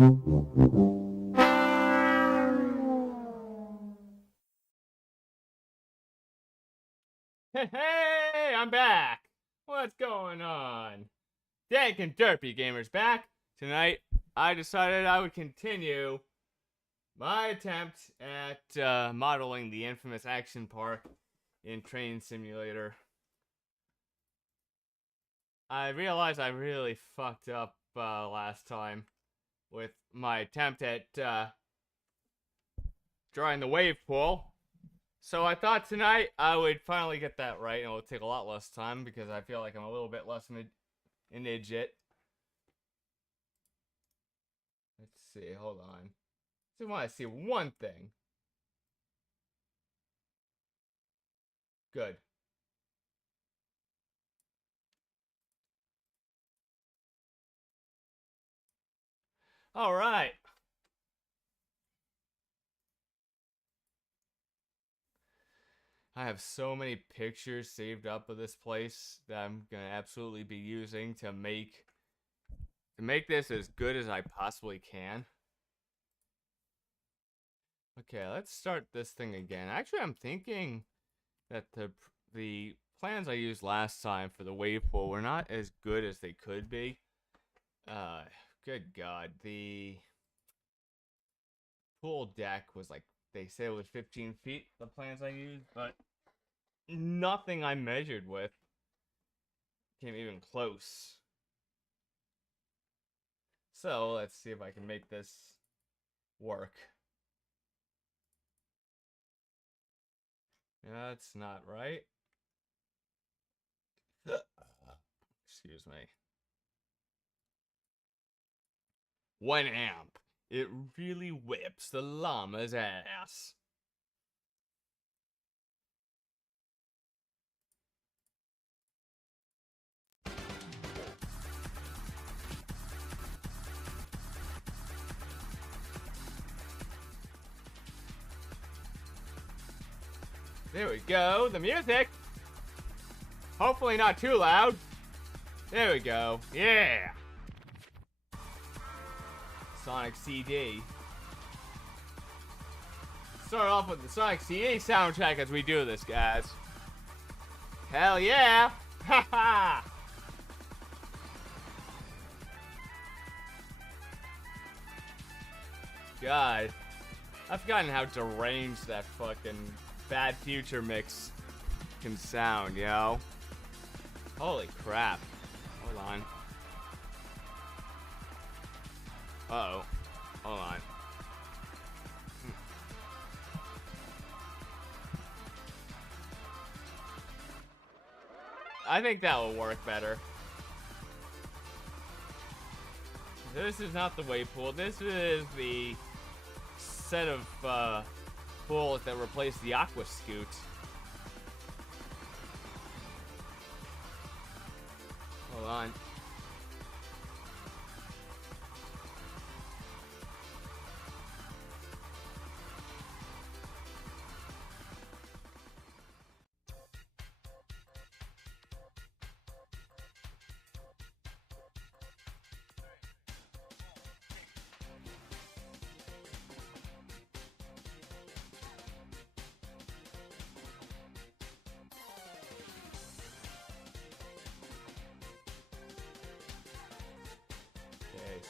Hey, I'm back. What's going on? Dank and Derpy Gamers back. Tonight, I decided I would continue my attempt at modeling the infamous action park in Train Simulator. I realized I really fucked up last time with my attempt at drawing the wave pool. So I thought tonight I would finally get that right, and it will take a lot less time because I feel like I'm a little bit less an idiot. Let's see, hold on. I just want to see one thing. Good. All right. I have so many pictures saved up of this place that I'm gonna absolutely be using to make this as good as I possibly can. Okay, let's start this thing again. Actually, I'm thinking that the plans I used last time for the wave pool were not as good as they could be. Good God, the pool deck was like, they said it was 15 feet, the plans I used, but nothing I measured with came even close. So let's see if I can make this work. That's not right. Excuse me. 1 amp. It really whips the llama's ass. There we go. The music. Hopefully not too loud. There we go. Yeah. Sonic CD. Start off with the Sonic CD soundtrack as we do this, guys. Hell yeah! Haha! God. I've forgotten how deranged that fucking Bad Future mix can sound, yo. Holy crap. Hold on. Uh-oh. Hold on. I think that will work better. This is not the wave pool. This is the set of pools that replace the Aqua Scoot. Hold on.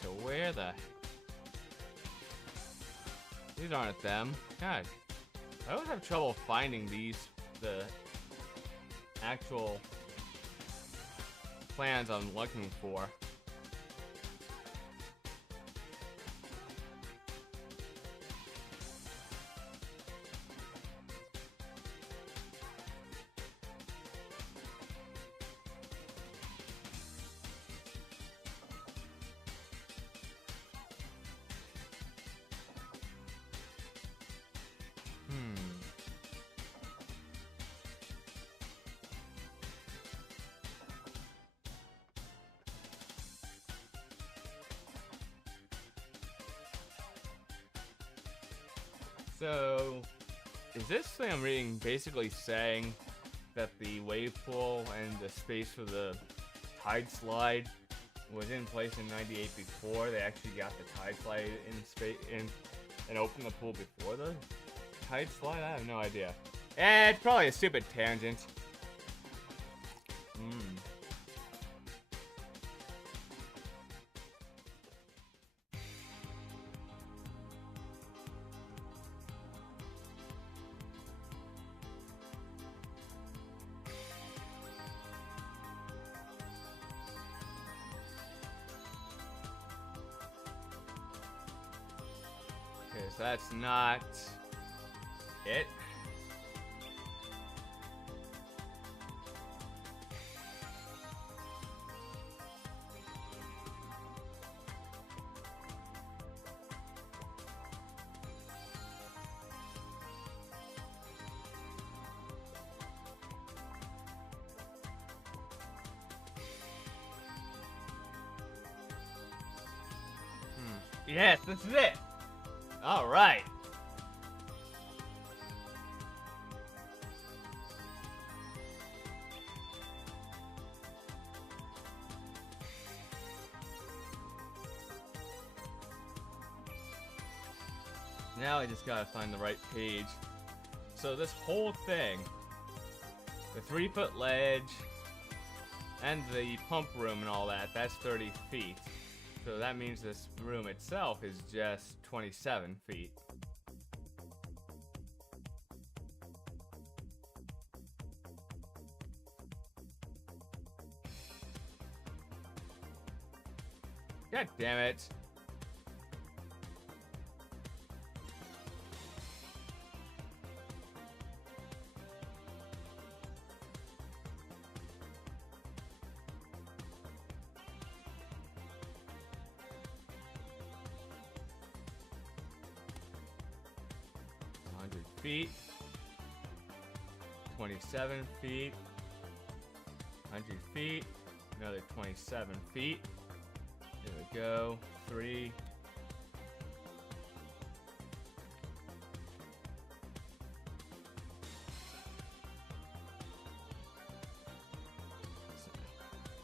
So where the... These aren't them. God. I always have trouble finding these, the actual plans I'm looking for. So, is this thing I'm reading basically saying that the wave pool and the space for the tide slide was in place in '98 before they actually got the tide slide in space and opened the pool before the tide slide? I have no idea. It's probably a stupid tangent. Okay, so that's not it. Yes, this is it. All right. Now I just gotta find the right page. So this whole thing, the 3-foot ledge, and the pump room and all that, that's 30 feet. So that means this room itself is just 27 feet. God damn it. Feet, 27 feet, 100 feet, another 27 feet. There we go. 3.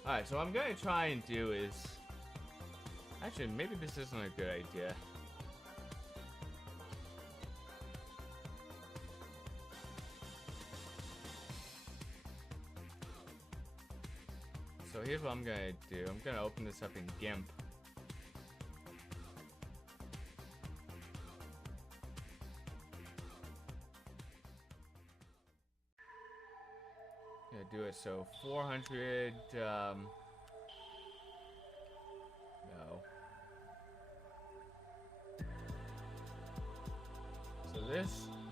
Alright, so what I'm going to try and do is... Actually, maybe this isn't a good idea. So here's what I'm gonna do. I'm gonna open this up in GIMP. Gonna do it so 400. No. So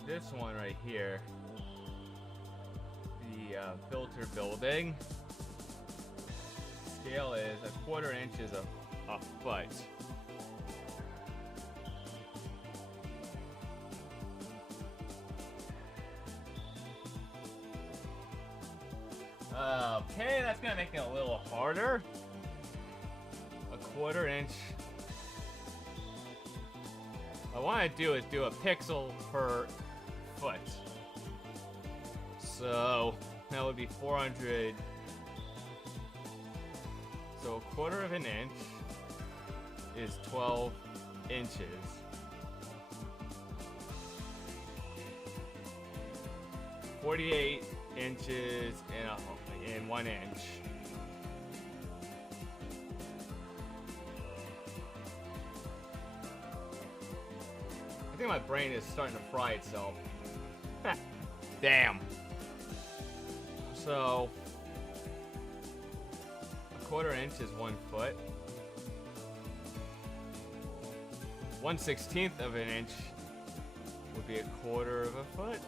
this one right here, the filter building. Scale is 1/4 inch is a foot. Okay, that's gonna make it a little harder. 1/4 inch. What I want to do is do a pixel per foot. So that would be 400. So 1/4 of an inch is 12 inches. .48 inches in 1 inch. I think my brain is starting to fry itself. Damn. So 1/4 inch is 1 foot. 1/16 of an inch would be 1/4 of a foot,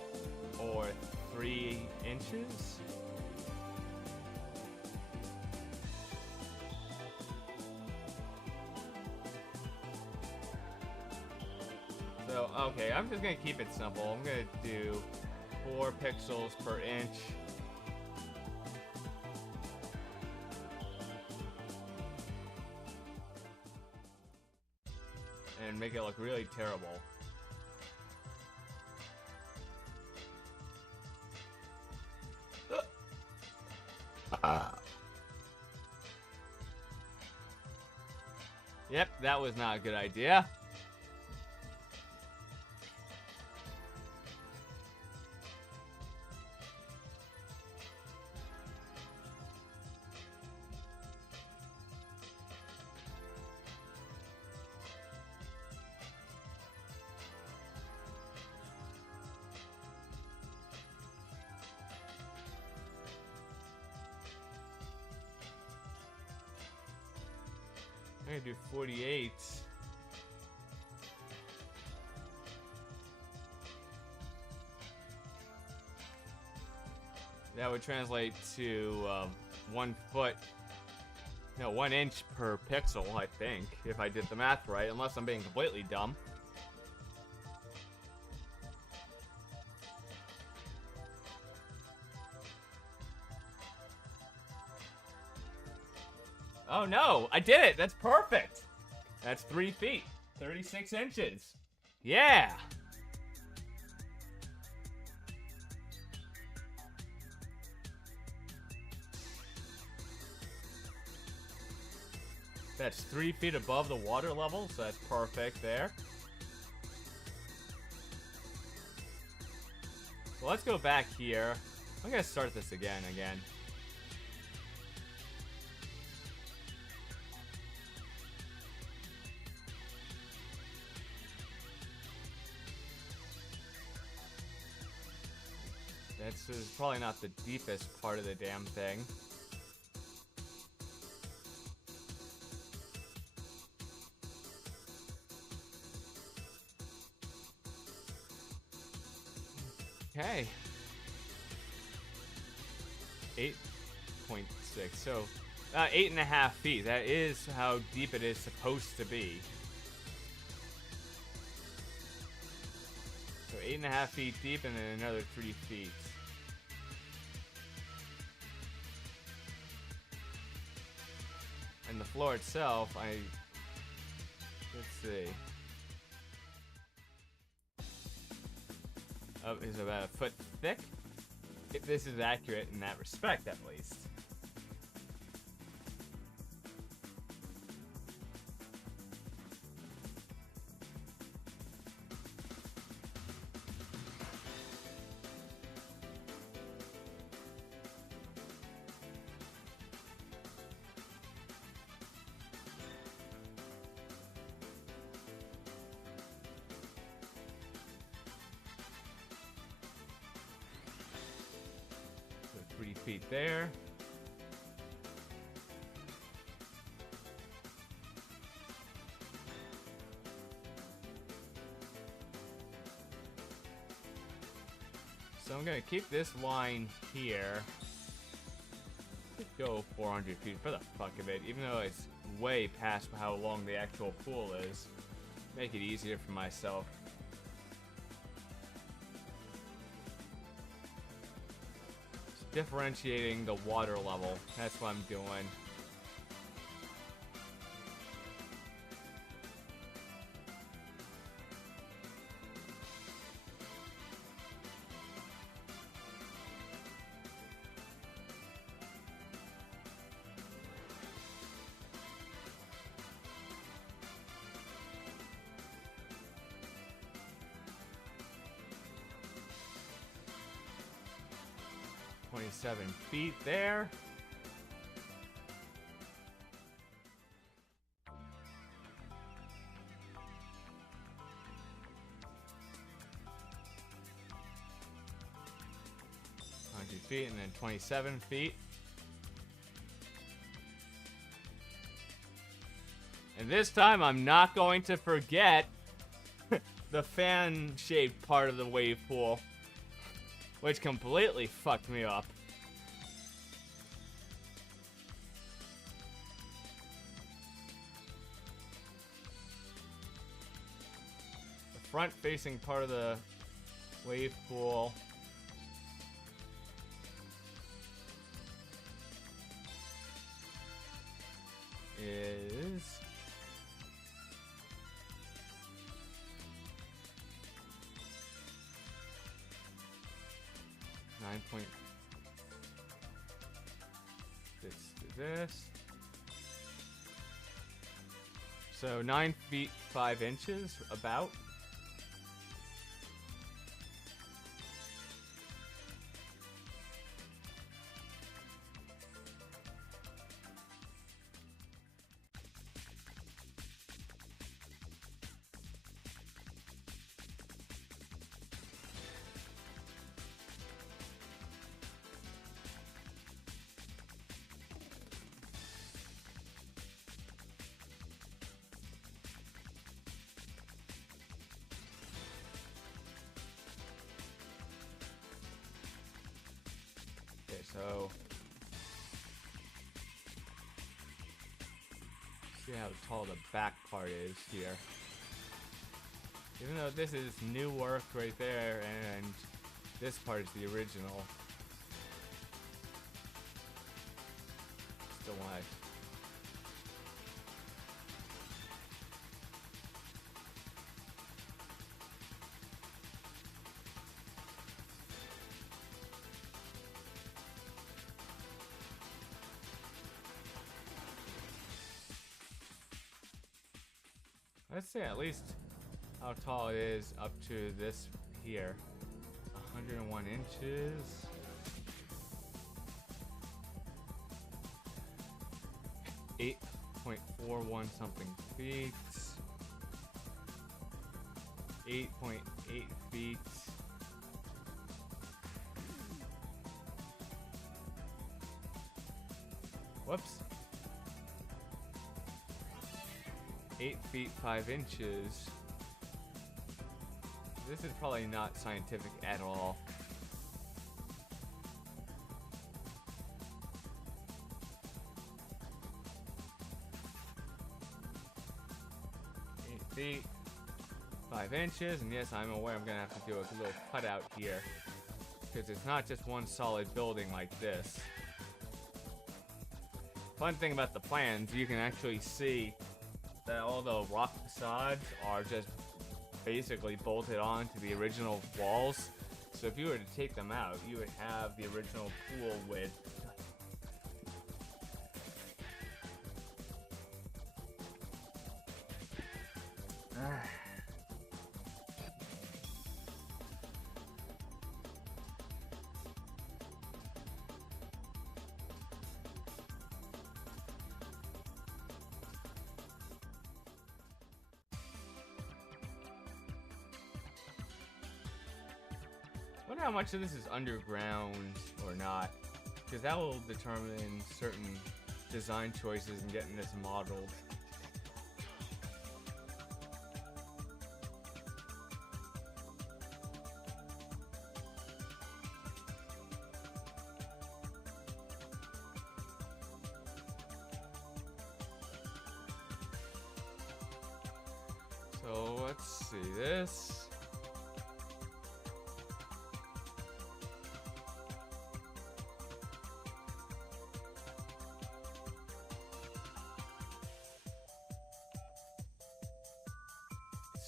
or 3 inches. So, okay, I'm just gonna keep it simple. I'm gonna do 4 pixels per inch. And make it look really terrible. Yep, that was not a good idea. I'm gonna do 48. That would translate to 1 foot, no, 1 inch per pixel, I think, if I did the math right, unless I'm being completely dumb. Oh no, I did it! That's perfect! That's 3 feet, 36 inches. Yeah! That's 3 feet above the water level, so that's perfect there. So let's go back here. I'm gonna start this again. This is probably not the deepest part of the damn thing. Okay. 8.6. So, 8.5 feet. That is how deep it is supposed to be. So 8.5 feet deep and then another 3 feet. And the floor itself, let's see. Is about a foot thick. If this is accurate in that respect, at least. So 3 feet there. So I'm gonna keep this line here. Go 400 feet for the fuck of it, even though it's way past how long the actual pool is. Make it easier for myself. Just differentiating the water level. That's what I'm doing. Seven feet there. Feet and then 27 feet. And this time I'm not going to forget the fan-shaped part of the wave pool, which completely fucked me up. The front-facing part of the wave pool is this to this. So 9 feet 5 inches, about. Okay, so see how tall the back part is here. Even though this is new work right there, and this part is the original. Still want to. Let's say at least how tall it is up to this here. 101 inches. .41 something feet. 8.8 feet. Whoops. 8 feet 5 inches. This is probably not scientific at all. Feet 5 inches, and yes, I'm aware I'm gonna have to do a little cutout here because it's not just one solid building like this. Fun thing about the plans, you can actually see that all the rock facades are just basically bolted on to the original walls. So if you were to take them out, you would have the original pool width. I wonder how much of this is underground or not, because that will determine certain design choices in getting this modeled. So let's see this.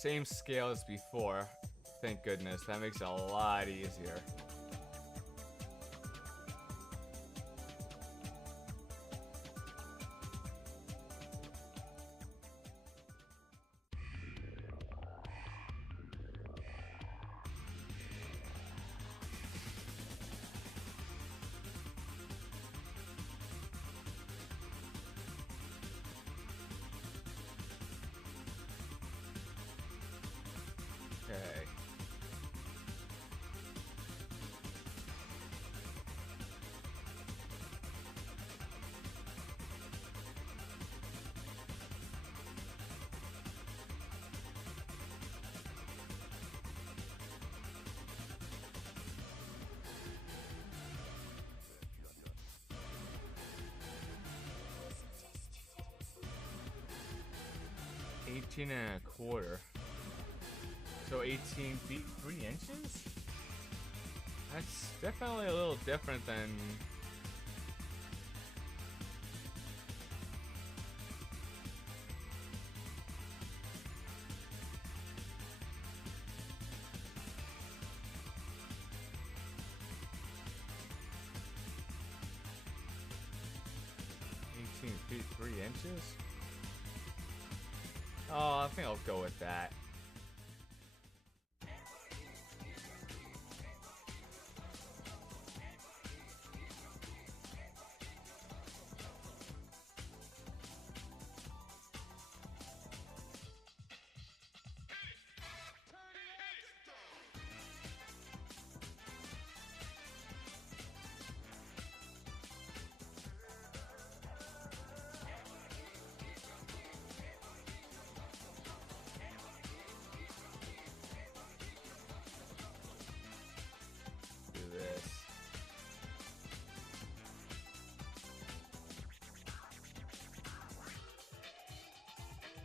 Same scale as before. Thank goodness. That makes it a lot easier. Okay. $18 1/4. So 18 feet 3 inches? That's definitely a little different than... feet 3 inches? Oh, I think I'll go with that. Do this.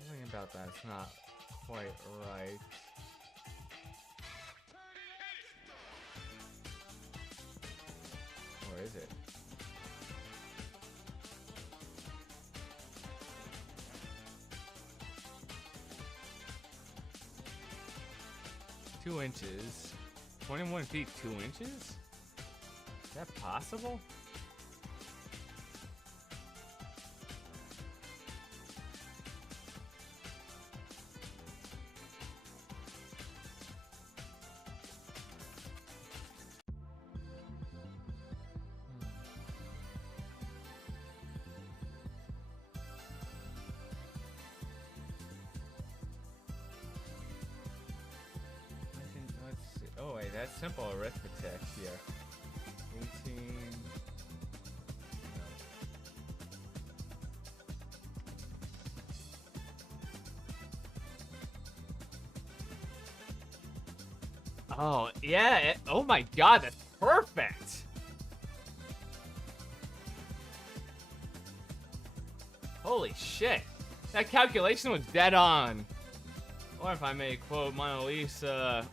Something about that's not quite right. Or is it? Two inches. 21 feet, 2 inches? Is that possible? Let's see. Oh wait, that's simple arithmetic here. 18. Oh, yeah. Oh my god, that's perfect. Holy shit. That calculation was dead on. Or if I may quote Mona Lisa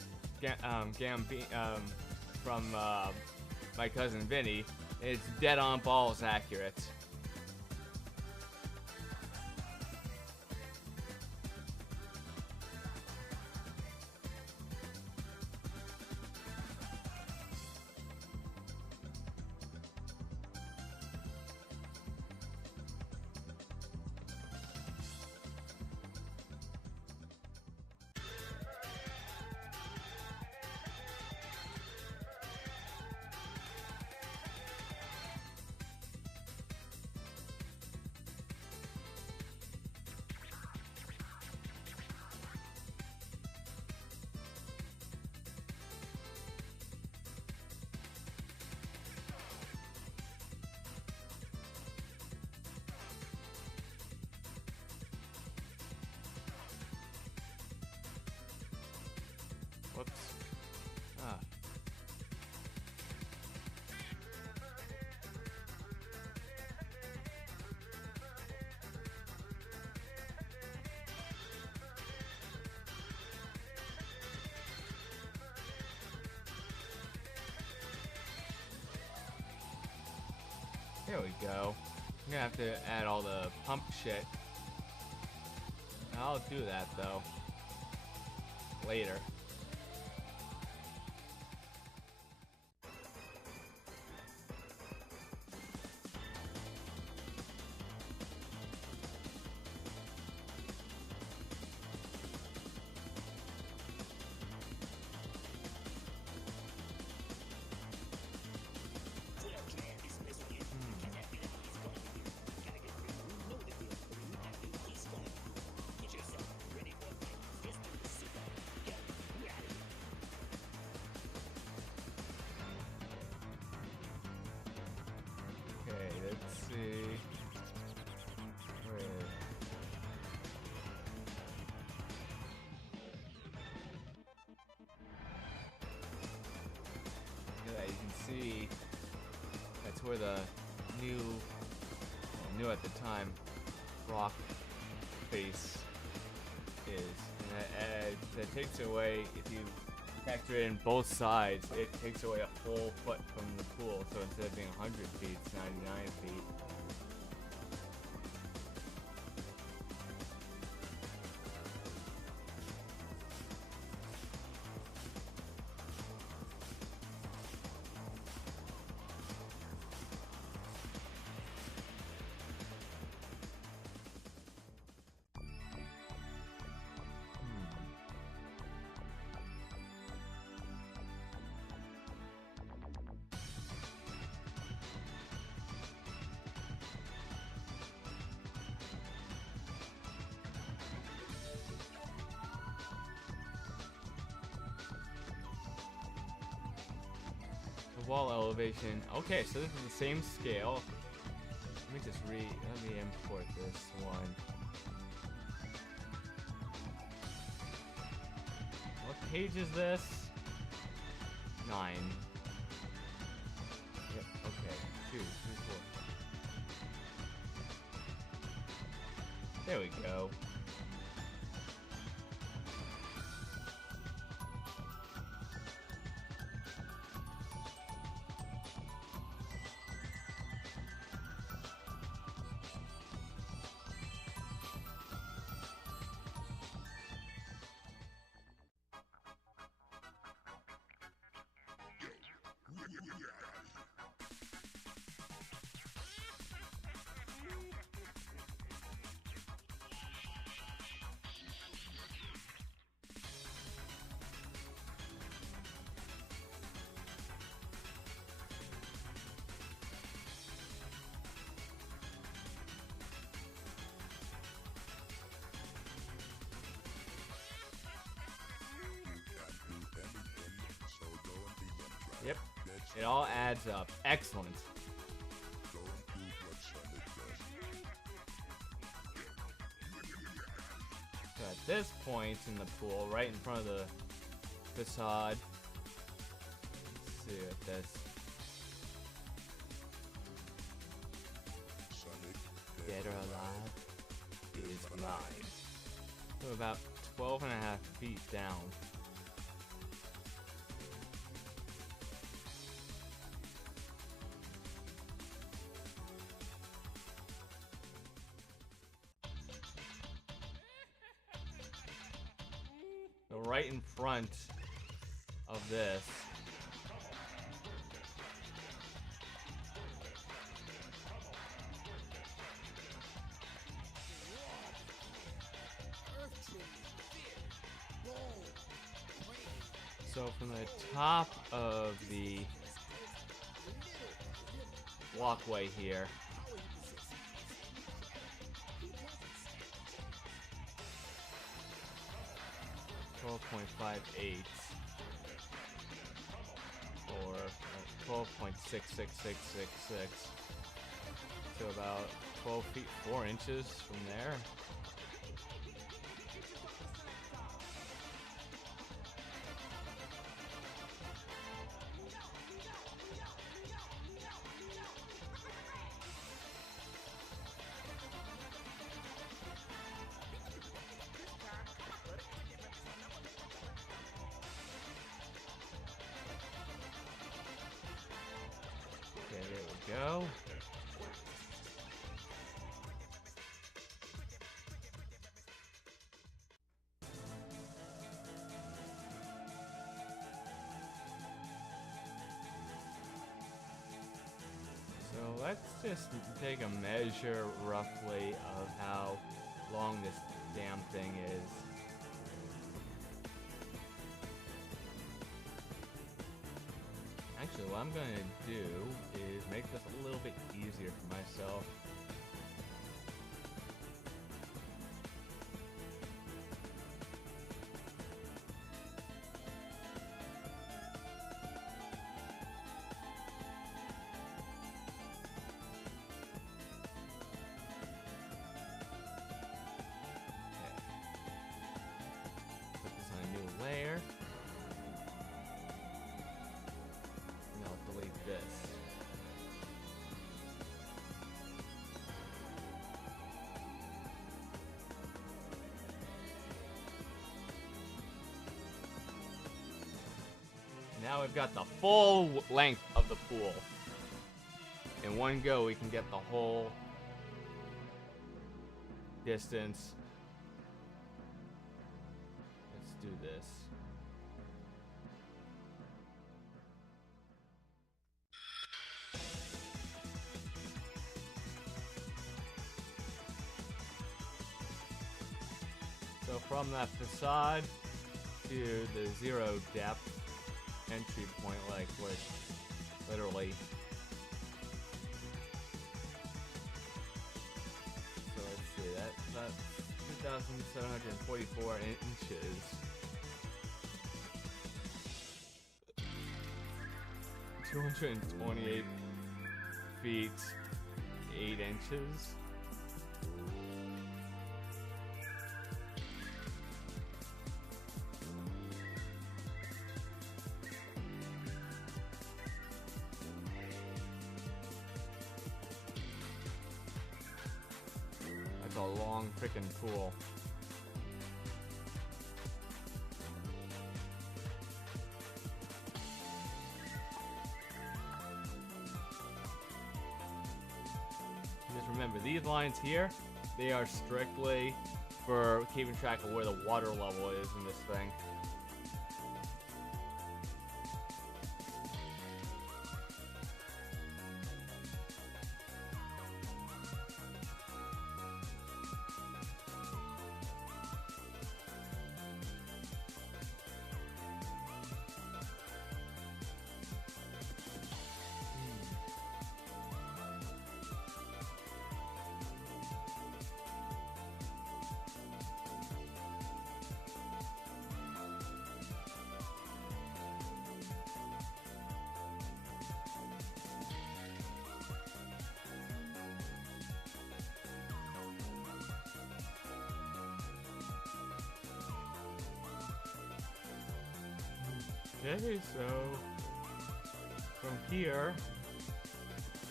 from my cousin Vinny, it's dead on balls accurate. Whoops. Ah. There we go. I'm gonna have to add all the pump shit. I'll do that though. Later. Let's see. Where? Yeah, you can see that's where the new at the time, rock face is. And that takes away, if you factor in both sides, it takes away a whole foot from the pool. So instead of being 100 feet, it's 99 feet. wall elevation. Okay, so this is the same scale. Let me import this one. What page is this? 9. Yep, okay. 2, 3, 4. There we go. Yep, it all adds up. Excellent. So at this point in the pool, right in front of the facade, let's see what this. Dead or alive is mine. So about 12.5 feet down. So right in front of this. So from the top of the walkway here, .58 or 12.66666, so about 12 feet 4 inches from there. Okay, there we go. So let's just take a measure roughly of how long this damn thing is. Actually, what I'm going to do is make this a little bit easier for myself. Put this on a new layer. This. Now we've got the full length of the pool. In one go, we can get the whole distance. Let's do this. So from that facade to the 0 depth entry point, like literally. So let's see, that's 2,744 inches. 228 feet, 8 inches. That's a long freaking pool. Just remember, these lines here, they are strictly for keeping track of where the water level is in this thing. Okay, so from here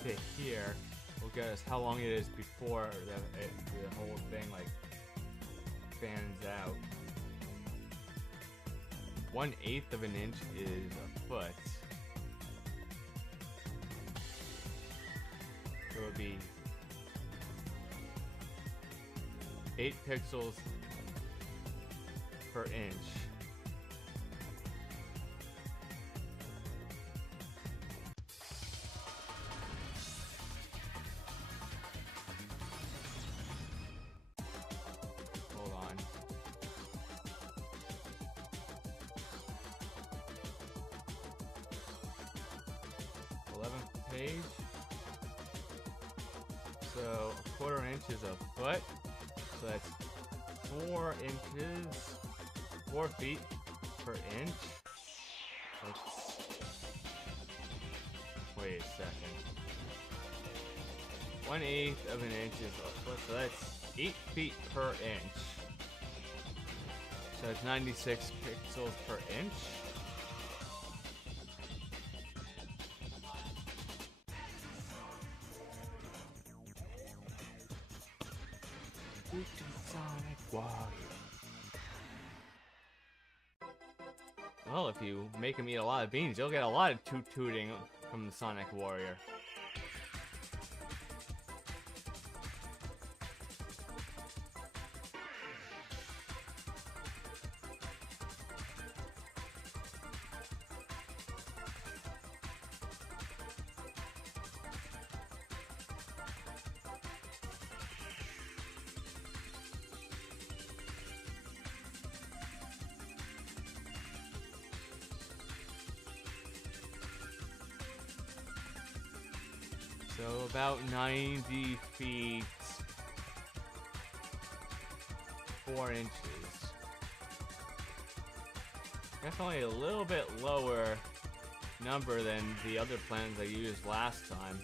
to here will get us how long it is before the whole thing like fans out. 1/8 of an inch is a foot. So it would be 8 pixels per inch. Hold on. Page. So a quarter inch is a foot. So that's 4 inches, 4 feet per inch. Wait a second. 1/8 of an inch is a foot, so that's 8 feet per inch. So it's 96 pixels per inch. Sonic Warrior. Well, if you make him eat a lot of beans, you'll get a lot of toot-tooting from the Sonic Warrior. So about 90 feet, 4 inches. Definitely a little bit lower number than the other plans I used last time.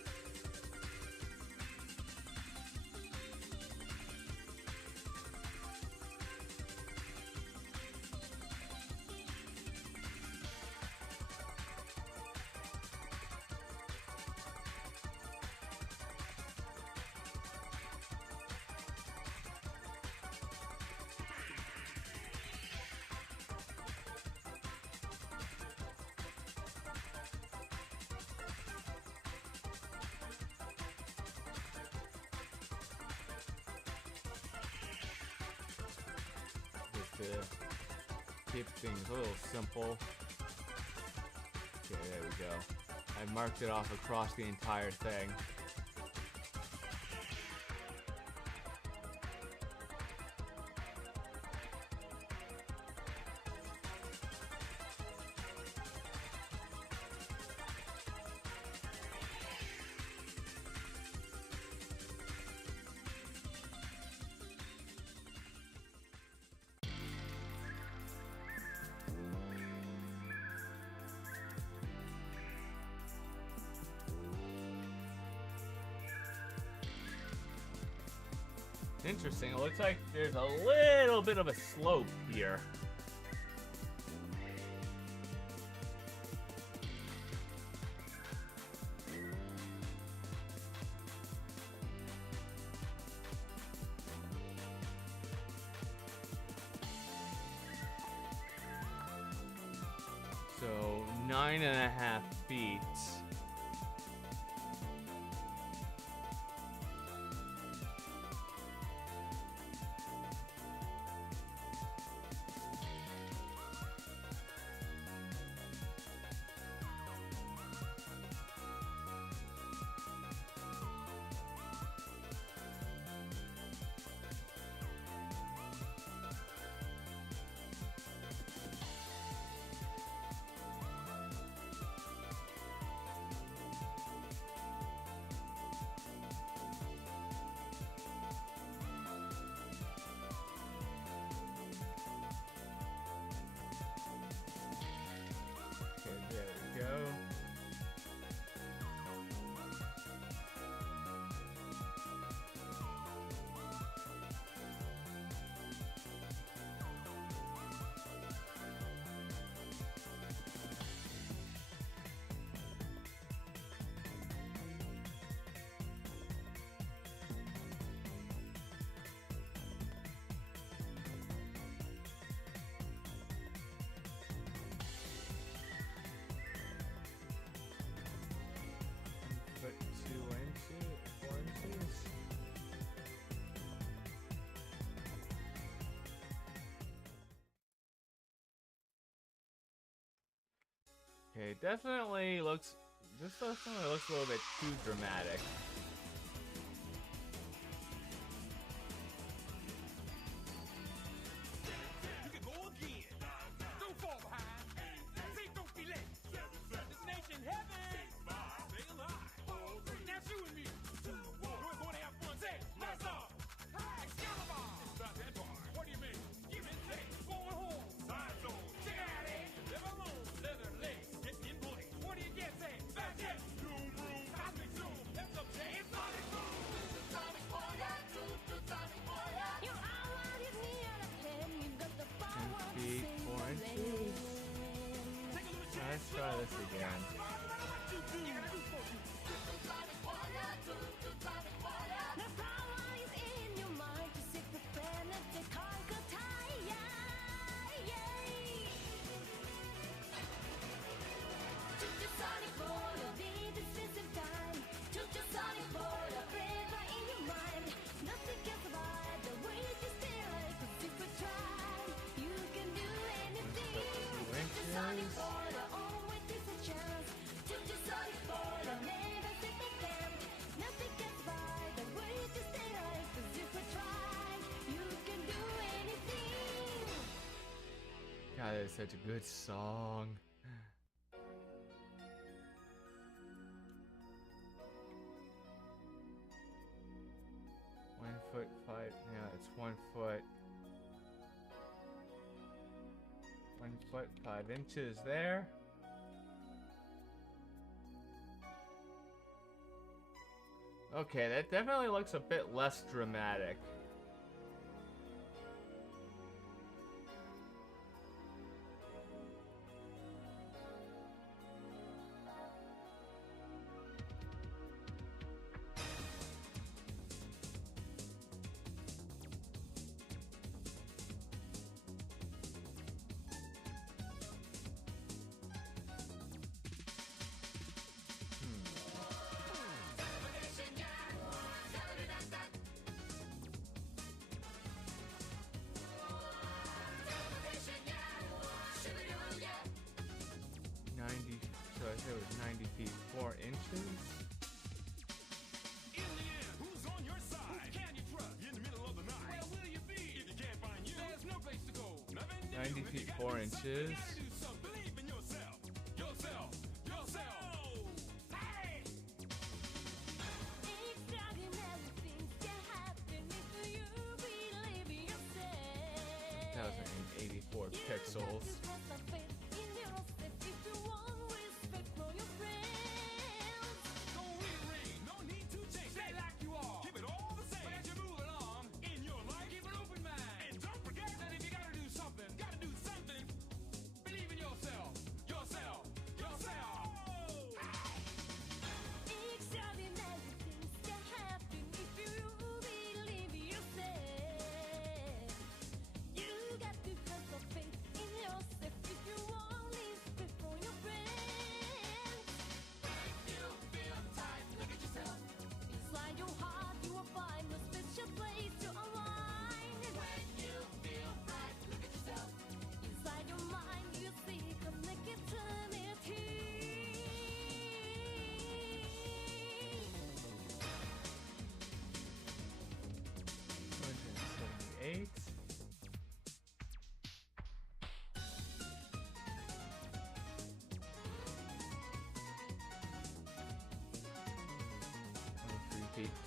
To keep things a little simple. Okay, there we go. I marked it off across the entire thing. It's interesting. It looks like there's a little bit of a slope here. So 9.5 feet. Okay, definitely looks. This definitely looks a little bit too dramatic. Let's try this again. God, that is such a good song. Foot 5. Yeah, it's 1 foot. 1 foot 5 inches there. Okay, that definitely looks a bit less dramatic. So I said it was 90 feet 4 inches. In the end, who's on your side? Who can you trust? In the middle of the night, where will you be? If you can't find you, there's no place to go. 90 feet 4 inches. Believe in yourself. Yourself. Hey! That was 84 pixels.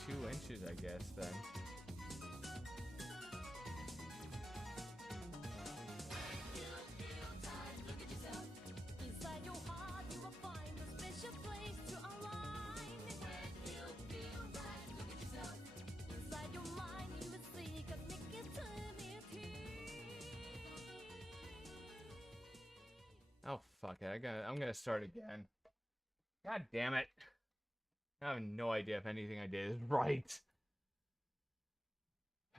2 inches, I guess, then. Inside your heart, you will find a special place to align. When you feel right, look at yourself. Inside your mind, you will see cosmic eternity. Oh, fuck it. I'm gonna start again. God damn it. I have no idea if anything I did is right.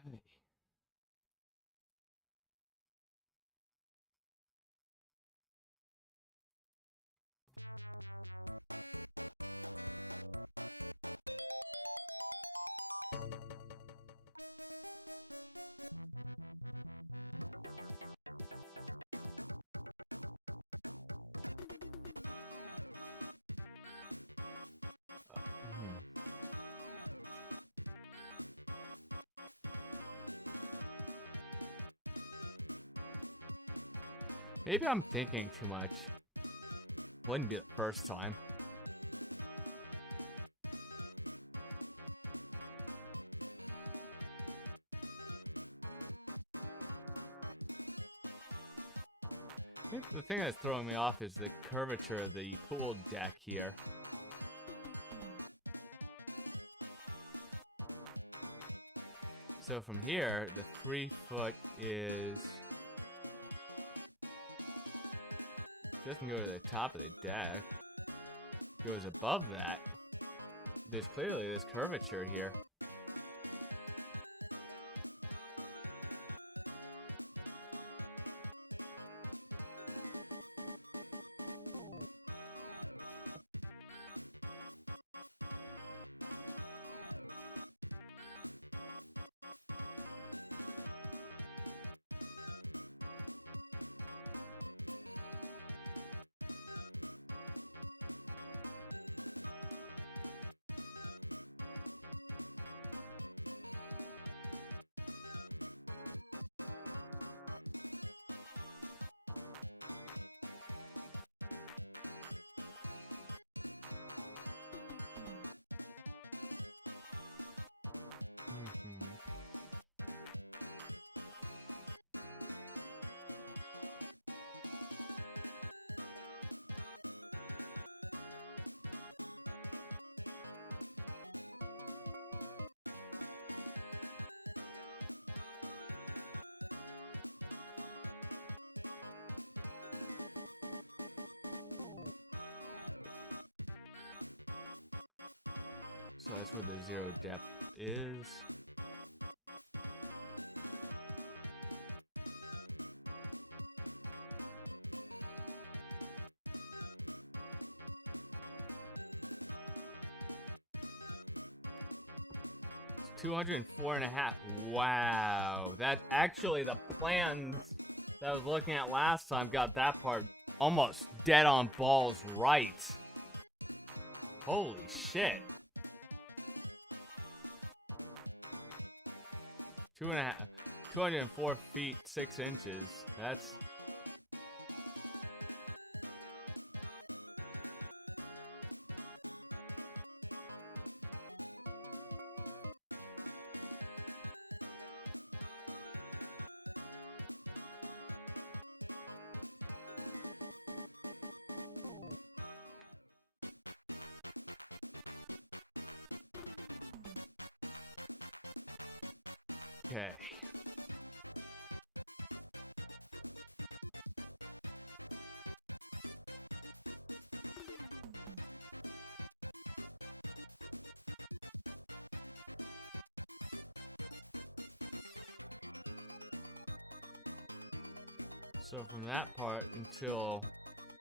Hmm. Maybe I'm thinking too much. Wouldn't be the first time. I think the thing that's throwing me off is the curvature of the pool deck here. So from here, the 3 foot is... doesn't go to the top of the deck. Goes above that. There's clearly this curvature here. Mm-hmm. So that's where the 0 depth is. It's 204.5. Wow. That actually, the plans that I was looking at last time got that part almost dead on balls right. Holy shit. 204 feet 6 inches. That's... okay. So from that part until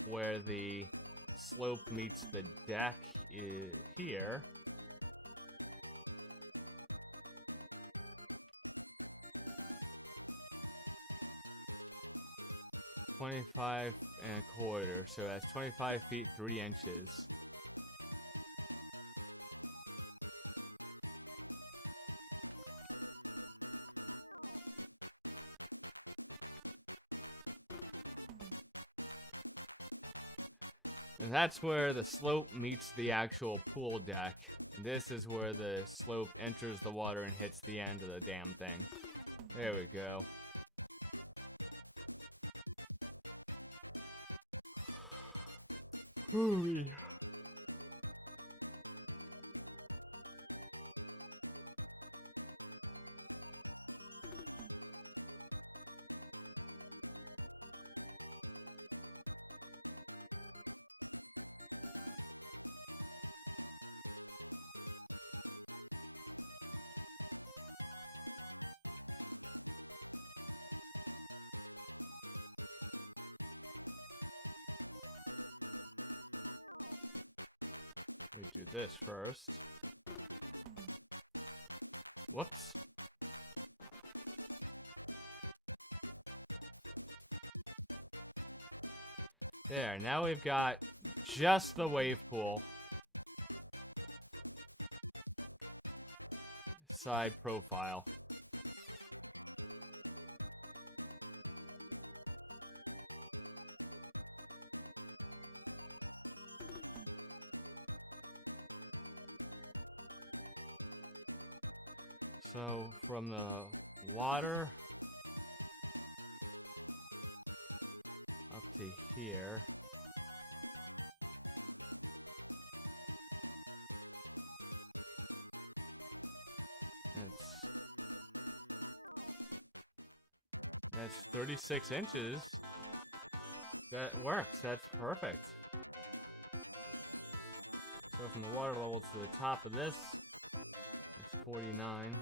where the slope meets the deck is here. $25.25, so that's 25 feet 3 inches. And that's where the slope meets the actual pool deck. This is where the slope enters the water and hits the end of the damn thing. There we go. Hooey. We do this first. Whoops. There, now we've got just the wave pool. Side profile. So from the water up to here. That's 36 inches. That works. That's perfect. So from the water level to the top of this, it's 49.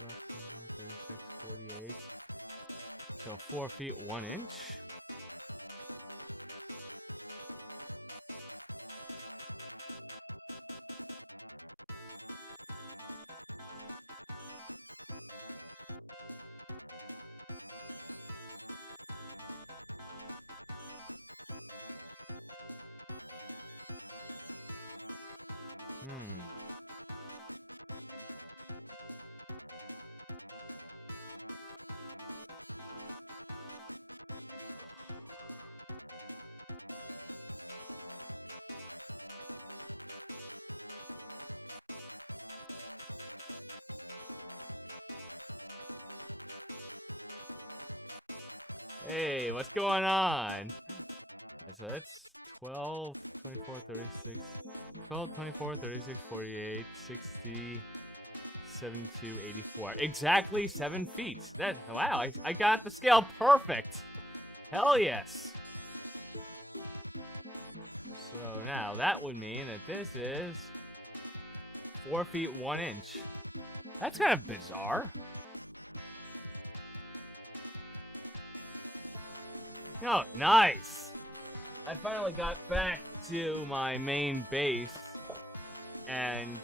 Rough 36, 48. So 4 feet 1 inch. Hey, what's going on? So that's 12, 24, 36, 12, 24, 36, 48, 60, 72, 84. Exactly 7 feet. That, wow, I got the scale perfect. Hell yes. So now that would mean that this is 4 feet 1 inch. That's kind of bizarre. Oh, nice! I finally got back to my main base and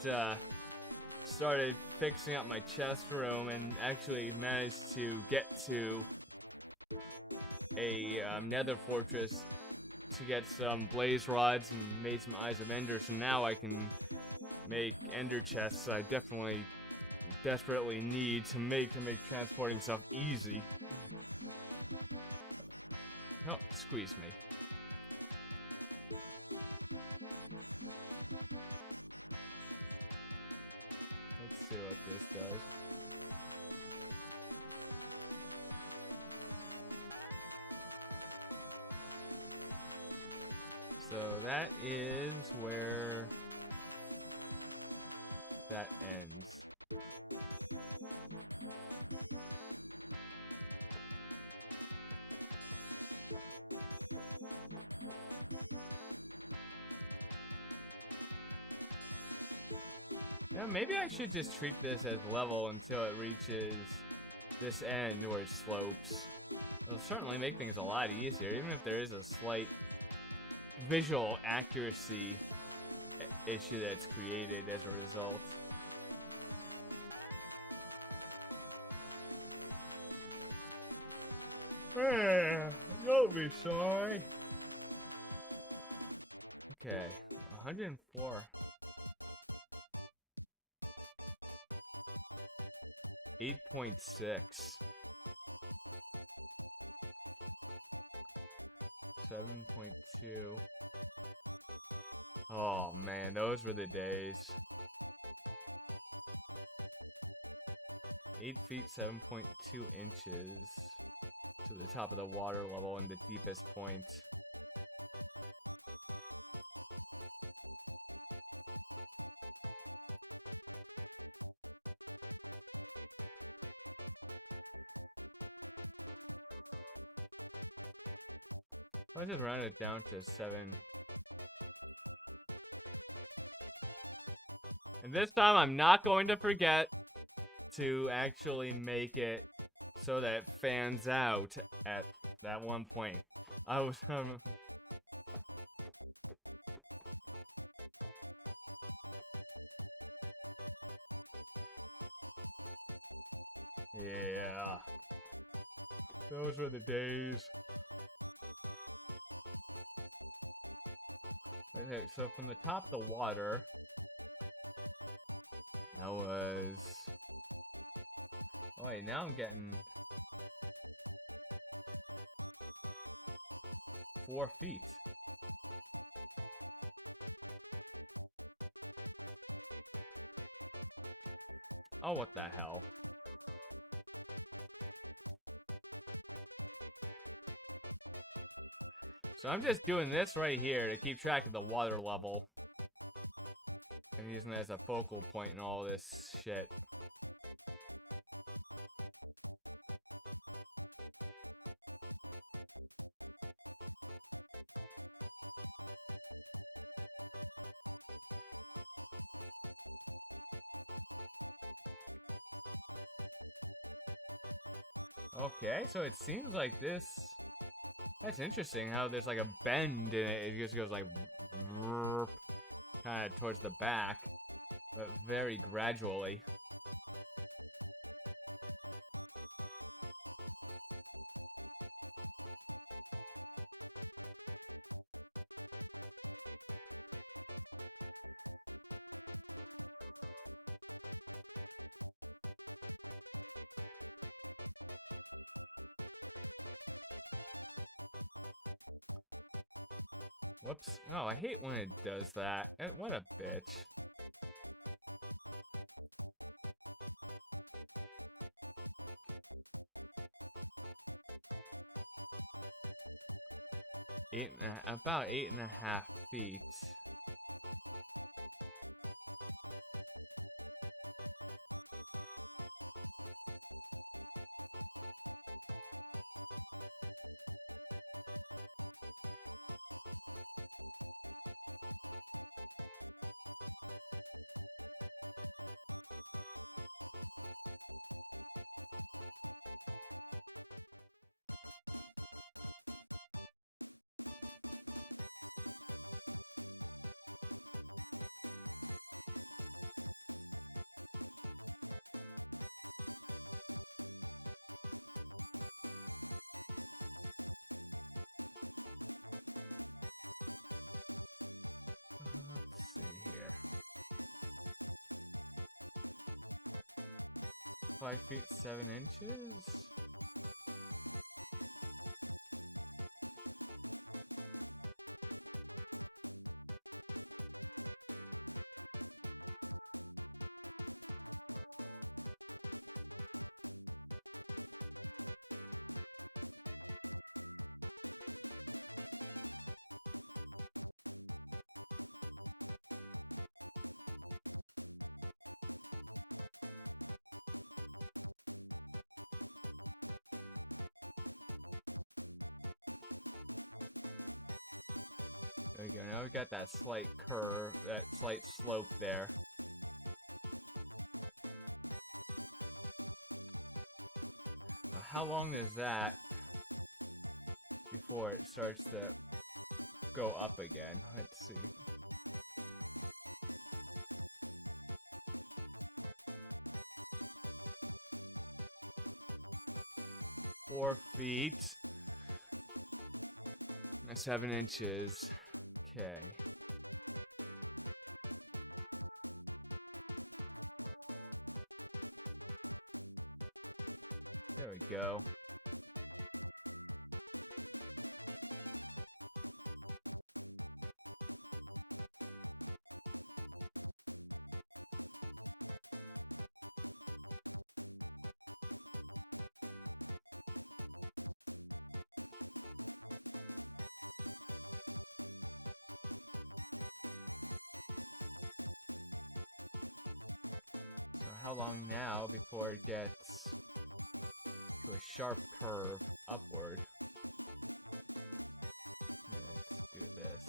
started fixing up my chest room and actually managed to get to a nether fortress to get some blaze rods and made some eyes of ender, so now I can make ender chests I definitely desperately need to make transporting stuff easy. Oh, squeeze me. Let's see what this does. So that is where that ends. Now, maybe I should just treat this as level until it reaches this end where it slopes. It'll certainly make things a lot easier, even if there is a slight visual accuracy issue that's created as a result. Don't be sorry. Okay, 104. 8.6. 7.2. Oh man, those were the days. 8 feet 7.2 inches to the top of the water level and the deepest point. Let's just round it down to 7. And this time I'm not going to forget to actually make it so that it fans out at that one point. I was yeah. Those were the days. Okay, so from the top of the water, that was... Oh wait, now I'm getting 4 feet. Oh, what the hell? So I'm just doing this right here to keep track of the water level. And using it as a focal point in all this shit. Okay, so it seems like this... That's interesting how there's like a bend in it. It just goes like... kind of towards the back. But very gradually. Whoops. Oh, I hate when it does that. What a bitch. About 8.5 feet. Let's see here. 5 feet 7 inches? There we go. Now we've got that slight curve, that slight slope there. Now, how long is that before it starts to go up again? Let's see. Four feet. 7 inches. Okay. There we go. So how long now before it gets to a sharp curve upward? Let's do this.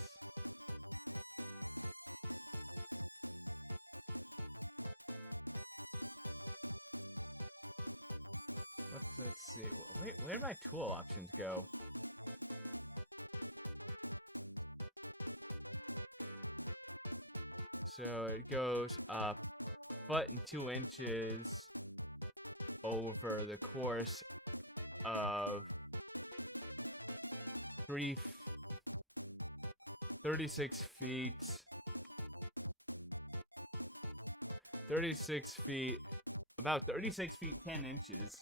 Let's see. Wait, where did my tool options go? So it goes up foot and 2 inches over the course of 36 feet. 36 feet. About 36 feet 10 inches.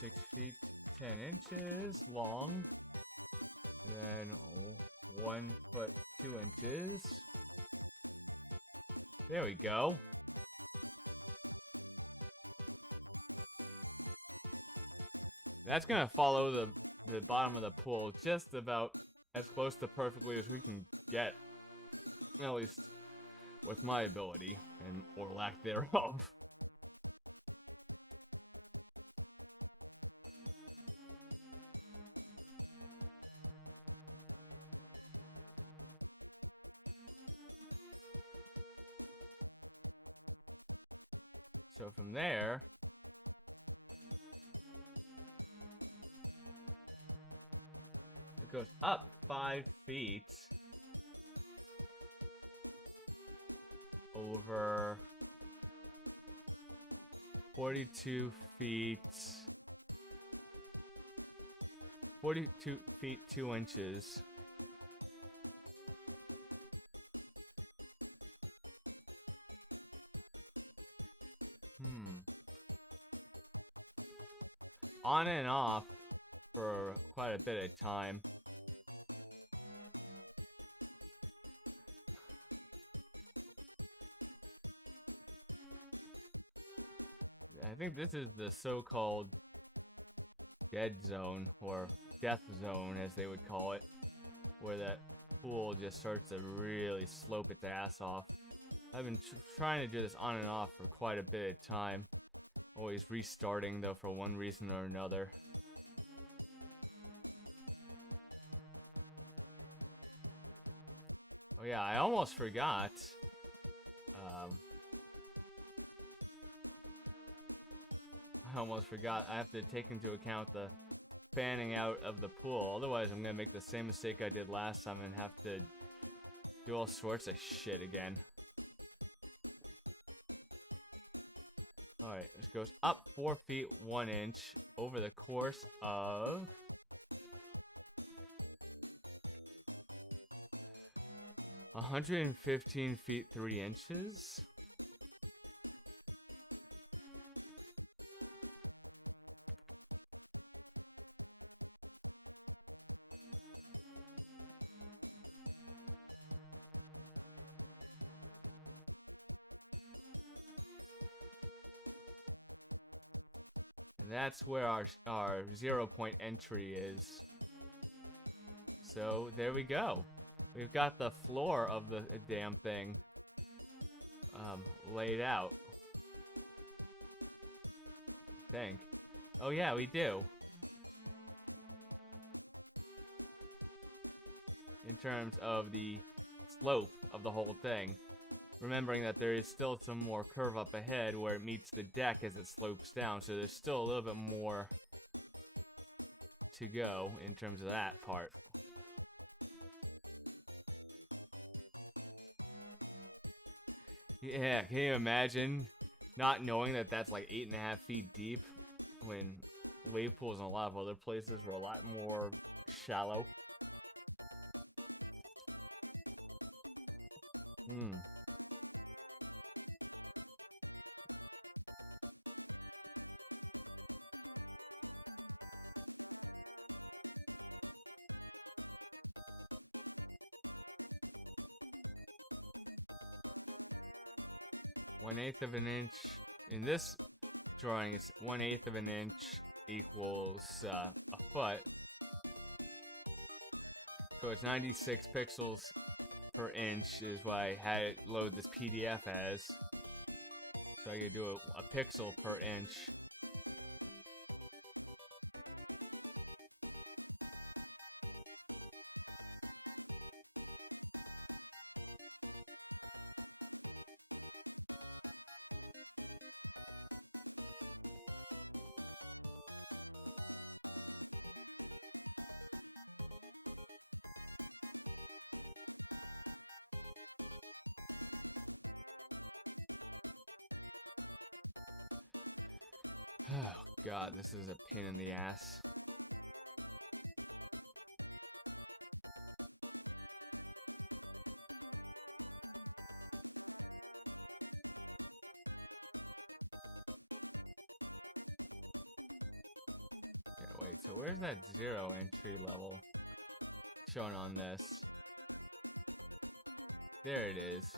Six feet 10 inches long. Then 1 foot 2 inches. There we go. That's gonna follow the bottom of the pool just about as close to perfectly as we can get. At least with my ability, and or lack thereof. So from there, it goes up 5 feet over 42 feet 2 inches. On and off for quite a bit of time. I think this is the so-called dead zone, or death zone as they would call it, where that pool just starts to really slope its ass off. I've been trying to do this on and off for quite a bit of time. Always restarting though for one reason or another. Oh yeah, I almost forgot. I have to take into account the fanning out of the pool. Otherwise, I'm gonna make the same mistake I did last time and have to do all sorts of shit again. Alright, this goes up 4 feet 1 inch over the course of 115 feet 3 inches. And that's where our 0 point entry is. So there we go. We've got the floor of the damn thing laid out. I think. Oh yeah, we do. In terms of the slope of the whole thing. Remembering that there is still some more curve up ahead where it meets the deck as it slopes down, so there's still a little bit more to go in terms of that part. Yeah, can you imagine not knowing that that's like 8.5 feet deep when wave pools in a lot of other places were a lot more shallow. Hmm. One-eighth of an inch. In this drawing, it's 1/8 of an inch equals a foot. So it's 96 pixels per inch is what I had it load this PDF as. So I could do a pixel per inch. Oh god, this is a pain in the ass. Okay, wait, so where's that 0 entry level shown on this? There it is.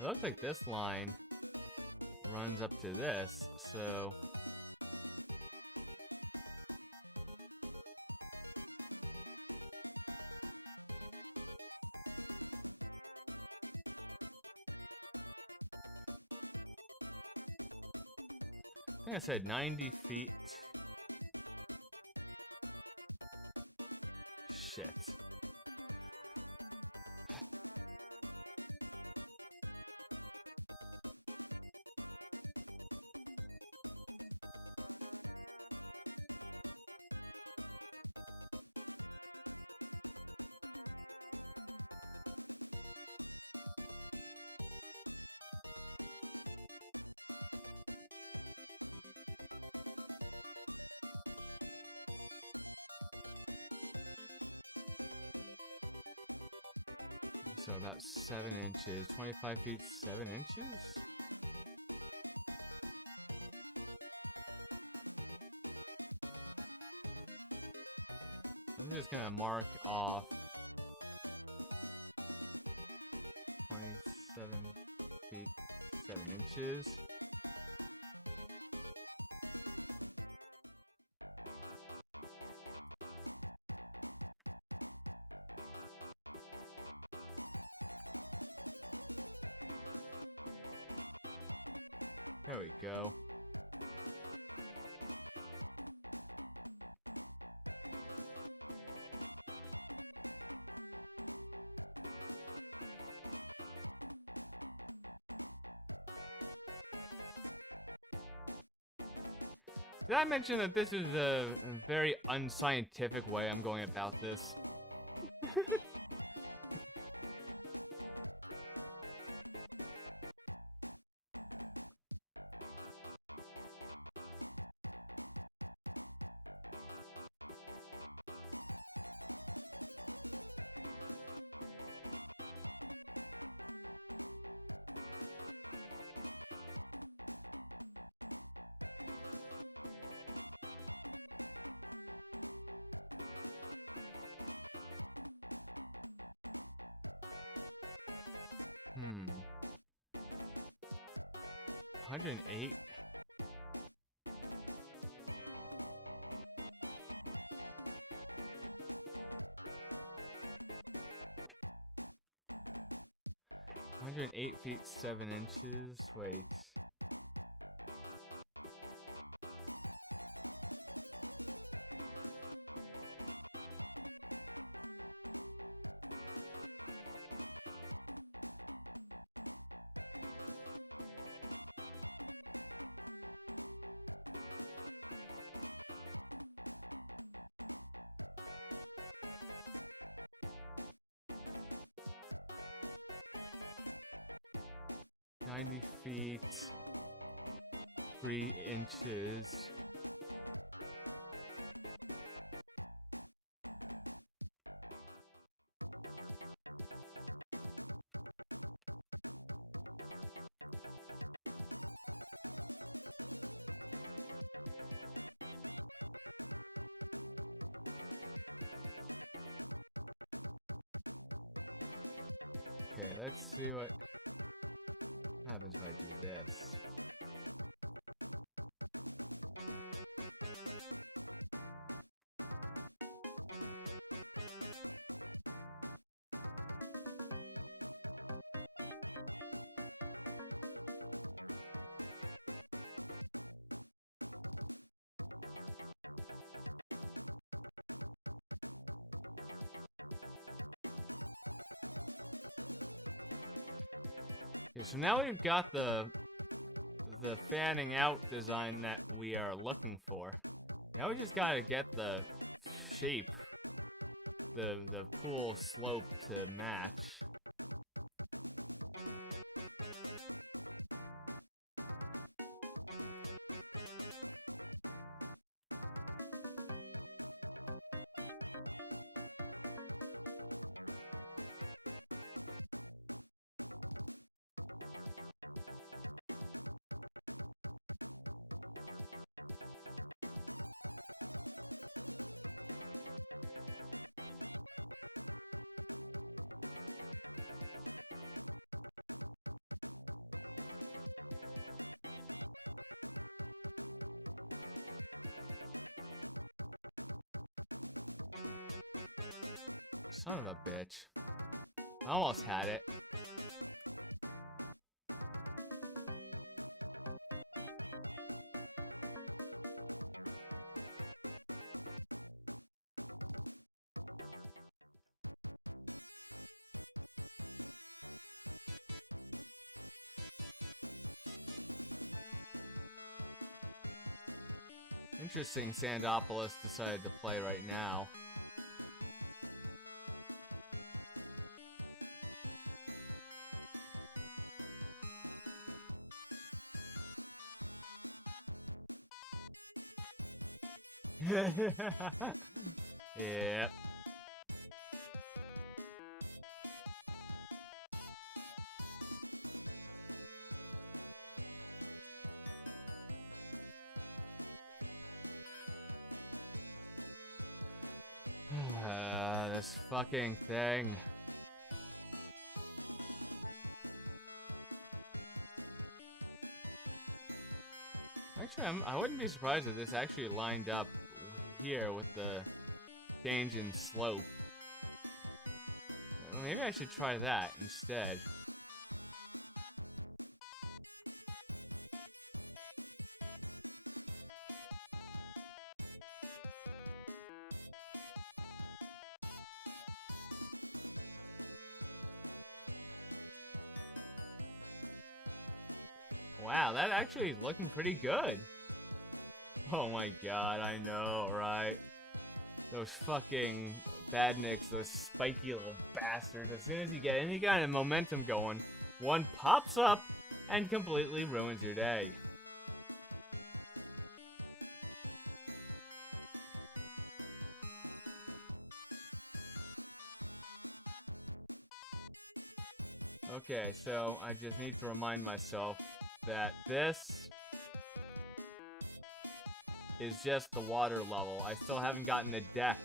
It looks like this line runs up to this, so I think I said 90 feet. Shit. So about 7 inches. 25 feet, 7 inches? I'm just gonna mark off 27 feet, 7 inches. There we go. Did I mention that this is a very unscientific way I'm going about this? Hmm. 108? $108 feet 7 inches. Wait. 90 feet, 3 inches. Okay, let's see what happens if I do this. Okay, so now we've got the fanning out design that we are looking for. Now we just gotta get the shape, the pool slope to match. Son of a bitch. I almost had it. Interesting Sandopolis decided to play right now. Yep. This fucking thing. Actually, I wouldn't be surprised if this actually lined up here with the change in slope. Maybe I should try that instead. Wow, that actually is looking pretty good. Oh my god, I know, right? Those fucking badniks, those spiky little bastards. As soon as you get any kind of momentum going, one pops up and completely ruins your day. Okay, so I just need to remind myself that this is just the water level. I still haven't gotten the deck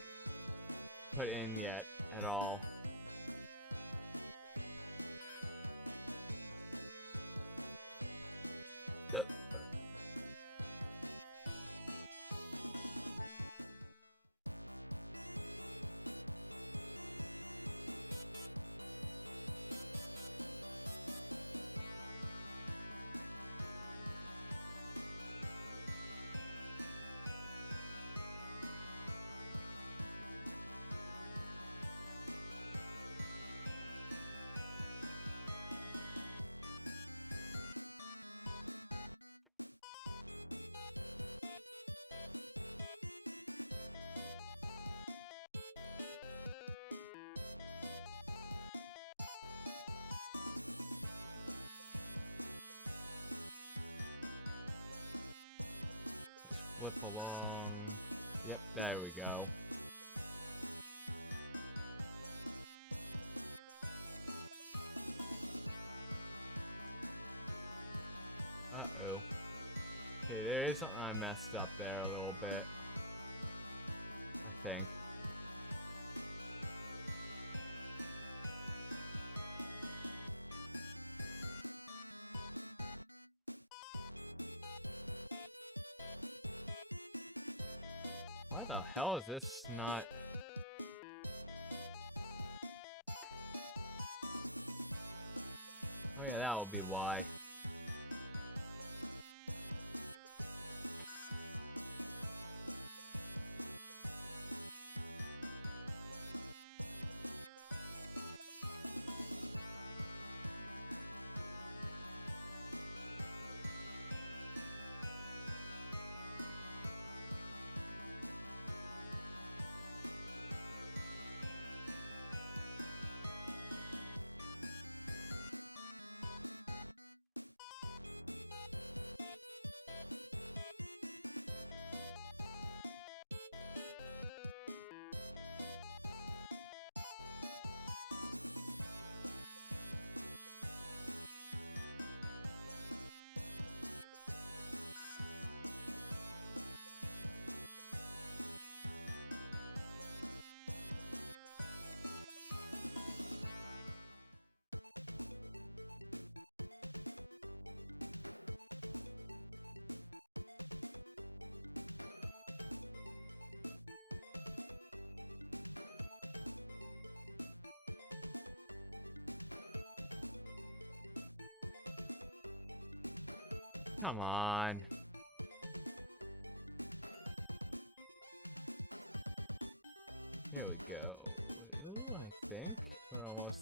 put in yet at all. flip along. Yep, there we go. Uh-oh. Okay, there is something I messed up there a little bit. I think. Why the hell is this not... Oh yeah, that will be why. Come on. Here we go. Ooh, I think we're almost...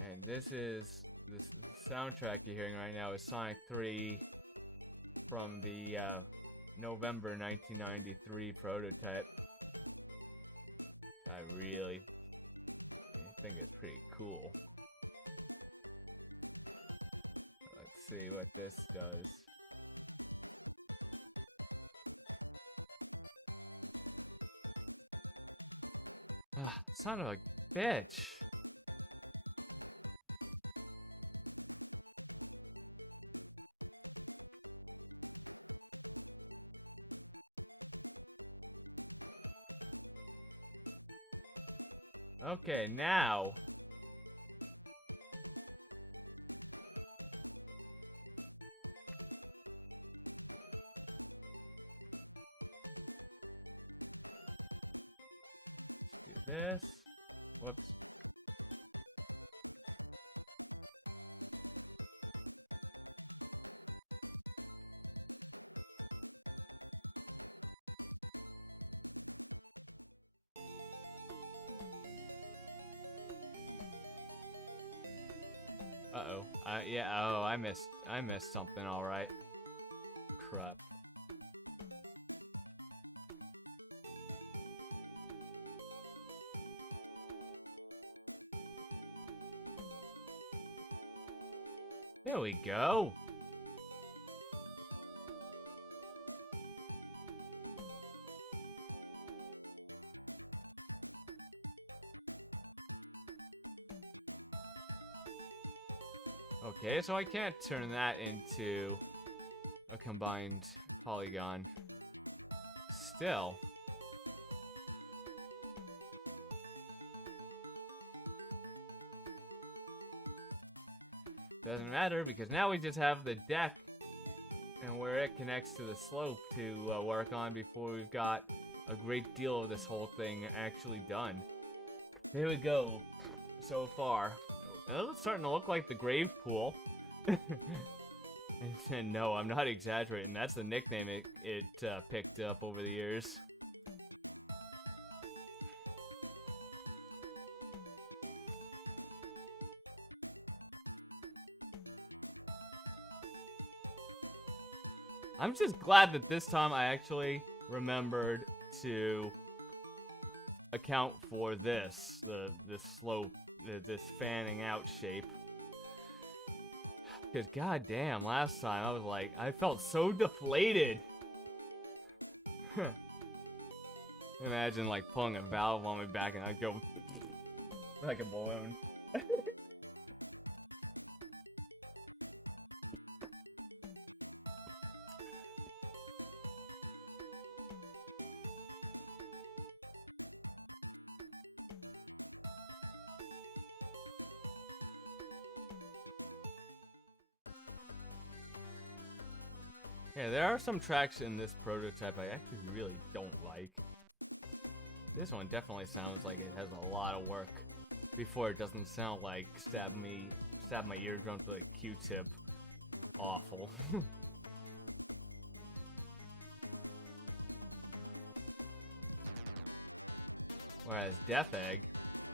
And this soundtrack you're hearing right now is Sonic 3 from the November 1993 prototype. I really think it's pretty cool. Let's see what this does. Ah, son of a bitch. Okay, now. Let's do this. Whoops. Uh-oh. Yeah, oh, I missed something, alright. Crap. There we go. Okay, so I can't turn that into a combined polygon. Still. Doesn't matter, because now we just have the deck and where it connects to the slope to work on before we've got a great deal of this whole thing actually done. There we go. So far. Well, it's starting to look like the grave pool. And no, I'm not exaggerating. That's the nickname it picked up over the years. I'm just glad that this time I actually remembered to account for this slope, this fanning out shape. Because goddamn, last time I was like, I felt so deflated. Imagine like pulling a valve on my back and I'd go like a balloon. Yeah, there are some tracks in this prototype I actually really don't like. This one definitely sounds like it has a lot of work before it doesn't sound like stab my eardrums with a Q-tip. Awful. Whereas Death Egg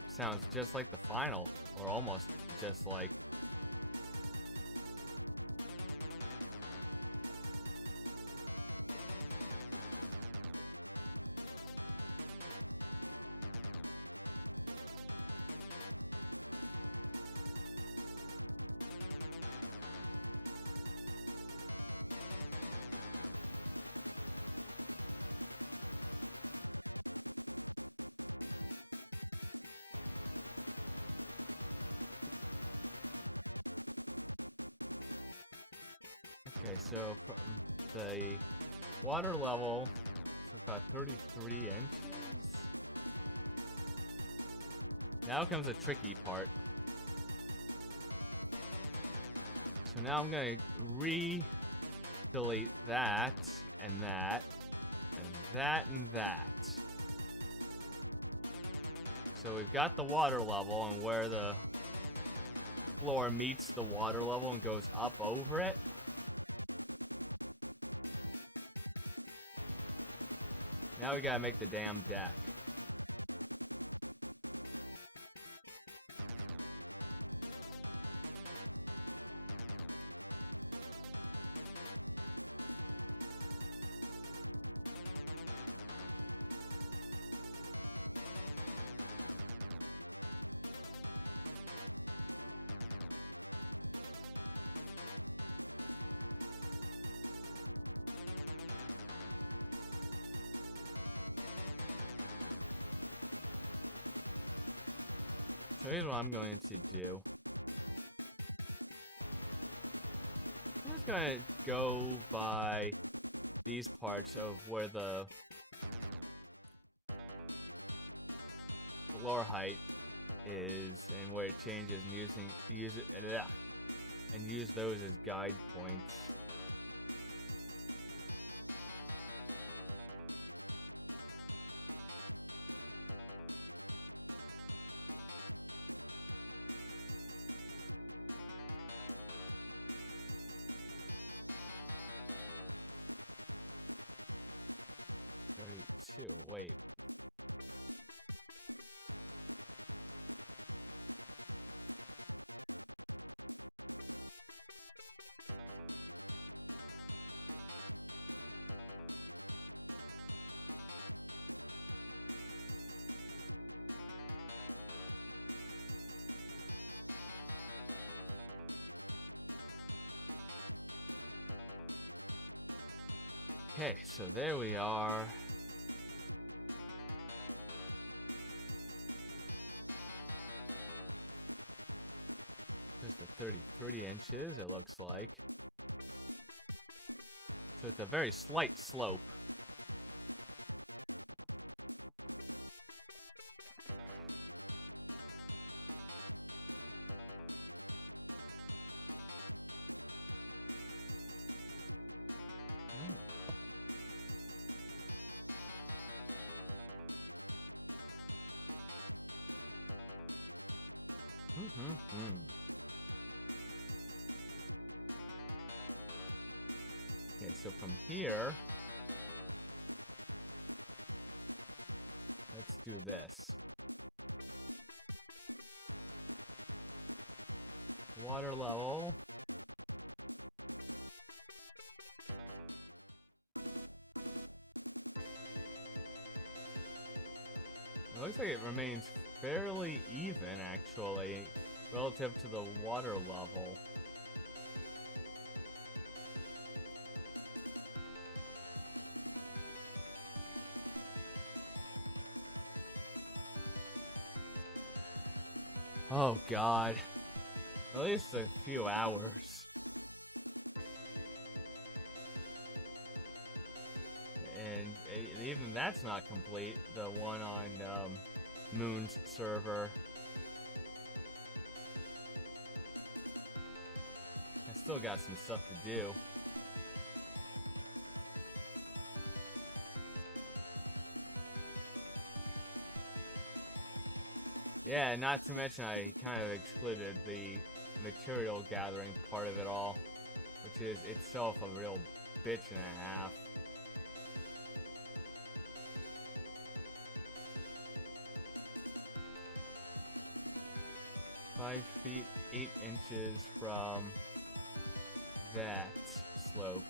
sounds just like the final, or almost just like. Okay, so from the water level, it's about 33 inches. Now comes the tricky part. So now I'm gonna delete that, and that, and that, and that. So we've got the water level and where the floor meets the water level and goes up over it. Now we gotta make the damn deck. So here's what I'm going to do. I'm just gonna go by these parts of where the floor height is and where it changes, and use those as guide points. Wait. Okay, so there we are. There's the 33 inches, it looks like. So it's a very slight slope. Okay, so from here, let's do this. Water level. Looks like it remains fairly even, actually, relative to the water level. Oh god. At least a few hours. And even that's not complete, the one on Moon's server. I still got some stuff to do. Yeah, not to mention I kind of excluded the material gathering part of it all, which is itself a real bitch and a half. "5 feet 8 inches from that slope."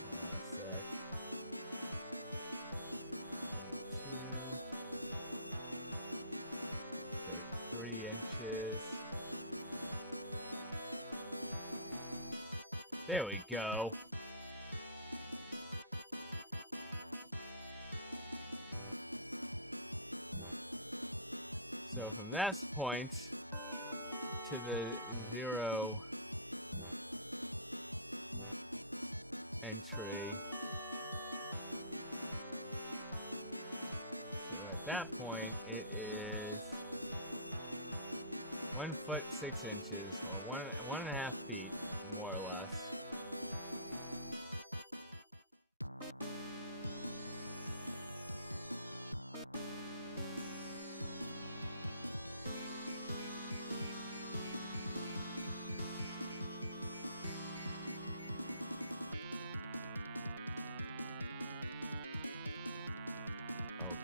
Hold on a sec. 33 inches. There we go. So from this point to the 0 entry. So at that point, it is 1 foot 6 inches, or 1.5 feet, more or less.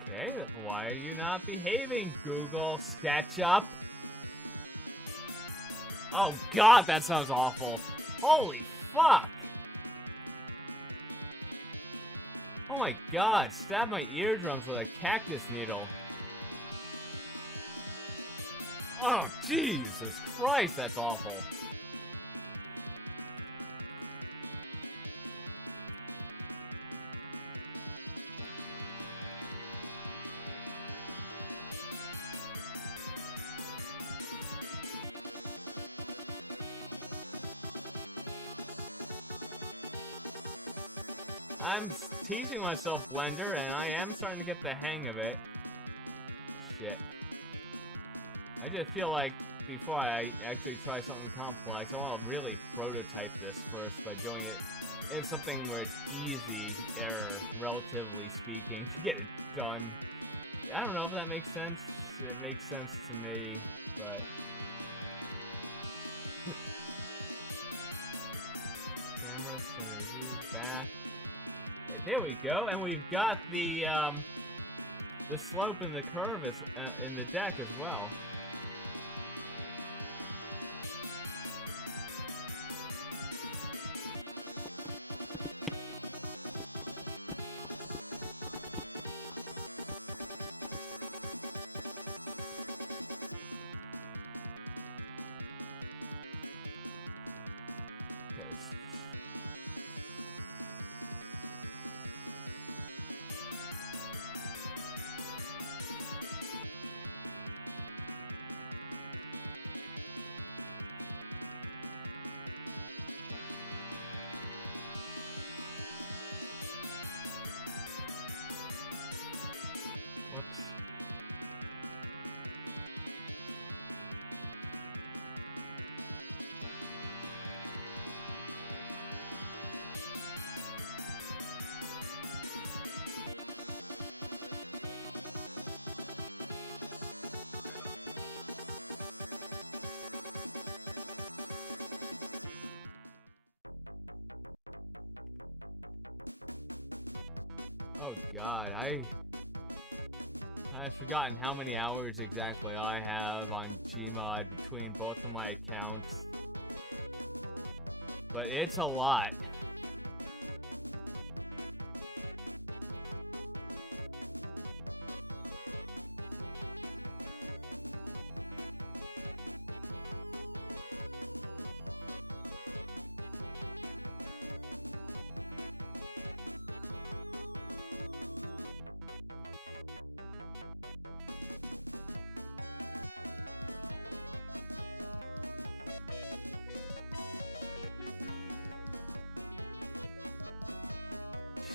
Okay, why are you not behaving, Google SketchUp? Oh god, that sounds awful. Holy fuck! Oh my god, stab my eardrums with a cactus needle. Oh, Jesus Christ, that's awful. I'm teaching myself Blender, and I am starting to get the hang of it. Shit. I just feel like before I actually try something complex, I want to really prototype this first by doing it in something where it's easy, relatively speaking, to get it done. I don't know if that makes sense. It makes sense to me, but... Camera, center view, back. There we go, and we've got the slope and the curve is in the deck as well. Okay. Oh god, I've forgotten how many hours exactly I have on Gmod between both of my accounts. But it's a lot.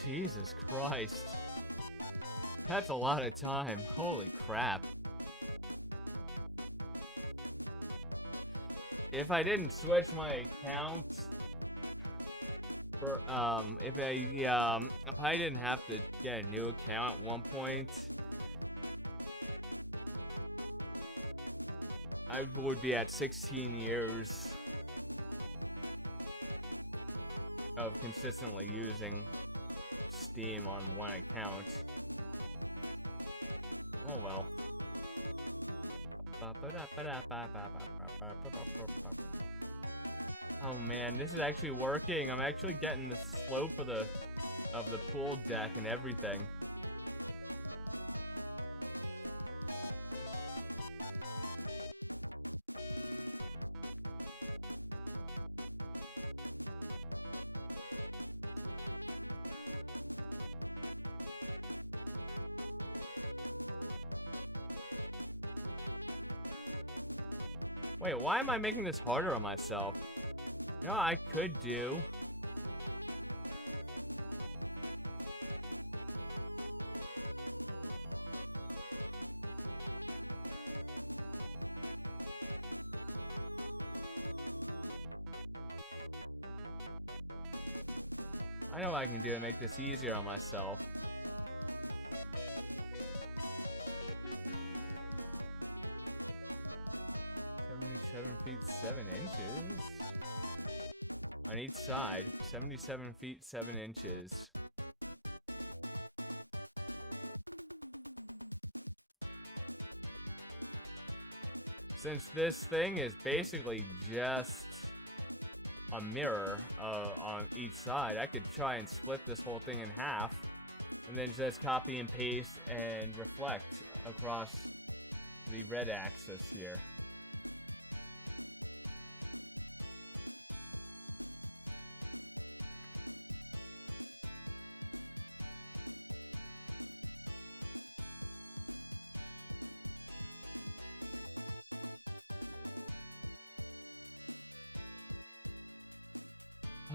Jesus Christ. That's a lot of time. Holy crap. If I didn't switch my account for if I didn't have to get a new account at one point, I would be at 16 years of consistently using Steam on one account. Oh well. Oh man, this is actually working. I'm actually getting the slope of the pool deck and everything. Wait, why am I making this harder on myself? You know what I could do? I know what I can do to make this easier on myself. "77 feet 7 inches on each side. 77 feet 7 inches. Since this thing is basically just a mirror on each side, I could try and split this whole thing in half and then just copy and paste and reflect across the red axis here.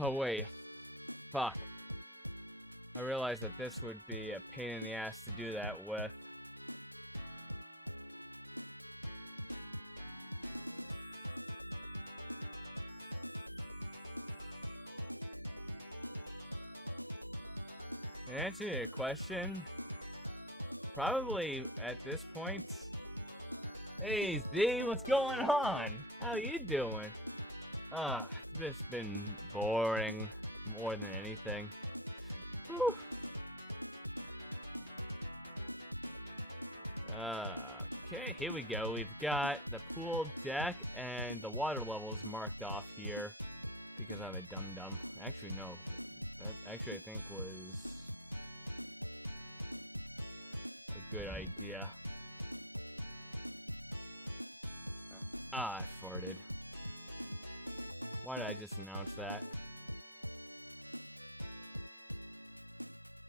Oh wait, fuck. I realized that this would be a pain in the ass to do that with. To answer your question, probably at this point. Hey Z, what's going on? How you doing? It's just been boring more than anything. Whew. Okay, here we go. We've got the pool deck and the water levels marked off here because I'm a dum-dum. Actually, no. That actually I think was a good idea. Ah, I farted. Why did I just announce that?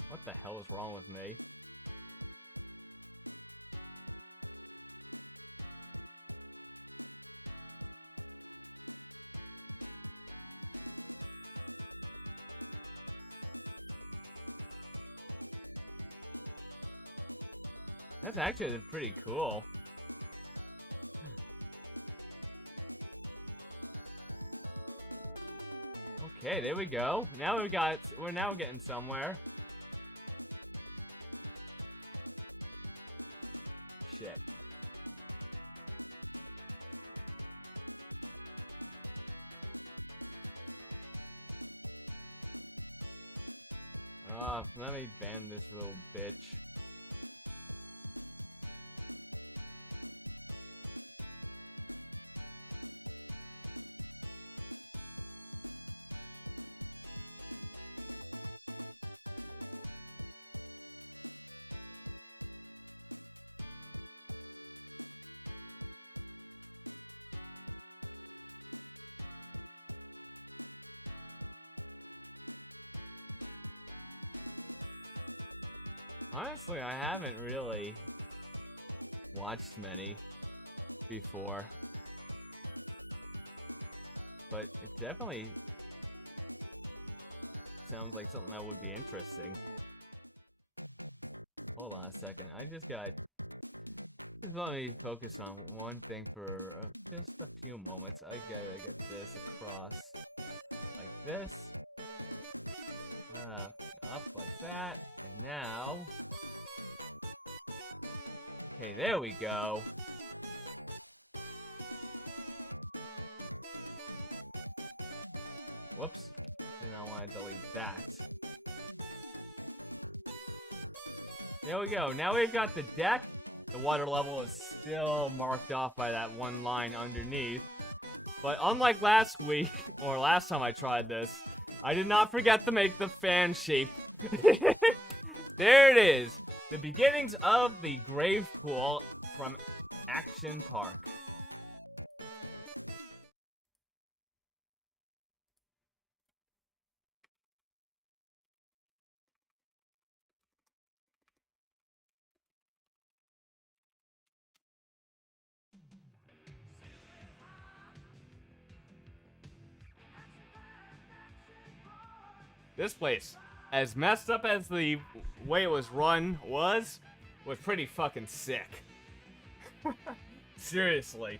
What the hell is wrong with me? That's actually pretty cool. Okay, there we go. Now we're now getting somewhere. Shit. Let me ban this little bitch. Honestly, I haven't really watched many before. But it definitely sounds like something that would be interesting. Hold on a second. Just let me focus on one thing for just a few moments. I gotta get this across like this. Up like that. And now... Okay, there we go. Whoops. Did not want to delete that. There we go. Now we've got the deck. The water level is still marked off by that one line underneath. But unlike last week, or last time I tried this, I did not forget to make the fan shape. There it is. The beginnings of the grave pool from Action Park. This place, as messed up as the way it was run was pretty fucking sick. Seriously.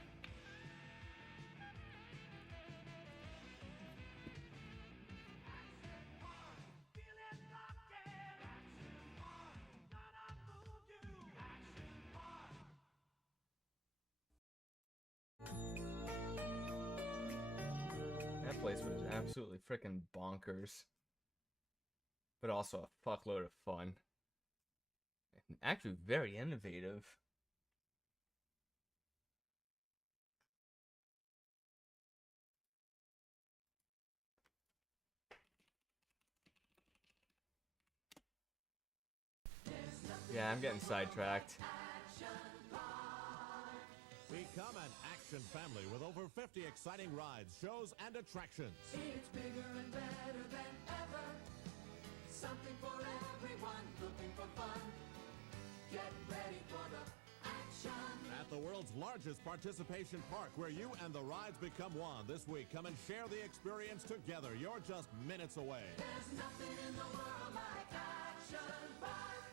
That place was absolutely freaking bonkers. But also a fuckload of fun. And actually very innovative. Yeah, I'm getting sidetracked. Become an action family with over 50 exciting rides, shows, and attractions. It's bigger and better than ever. Something for everyone looking for fun. Get ready for the action. At the world's largest participation park, where you and the rides become one. This week, come and share the experience together. You're just minutes away. There's nothing in the world like Action Park.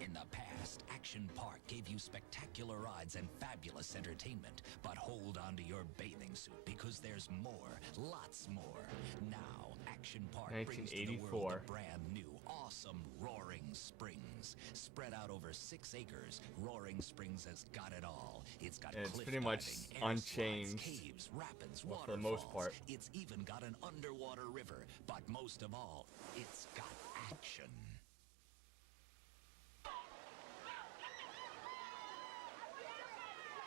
In the past, Action Park gave you spectacular rides and fabulous entertainment. But hold on to your bathing suit, because there's more, lots more. Now, Action Park brings to the world a brand new, awesome Roaring Springs. Spread out over 6 acres, Roaring Springs has got it all. It's got It's cliff pretty much diving, air unchanged, slides, caves, rapids, well, waterfalls. for the most part. It's even got an underwater river. But most of all, it's got action.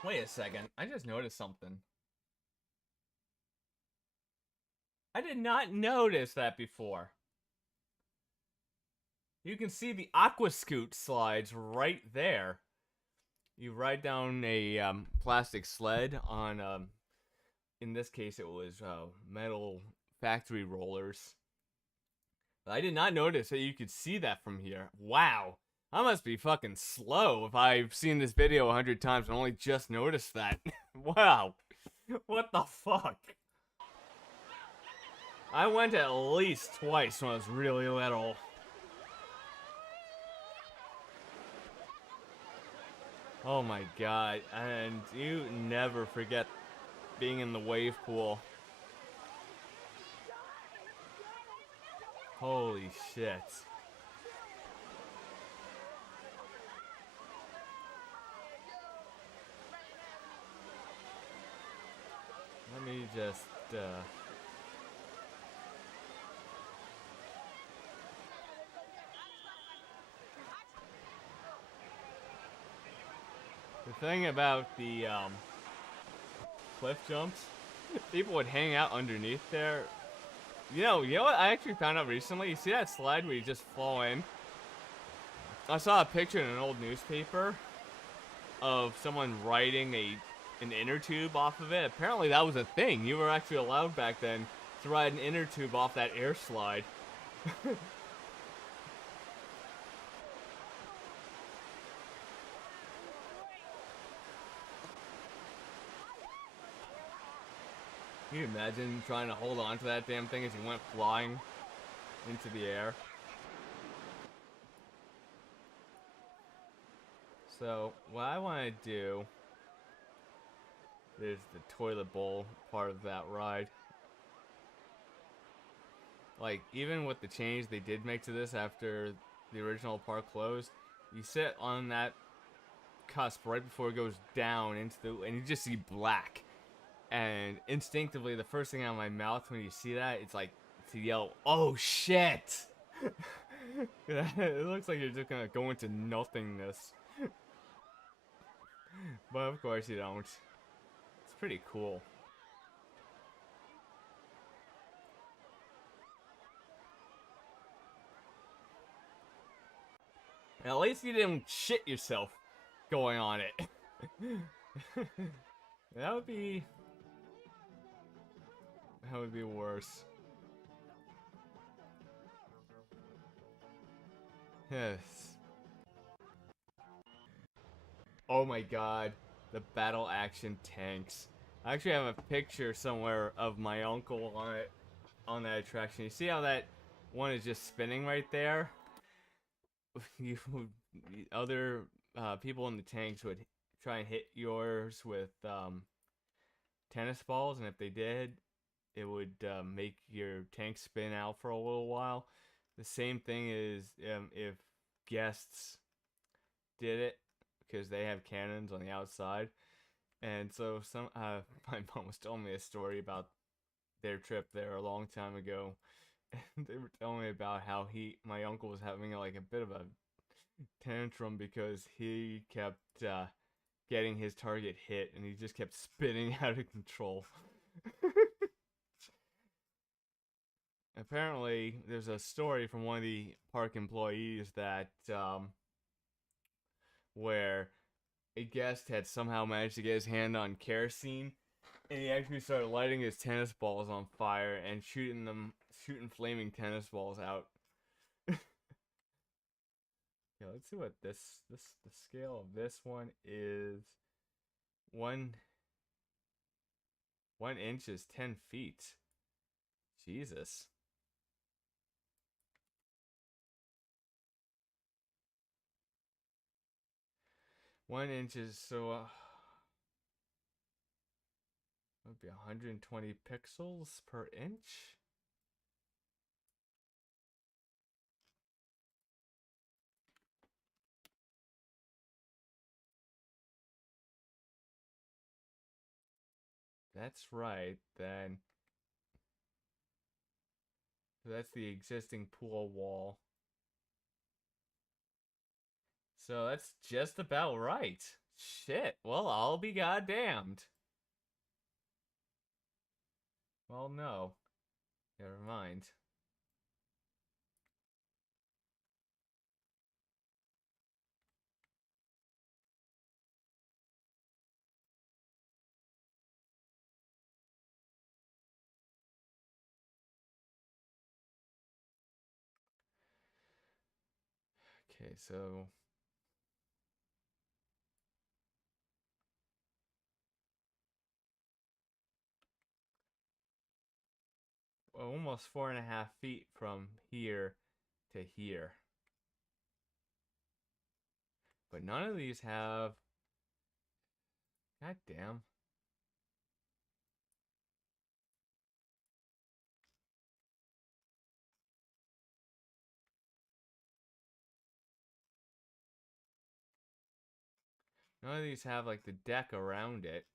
Wait a second, I just noticed something. I did not notice that before. You can see the aquascoot slides right there. You ride down a plastic sled on, in this case it was metal factory rollers. But I did not notice that you could see that from here. Wow. I must be fucking slow if I've seen this video 100 times and only just noticed that. Wow. What the fuck? I went at least twice when I was really little. Oh my god. And you never forget being in the wave pool. Holy shit. Let me just, thing about the cliff jumps, people would hang out underneath there. You know what I actually found out recently? You see that slide where you just fall in? I saw a picture in an old newspaper of someone riding an inner tube off of it. Apparently that was a thing. You were actually allowed back then to ride an inner tube off that air slide. Can you imagine trying to hold on to that damn thing as you went flying into the air? So, what I want to do is the toilet bowl part of that ride. Like, even with the change they did make to this after the original park closed, you sit on that cusp right before it goes down into the, and you just see black. And instinctively, the first thing out of my mouth when you see that, it's like to yell, "Oh shit!" It looks like you're just gonna go into nothingness. But of course you don't. It's pretty cool. At least you didn't shit yourself going on it. That would be worse. Yes. Oh my god, the battle action tanks. I actually have a picture somewhere of my uncle on that attraction. You see how that one is just spinning right there? You other people in the tanks would try and hit yours with tennis balls, and if they did, it would make your tank spin out for a little while. The same thing is if guests did it, because they have cannons on the outside. And so my mom was telling me a story about their trip there a long time ago. And they were telling me about how my uncle was having like a bit of a tantrum because he kept getting his target hit and he just kept spinning out of control. Apparently, there's a story from one of the park employees that where a guest had somehow managed to get his hand on kerosene, and he actually started lighting his tennis balls on fire and shooting flaming tennis balls out. Yeah, let's see what the scale of this one is. 1 inch is 10 feet. Jesus. One inch is would be 120 pixels per inch. That's right. Then that's the existing pool wall. So that's just about right. Shit. Well, I'll be goddamned. Well, no. Never mind. Okay, so almost 4.5 feet from here to here. But none of these have. God damn. None of these have like the deck around it.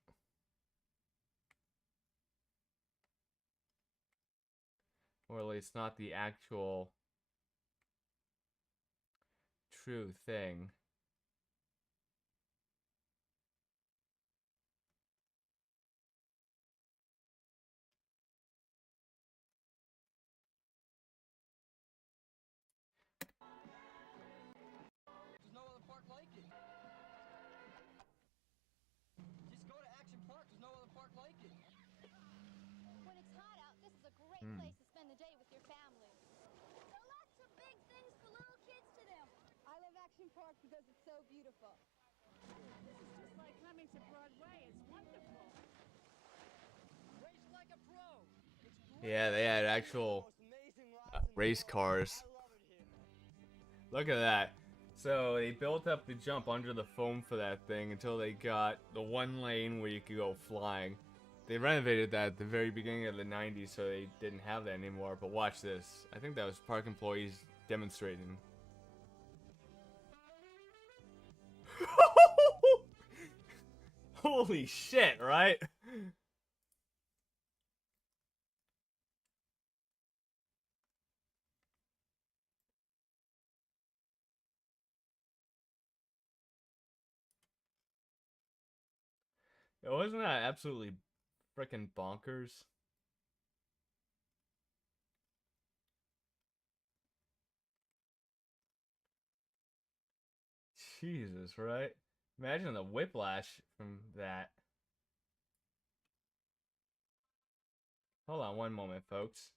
Or at least not the actual true thing. so beautiful. This is just like coming to Broadway. It's wonderful. Race like a pro. It's great. Yeah, they had actual Most amazing rides in the race world. cars. I love it here. Look at that. So they built up the jump under the foam for that thing until they got the one lane where you could go flying. They renovated that at the very beginning of the 90s, so they didn't have that anymore. But watch this. I think that was park employees demonstrating. Holy shit, right? Wasn't that absolutely freaking bonkers? Jesus, right? Imagine the whiplash from that. Hold on one moment, folks.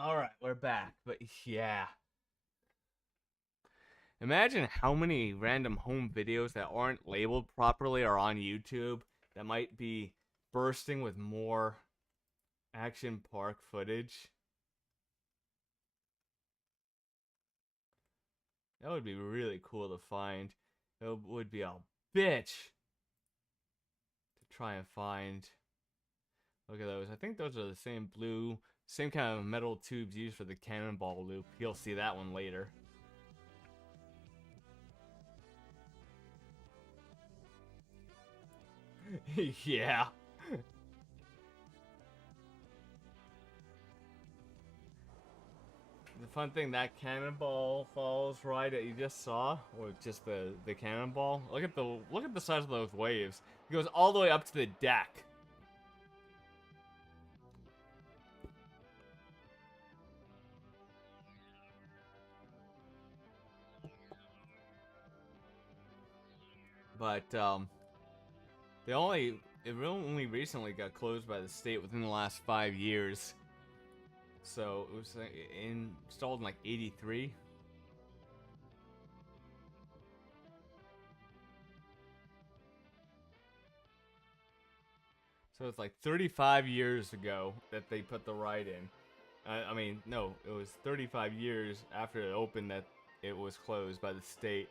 Alright, we're back. But yeah. Imagine how many random home videos that aren't labeled properly are on YouTube that might be bursting with more action park footage. That would be really cool to find. It would be a bitch to try and find. Look at those. I think those are the same blue, same kind of metal tubes used for the cannonball loop. You'll see that one later. Yeah. The fun thing, that cannonball falls ride that you just saw, or just the cannonball. Look at the size of those waves. It goes all the way up to the deck. But it only recently got closed by the state within the last 5 years. So it was installed in like '83. So it's like 35 years ago that they put the ride in. I mean, no, it was 35 years after it opened that it was closed by the state.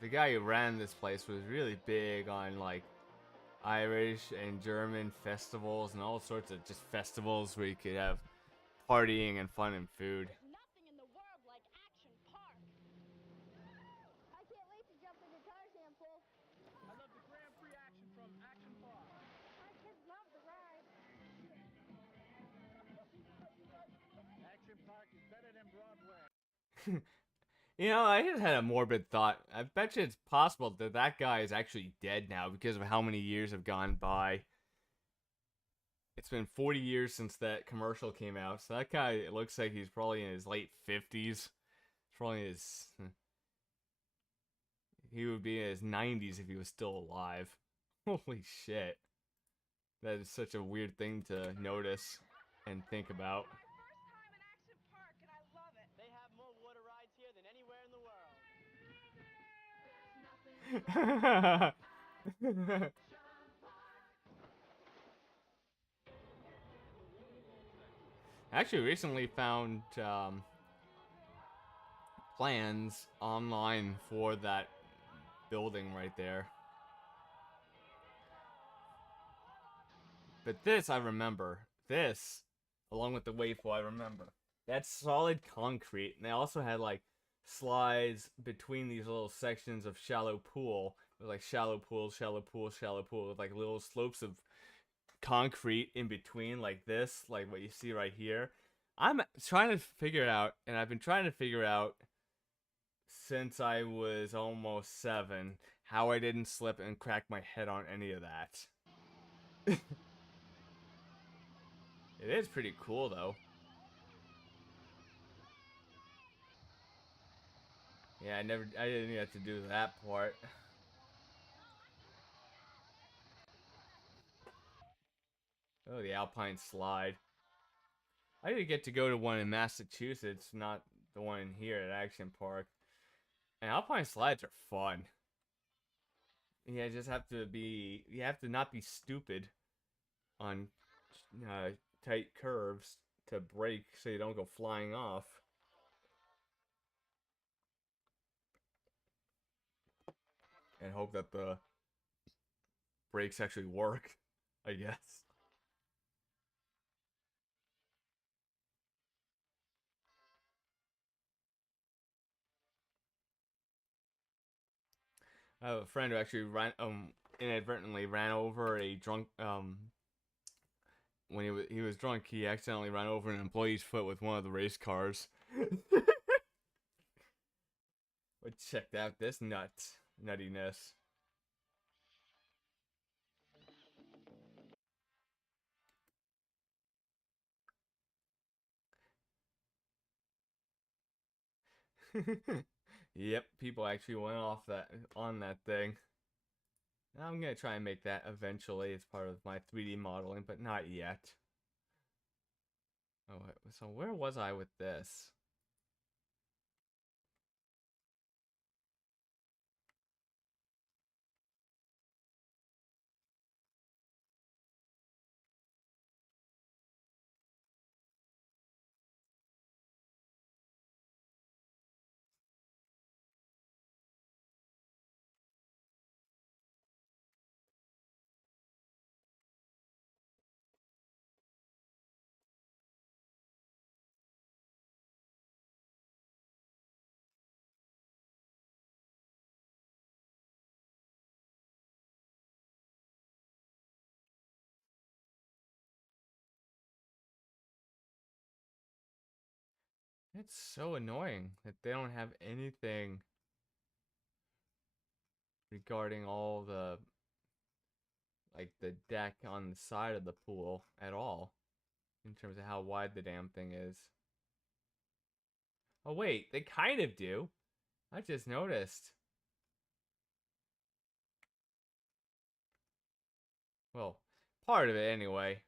The guy who ran this place was really big on like Irish and German festivals and all sorts of just festivals where you could have partying and fun and food. There's nothing in the world like Action Park. I can't wait to jump in the Tarzan pool. I love the Grand Prix action from Action Park. My kids love the ride. Action Park is better than Broadway. You know, I just had a morbid thought. I bet you it's possible that that guy is actually dead now because of how many years have gone by. It's been 40 years since that commercial came out, so that guy, it looks like he's probably in his late 50s. Probably his... He would be in his 90s if he was still alive. Holy shit. That is such a weird thing to notice and think about. They have more water rides here than anywhere in the world. Actually, recently found plans online for that building right there. But this I remember. this, along with the waffle, I remember. That's solid concrete, and they also had like slides between these little sections of shallow pool, with like shallow pool, shallow pool, shallow pool, with like little slopes of concrete in between, like this, like what you see right here. I'm trying to figure it out, and I've been trying to figure out since I was almost 7 how I didn't slip and crack my head on any of that. It is pretty cool though. Yeah, I didn't have to do that part. Oh, the Alpine Slide. I did get to go to one in Massachusetts, not the one in here at Action Park. And Alpine Slides are fun. You just have to be, you have to not be stupid on uh, tight curves to brake so you don't go flying off. And hope that the brakes actually work, I guess. I have a friend who actually inadvertently ran over a drunk when he was drunk, he accidentally ran over an employee's foot with one of the race cars. But check out this nuttiness. Yep, people actually went off that on that thing. I'm gonna try and make that eventually as part of my 3D modeling, but not yet. Oh, so where was I with this? It's so annoying that they don't have anything regarding all the like the deck on the side of the pool at all in terms of how wide the damn thing is. Oh wait, they kind of do. I just noticed. Well, part of it anyway.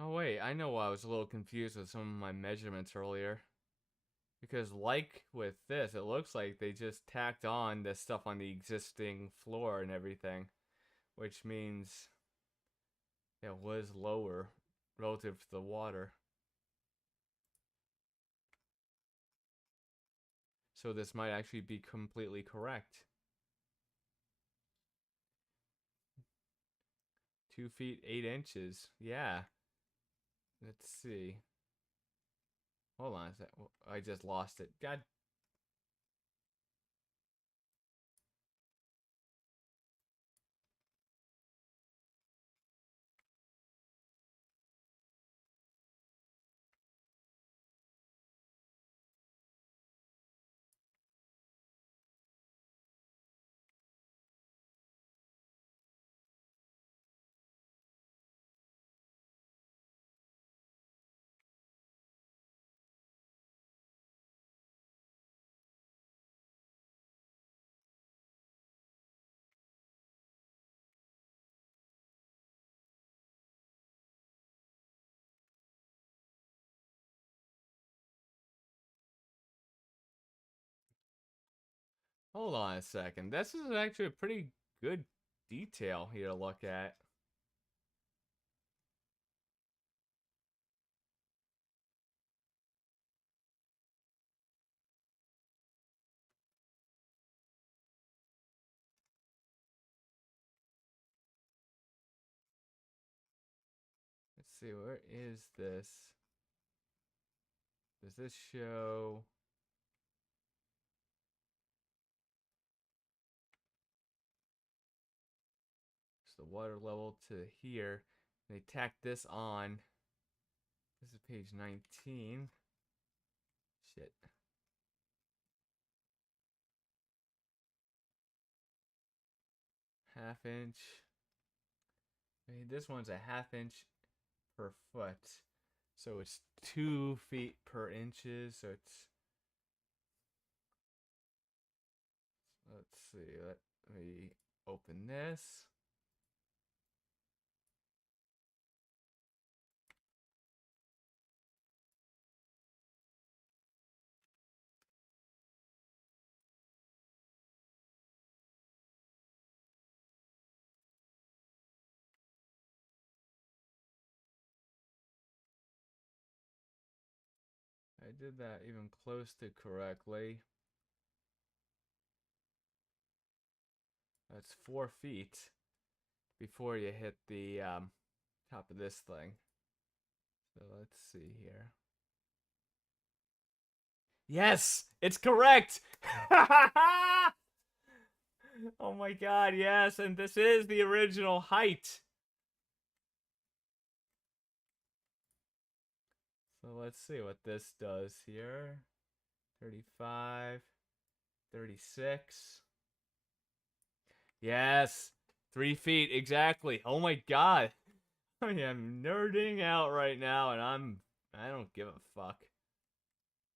Oh wait, I know why I was a little confused with some of my measurements earlier. Because like with this, it looks like they just tacked on this stuff on the existing floor and everything. Which means it was lower relative to the water. So this might actually be completely correct. 2 feet 8 inches. Yeah. Let's see. Hold on a sec. I just lost it. God. Hold on a second. This is actually a pretty good detail here to look at. Let's see, where is this? Does this show? It's the water level to here. They tack this on. This is page 19. Shit. Half inch. I mean, this one's a half inch per foot. So it's 2 feet per inches. So it's. Let's see. Let me open this. I did that even close to correctly. That's 4 feet before you hit the top of this thing. So let's see here. Yes, it's correct. Oh my god, yes, and this is the original height. So let's see what this does here. 35, 36. Yes, 3 feet exactly. Oh my god. I am nerding out right now, and I don't give a fuck.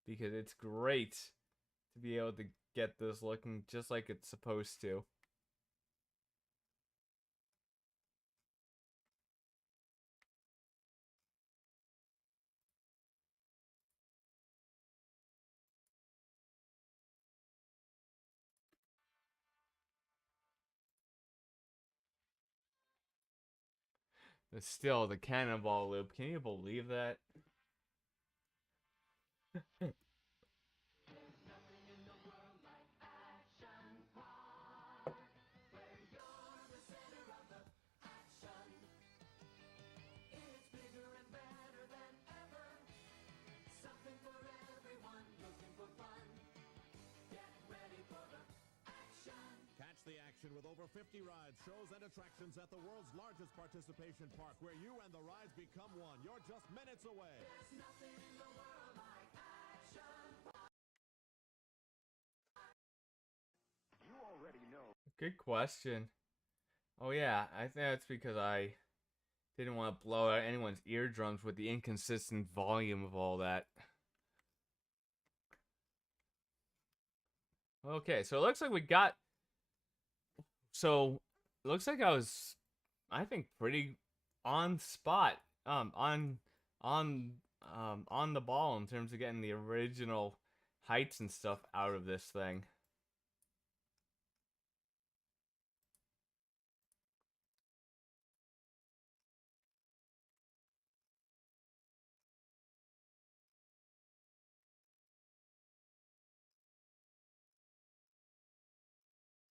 Because it's great to be able to get this looking just like it's supposed to. But still, the cannonball loop. Can you believe that? It's bigger and better than ever. Something for everyone looking for fun. Get ready for the action. Catch the action with over 50 rides, shows, and attractions at the world's largest participation park, where you and the rides become one. You're just minutes away. There's nothing in the world like action. Good question. Oh yeah, I think that's because I didn't want to blow out anyone's eardrums with the inconsistent volume of all that. Okay, so it looks like we got. So it looks like I was, I think, pretty on spot. On on the ball in terms of getting the original heights and stuff out of this thing.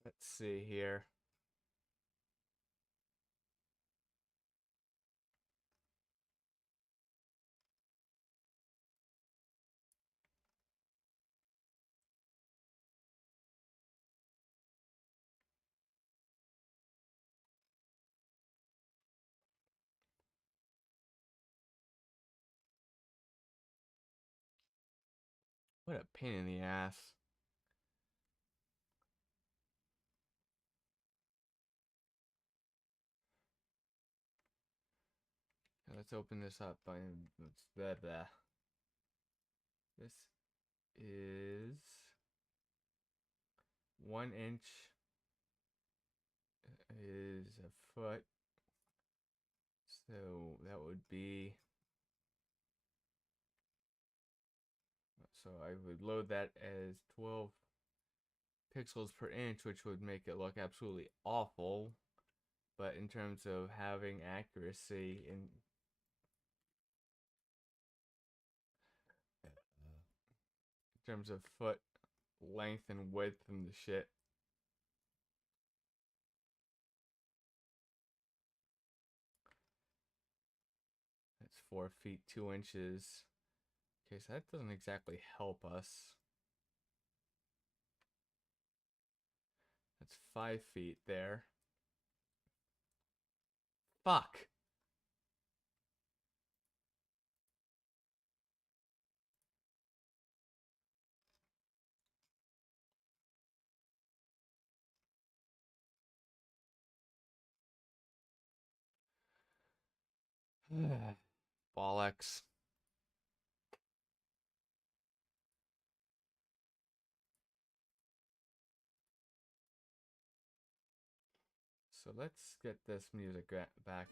Let's see here. What a pain in the ass. Let's open this up. Let's blah, blah. This is 1 inch is a foot. So that would be. So I would load that as 12 pixels per inch, which would make it look absolutely awful. But in terms of having accuracy in terms of foot length and width and the shit. That's 4 feet 2 inches. Okay, so that doesn't exactly help us. That's 5 feet there. Fuck! Bollocks. So let's get this music back.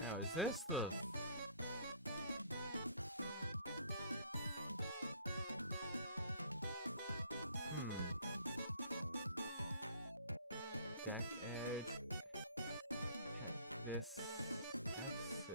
Now, is this the... Deck edge... This... F6...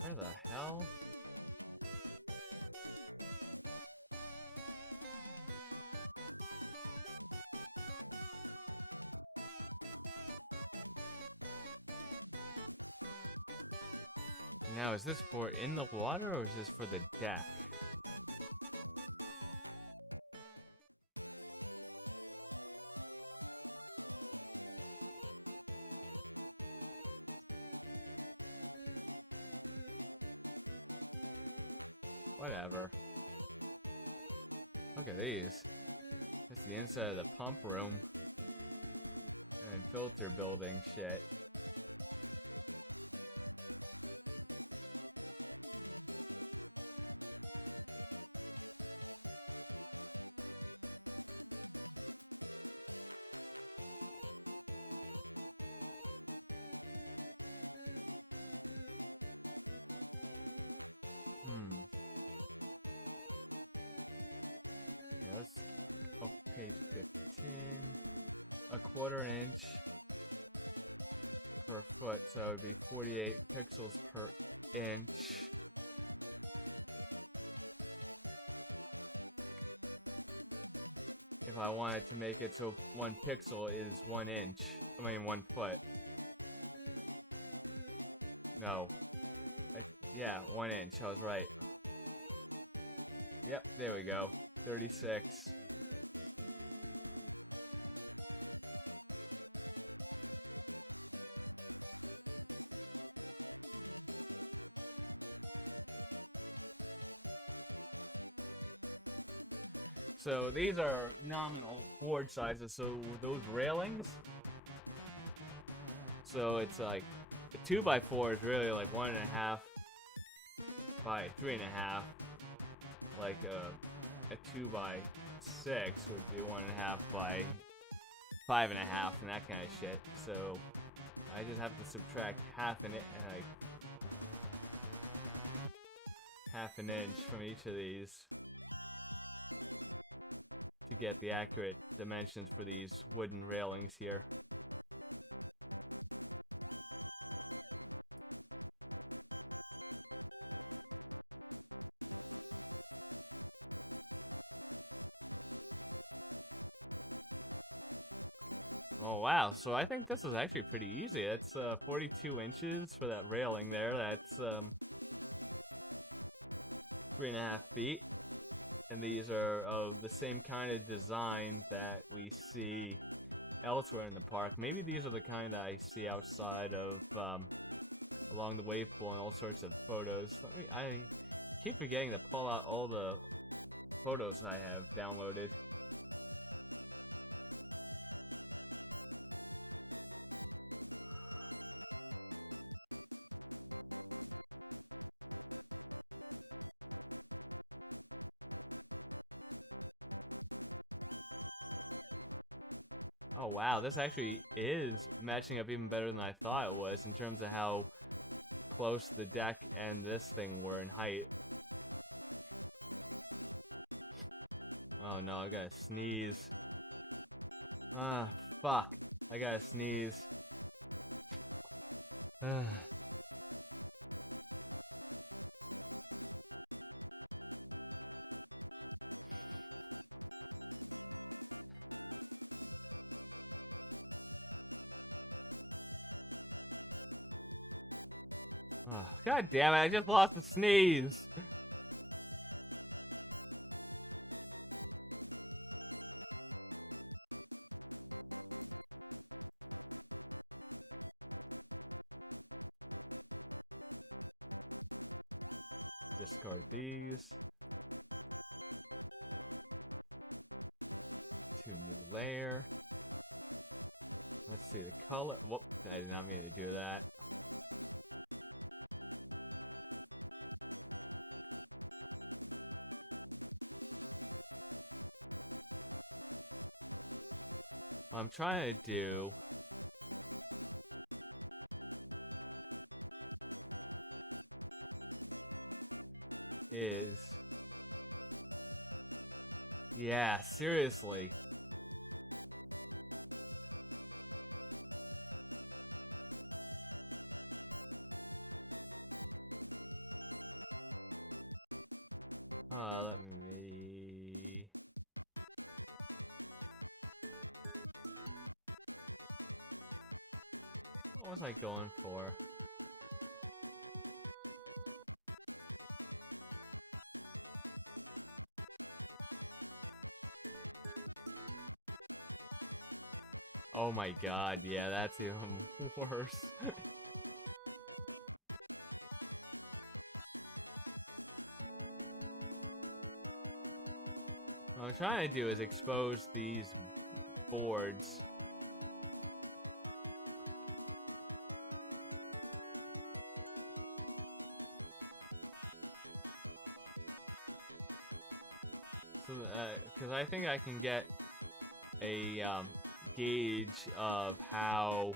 Where the hell? Now, is this for in the water or is this for the deck? Whatever. Look at these. That's the inside of the pump room. And filter building shit. Yes. Oh, page 15. A quarter inch per foot, so it would be 48 pixels per inch. If I wanted to make it so 1 pixel is 1 inch. I mean 1 foot. No. Yeah, 1 inch. I was right. Yep, there we go. 36. So these are nominal board sizes, so those railings, so it's like a 2x4 is really like 1.5 by 3.5, like a 2x6 would be 1.5 by 5.5 and that kind of shit. So I just have to subtract half an inch from each of these to get the accurate dimensions for these wooden railings here. Oh wow, so I think this is actually pretty easy. That's 42 inches for that railing there. That's 3.5 feet. and these are of the same kind of design that we see elsewhere in the park. Maybe these are the kind that I see outside of along the wave pool and all sorts of photos. I keep forgetting to pull out all the photos I have downloaded. Oh wow, this actually is matching up even better than I thought it was in terms of how close the deck and this thing were in height. Oh no, I gotta sneeze. Ah, fuck. I gotta sneeze. God damn it, I just lost the sneeze. Discard these. 2 new layer. Let's see the color. Whoop, I did not mean to do that. What I'm trying to do is. Yeah, seriously. Let me. What was I going for? Oh my god, yeah, that's even worse. What I'm trying to do is expose these boards. So, because I think I can get a gauge of how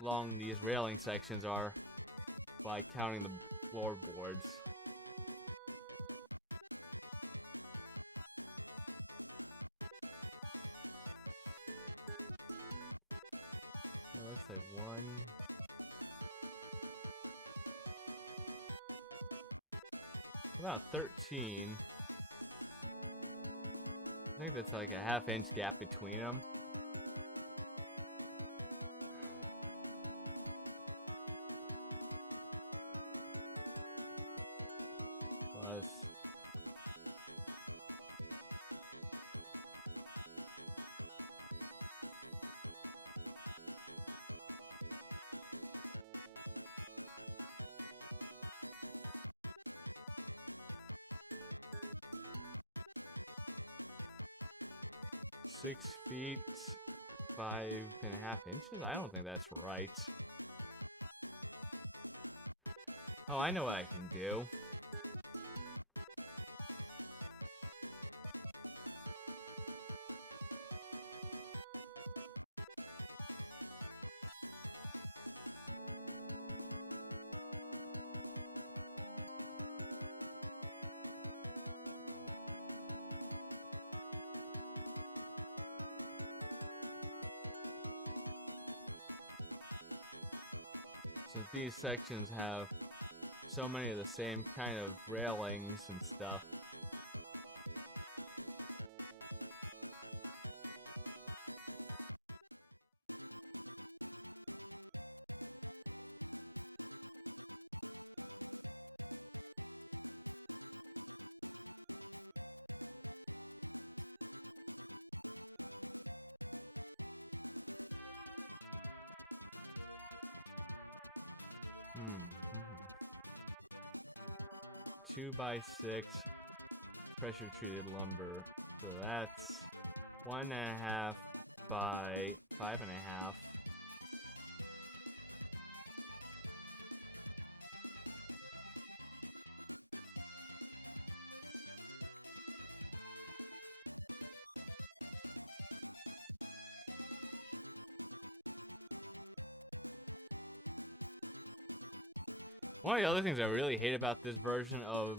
long these railing sections are by counting the floorboards. It looks like 1. About 13. I think that's like a half-inch gap between them. Plus. Six feet, 5.5 inches? I don't think that's right. Oh, I know what I can do. So these sections have so many of the same kind of railings and stuff. 2x6 pressure treated lumber. So that's 1.5 by 5.5. One of the other things I really hate about this version of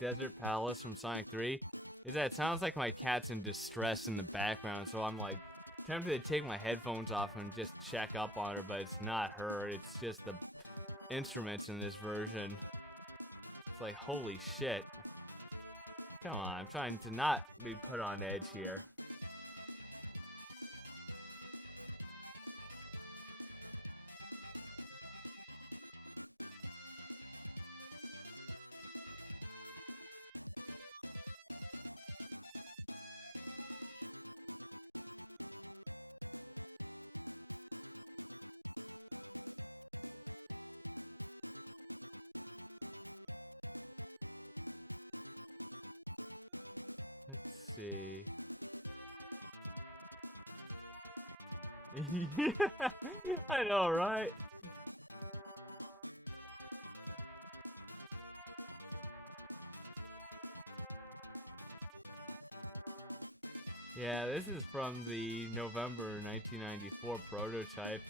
Desert Palace from Sonic 3 is that it sounds like my cat's in distress in the background, so I'm like tempted to take my headphones off and just check up on her, but it's not her, it's just the instruments in this version. It's like, holy shit. Come on, I'm trying to not be put on edge here. Let's see. I know, right? Yeah, this is from the November 1994 prototype.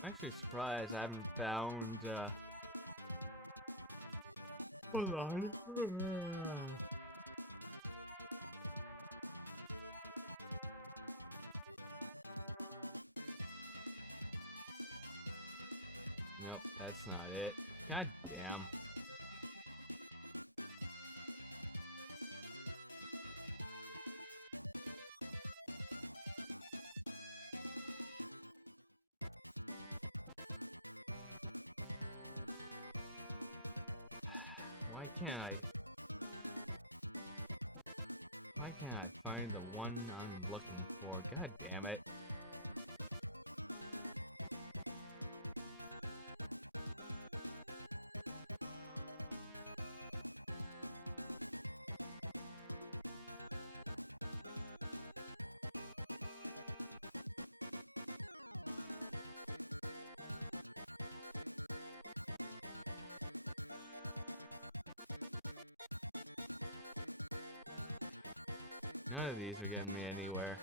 I'm actually surprised I haven't found, hold on. Nope, that's not it. God damn. Why can't I find the one I'm looking for? God damn it. None of these are getting me anywhere.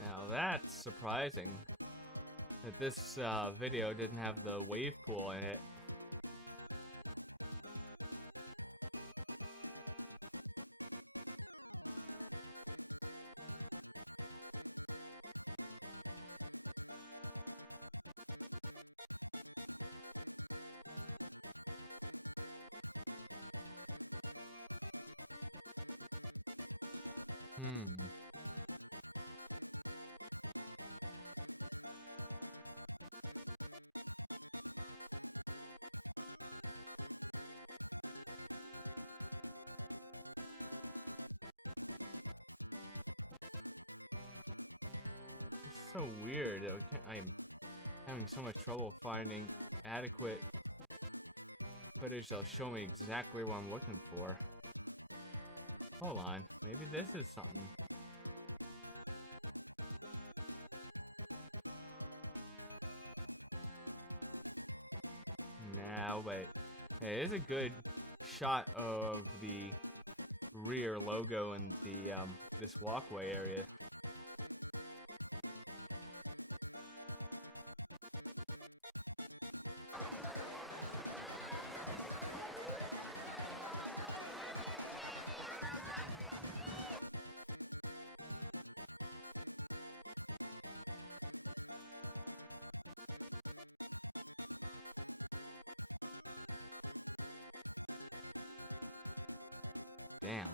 Now that's surprising that this video didn't have the wave pool in it. It's so weird. I'm having so much trouble finding adequate footage that'll show me exactly what I'm looking for. Hold on, maybe this is something. Hey, it is a good shot of the rear logo in the this walkway area. Damn.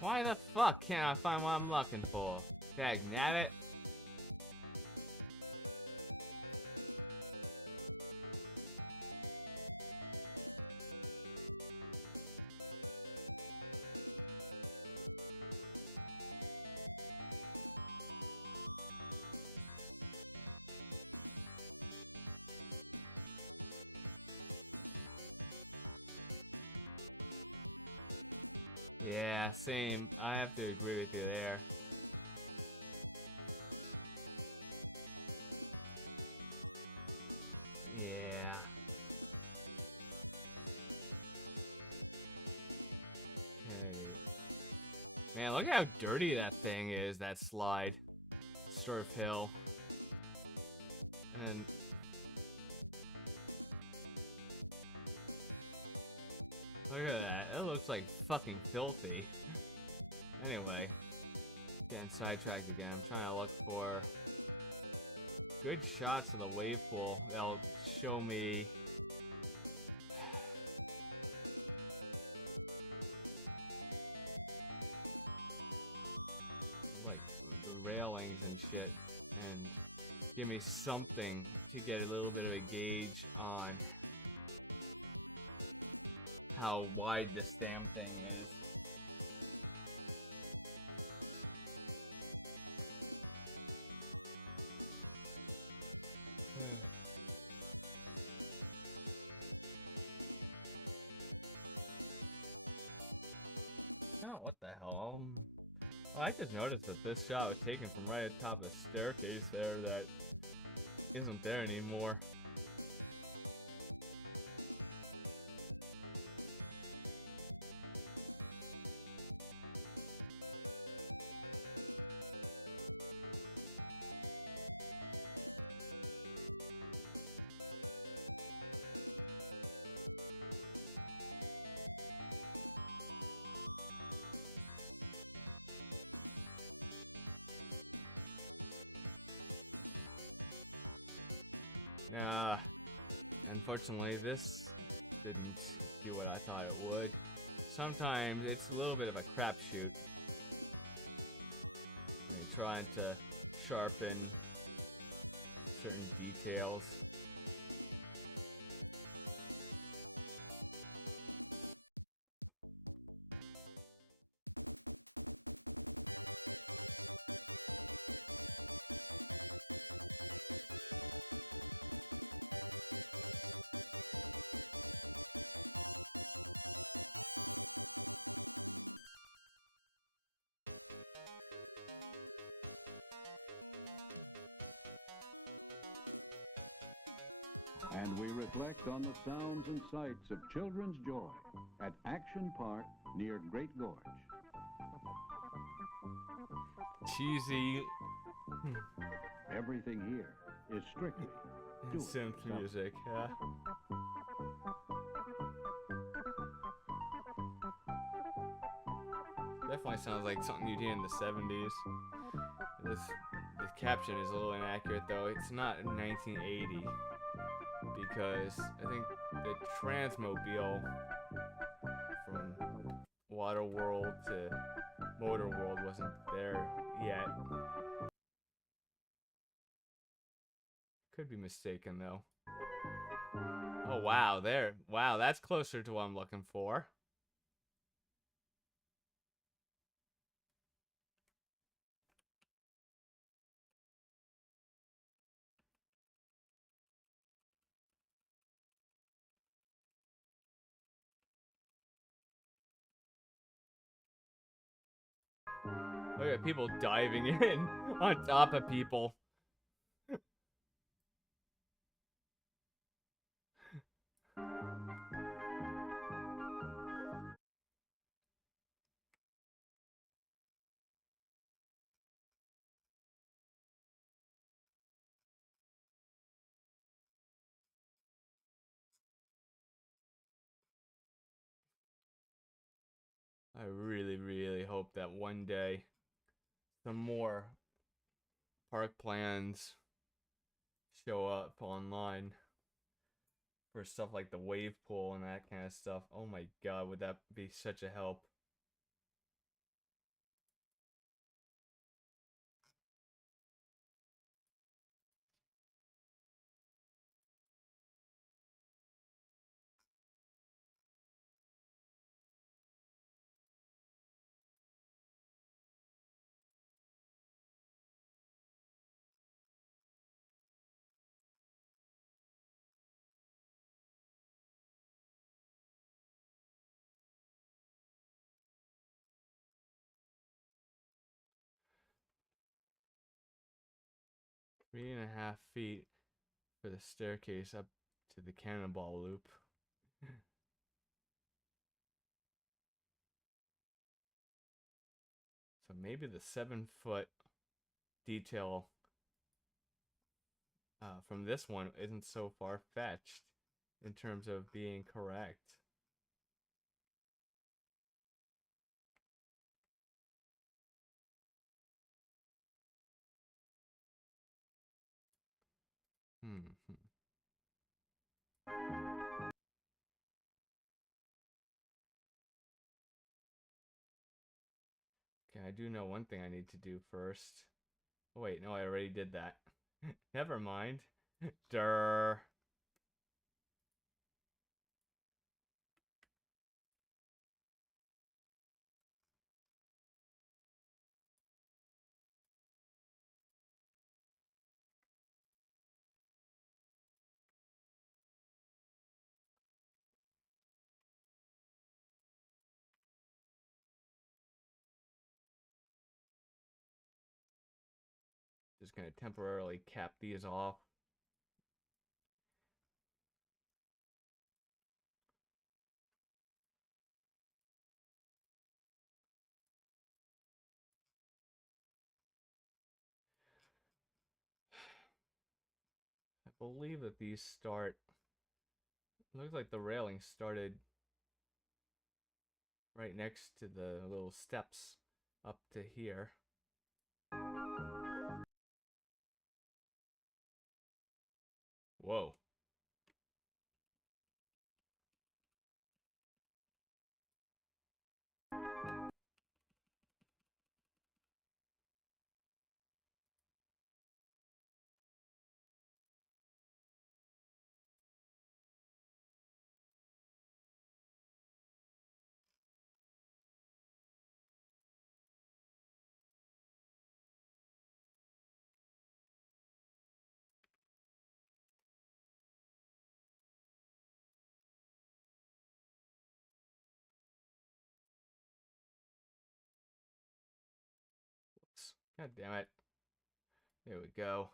Why the fuck can't I find what I'm looking for? Dagnabbit. Yeah, same. I have to agree with you there. Yeah. Okay. Man, look how dirty that thing is, that slide. Surf Hill. And look at that. It looks like fucking filthy. Anyway, getting sidetracked again. I'm trying to look for good shots of the wave pool that'll show me like the railings and shit, and give me something to get a little bit of a gauge on how wide this damn thing is. Oh, what the hell? Well, I just noticed that this shot was taken from right at the top of the staircase there that isn't there anymore. Unfortunately, this didn't do what I thought it would. Sometimes it's a little bit of a crapshoot. You're trying to sharpen certain details. And we reflect on the sounds and sights of children's joy at Action Park near Great Gorge. Cheesy Everything here is strictly synth music, yeah. Definitely sounds like something you'd hear in the 70s. The caption is a little inaccurate though. It's not 1980 because I think the Transmobile from Waterworld to Motorworld wasn't there yet. Could be mistaken though. Oh wow, wow, that's closer to what I'm looking for. Look at people diving in on top of people. I really, really hope that one day some more park plans show up online for stuff like the wave pool and that kind of stuff. Oh my god, would that be such a help? Three and a half feet for the staircase up to the cannonball loop. So maybe the 7-foot detail from this one isn't so far-fetched in terms of being correct. Hmm. Okay, I do know one thing I need to do first. Oh, wait, no, I already did that. Never mind. Durr. Just gonna temporarily cap these off. I believe that these start. Looks like the railing started right next to the little steps up to here. Whoa. Whoops. God damn it. There we go.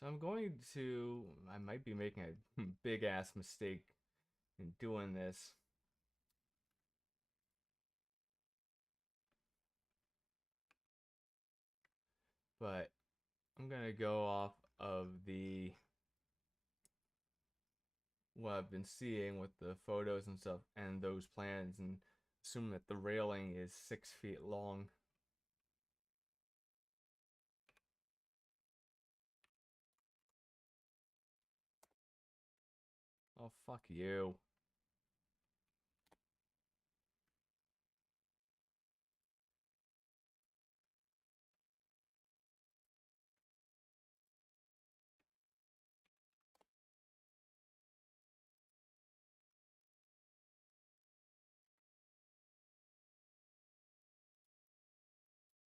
So I'm going to. I might be making a big ass mistake in doing this. But I'm gonna go off of the what I've been seeing with the photos and stuff and those plans and assume that the railing is 6 feet long. Oh, fuck you.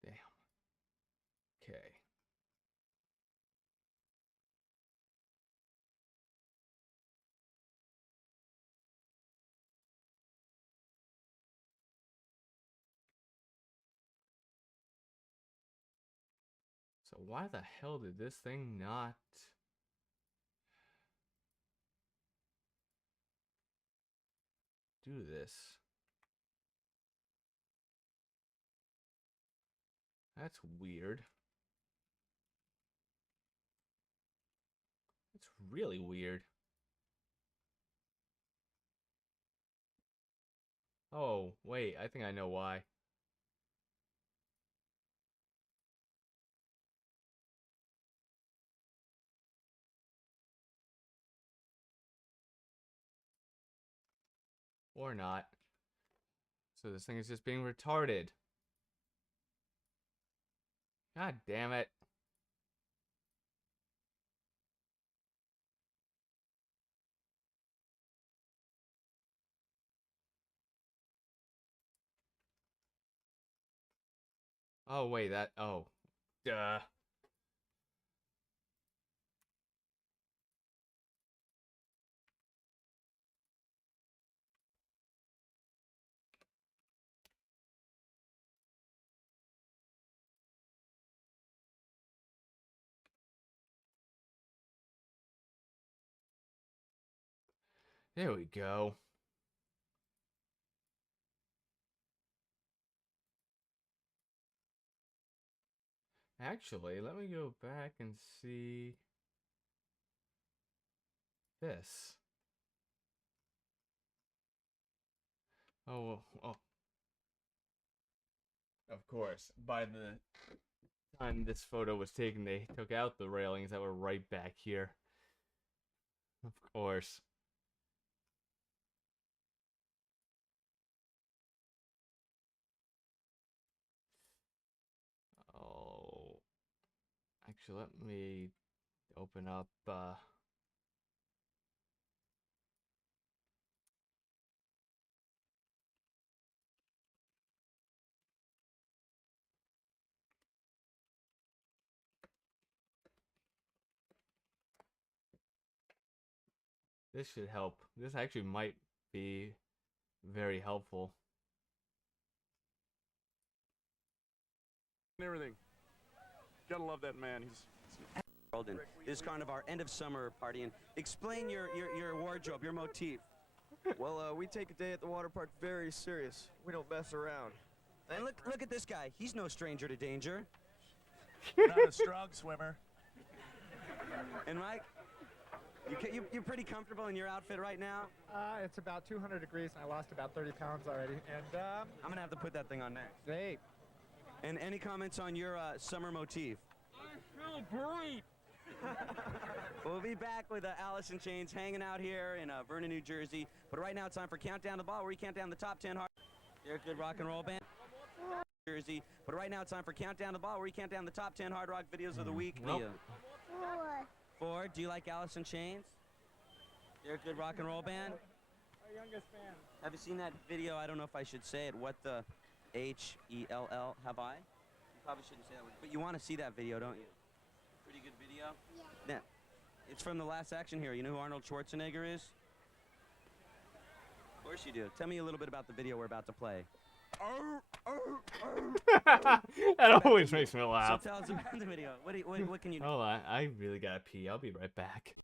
Damn. So why the hell did this thing not... do this? That's weird. That's really weird. Oh, wait, I think I know why. Or not. So this thing is just being retarded. God damn it. Oh, wait, that... oh. Duh. There we go. Actually, let me go back and see this. Oh, oh. Of course, by the time this photo was taken, they took out the railings that were right back here. Of course. Oh. Actually, let me open up, this should help. This actually might be very helpful. And everything. Gotta love that man. He's And this is kind of our end of summer party. And explain your wardrobe, your motif. Well, we take a day at the water park very serious. We don't mess around. And look at this guy. He's no stranger to danger. not a strong swimmer. And Mike, you're pretty comfortable in your outfit right now. It's about 200 degrees, and I lost about 30 pounds already. And I'm gonna have to put that thing on next. hey, And any comments on your summer motif? I feel great. We'll be back with Alice in Chains hanging out here in Vernon, New Jersey. But right now it's time for Countdown the Ball, where we count down the top 10 hard. You're a good rock and roll band. Jersey. But right now it's time for Countdown the Ball, where we count down the top 10 hard rock videos of the week. Nope. Four. Do you like Alice in Chains? You're a good rock and roll band. our youngest fan. Have you seen that video? I don't know if I should say it. What the H-E-L-L have I? You probably shouldn't say that, but you want to see that video, don't you? Pretty good video? Yeah. It's from The Last Action Hero. You know who Arnold Schwarzenegger is? Of course you do. Tell me a little bit about the video we're about to play. That always makes me So laugh. tell us about the video. What can you do? Hold on, I really gotta pee. I'll be right back.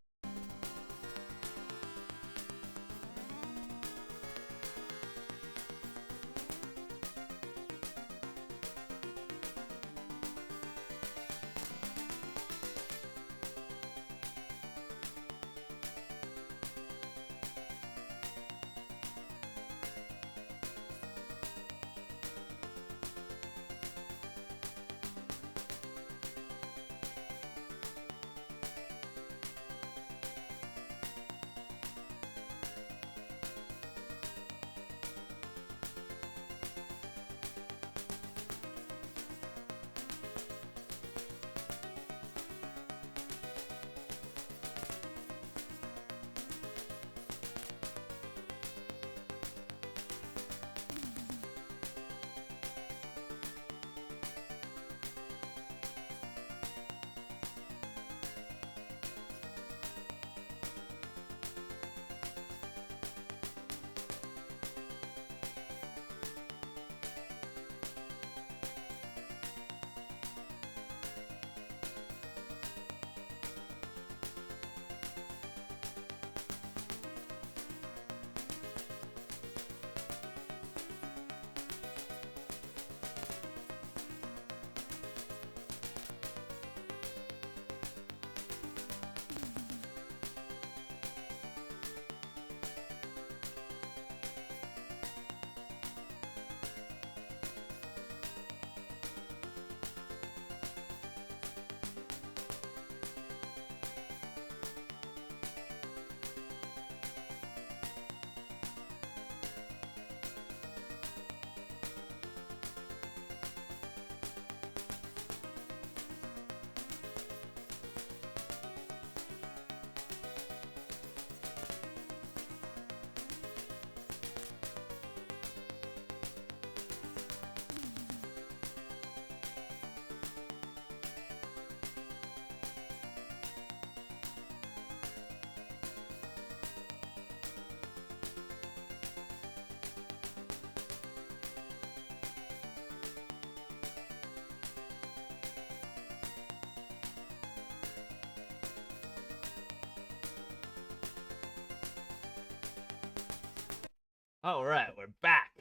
All right, we're back.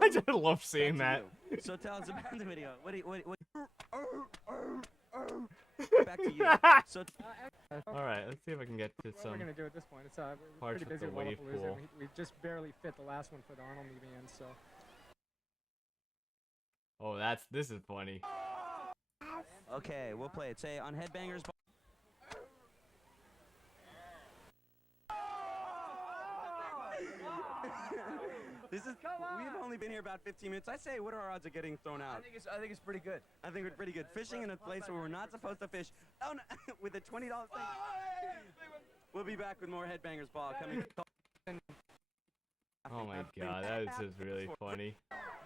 I just love seeing that. So tell us about the video. What back to you. So All right, let's see if I can get to What some. we're gonna do at this point? It's we're parts pretty with busy the with wave Lollapalooza. pool. We just barely fit the last one for the Arnold meeting in, so. Oh, this is funny. okay, we'll play it. Say on Headbangers. This is. We've only been here about 15 minutes. I say, what are our odds of getting thrown out? I think it's pretty good. I think we're pretty good. Fishing in a place where we're not supposed to fish. Oh no, with a $20 thing. We'll be back with more Headbangers Ball coming. Oh my god, that is just really funny.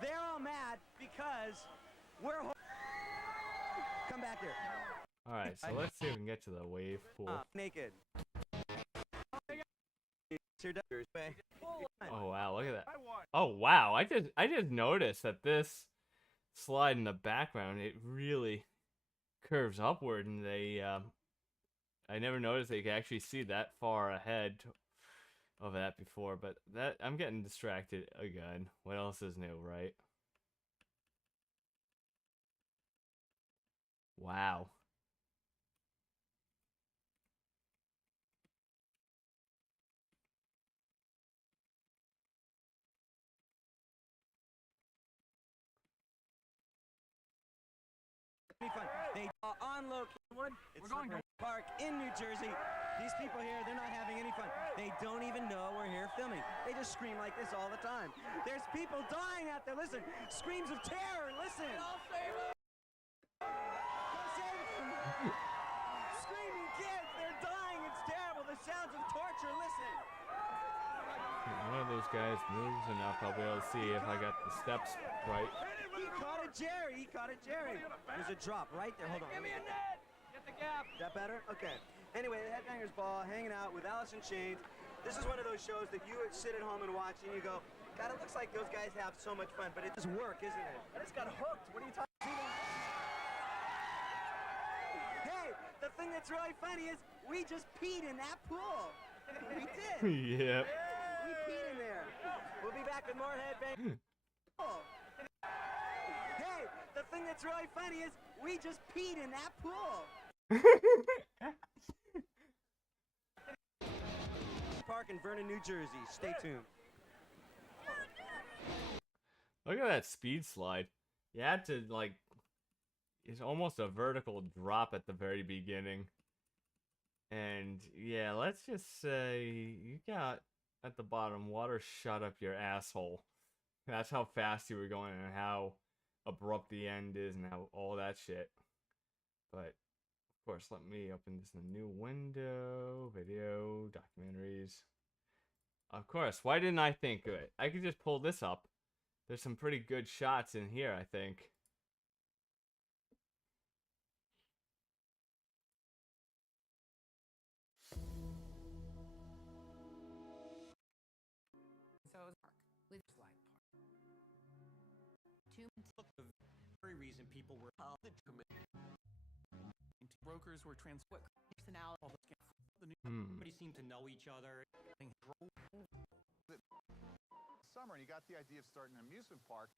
They're all mad because we're. Come back here. All right, so let's see if we can get to the wave pool. Naked. It's your doctor's way. Oh wow, look at that. Oh wow, I just noticed that this slide in the background, it really curves upward, and I never noticed that you could actually see that far ahead of that before, but I'm getting distracted again. What else is new, right? Wow. Fun. They are on location. It's going to park in New Jersey. These people here, they're not having any fun. They don't even know we're here filming. They just scream like this all the time. There's people dying out there. Listen, screams of terror. Listen. Go save them. Screaming kids. They're dying. It's terrible. The sounds of torture. Listen. One of those guys moves enough, I'll be able to see if I got the steps right. He caught a Jerry. He caught a Jerry. There's a drop right there. Hold on. Give me a net. Get the gap. Is that better? Okay. Anyway, the Headbangers Ball hanging out with Alice in Chains. This is one of those shows that you sit at home and watch and you go, God, it looks like those guys have so much fun, but it does work, isn't it? I just got hooked. What are you talking about? Hey, the thing that's really funny is we just peed in that pool. We did. Yep. We peed in there. We'll be back with more Headbangers. Hey, the thing that's really funny is we just peed in that pool. Park in Vernon, New Jersey. Stay tuned. Look at that speed slide. You had to, like, it's almost a vertical drop at the very beginning. And, yeah, let's just say you got, at the bottom, water shot up your asshole. That's how fast you were going and how abrupt the end is and how all that shit. But, of course, let me open this in a new window. Video, documentaries. Of course, why didn't I think of it? I could just pull this up. There's some pretty good shots in here, I think. With slide part. The very reason people were brokers were transferred personality. Everybody seemed to know each other. Summer, and he got the idea of starting an amusement park.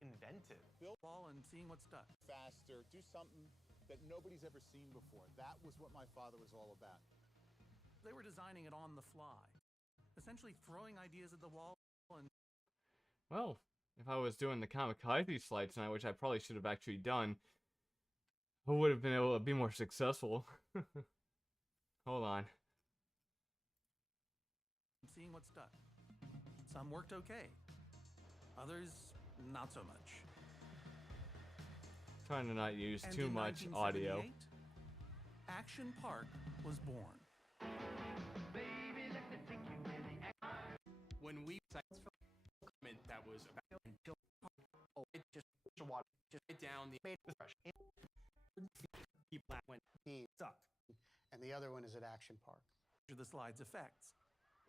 Inventive. Build ball and seeing what's stuck. Faster, do something that nobody's ever seen before. That was what my father was all about. They were designing it on the fly, essentially throwing ideas at the wall. And well, if I was doing the kamikaze slide tonight, which I probably should have actually done, I would have been able to be more successful. Hold on. Seeing what's stuck. Some worked okay. Others, not so much. Trying to not use And too in much audio. 1978, Action Park was born. When we that was about it just down the people that went sucked. And the other one is at Action Park. The slide's effects.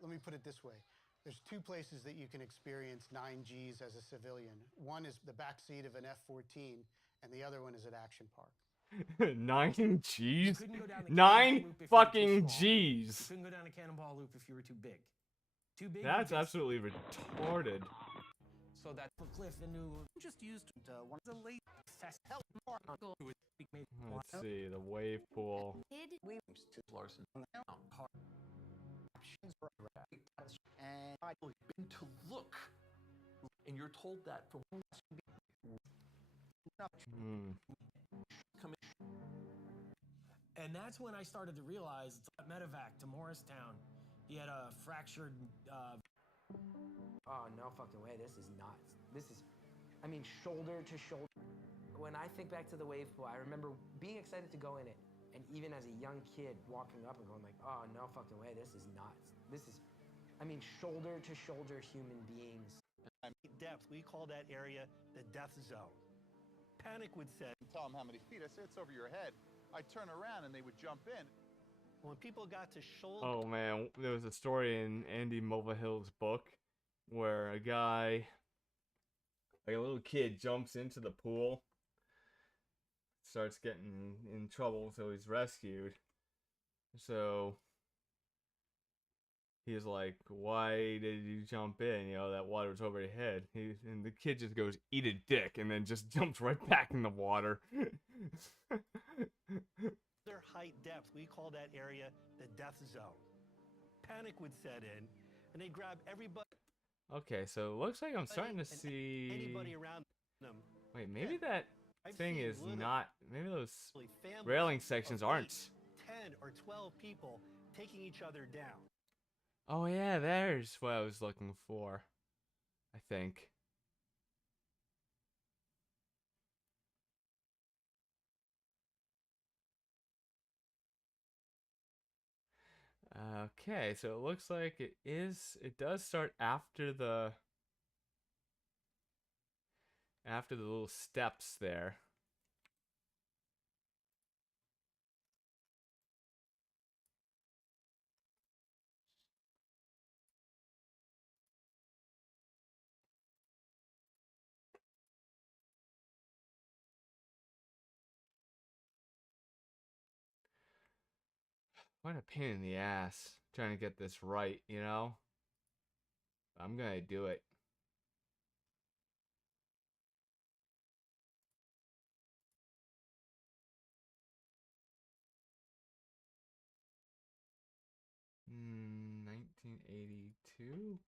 Let me put it this way. There's two places that you can experience 9Gs as a civilian. One is the back seat of an F-14, and the other one is at Action Park. 9 G's? couldn't go down the 9 Cannonball Loop if you were too fucking small. You G's. couldn't go down a Cannonball Loop if you were too big. Too big. That's you get absolutely retarded. So that's for Cliff into just used one of the late fest help more Let's see, the wave pool. Larson on the town. And I've been to look, and you're told that from come in. And that's when I started to realize it's like medevac to Morristown. He had a fractured. Oh no fucking way! This is nuts. This is, I mean, shoulder to shoulder. When I think back to the wave pool, I remember being excited to go in it, and even as a young kid walking up and going like, oh no fucking way! This is nuts. This is, I mean, shoulder to shoulder human beings. Depth, we call that area the death zone. Panic would set. Tell them how many feet. I say it's over your head. I'd turn around and they would jump in. When people got to shoulder. Oh man, there was a story in Andy Mulvihill's book where a guy, like a little kid, jumps into the pool, starts getting in trouble, so he's rescued. So he's like, why did you jump in? You know, that water was over your head. And the kid just goes, eat a dick, and then just jumps right back in the water. Their height depth, we call that area the death zone. Panic would set in, and they'd grab everybody. Okay, so it looks like I'm starting to see. Anybody around them. Wait, maybe that I've thing seen is literally not. Maybe those families railing sections of aren't. 10 or 12 people taking each other down. Oh yeah, there's what I was looking for. I think. Okay, so it looks like it does start after the little steps there. What a pain in the ass trying to get this right, you know? I'm gonna do it. Hmm, 1982?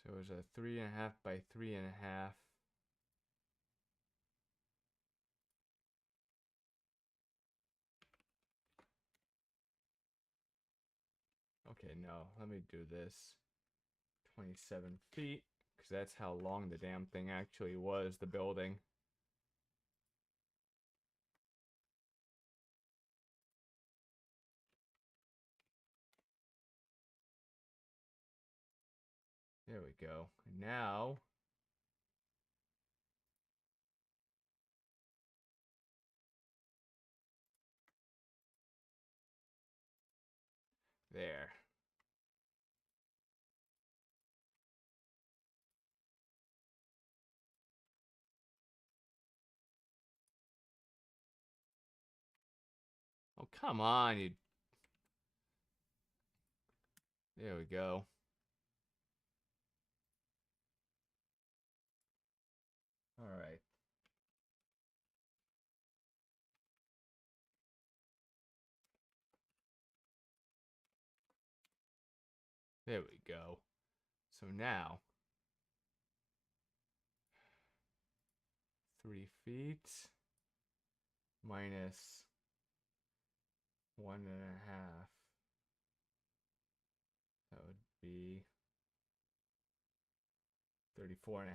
So it was a 3.5 by 3.5. Okay, no, let me do this. 27 feet, because that's how long the damn thing actually was, the building. There we go. And now, there. Oh, come on, you. There we go. All right. There we go. So now, 3 feet minus 1.5. That would be 34.5.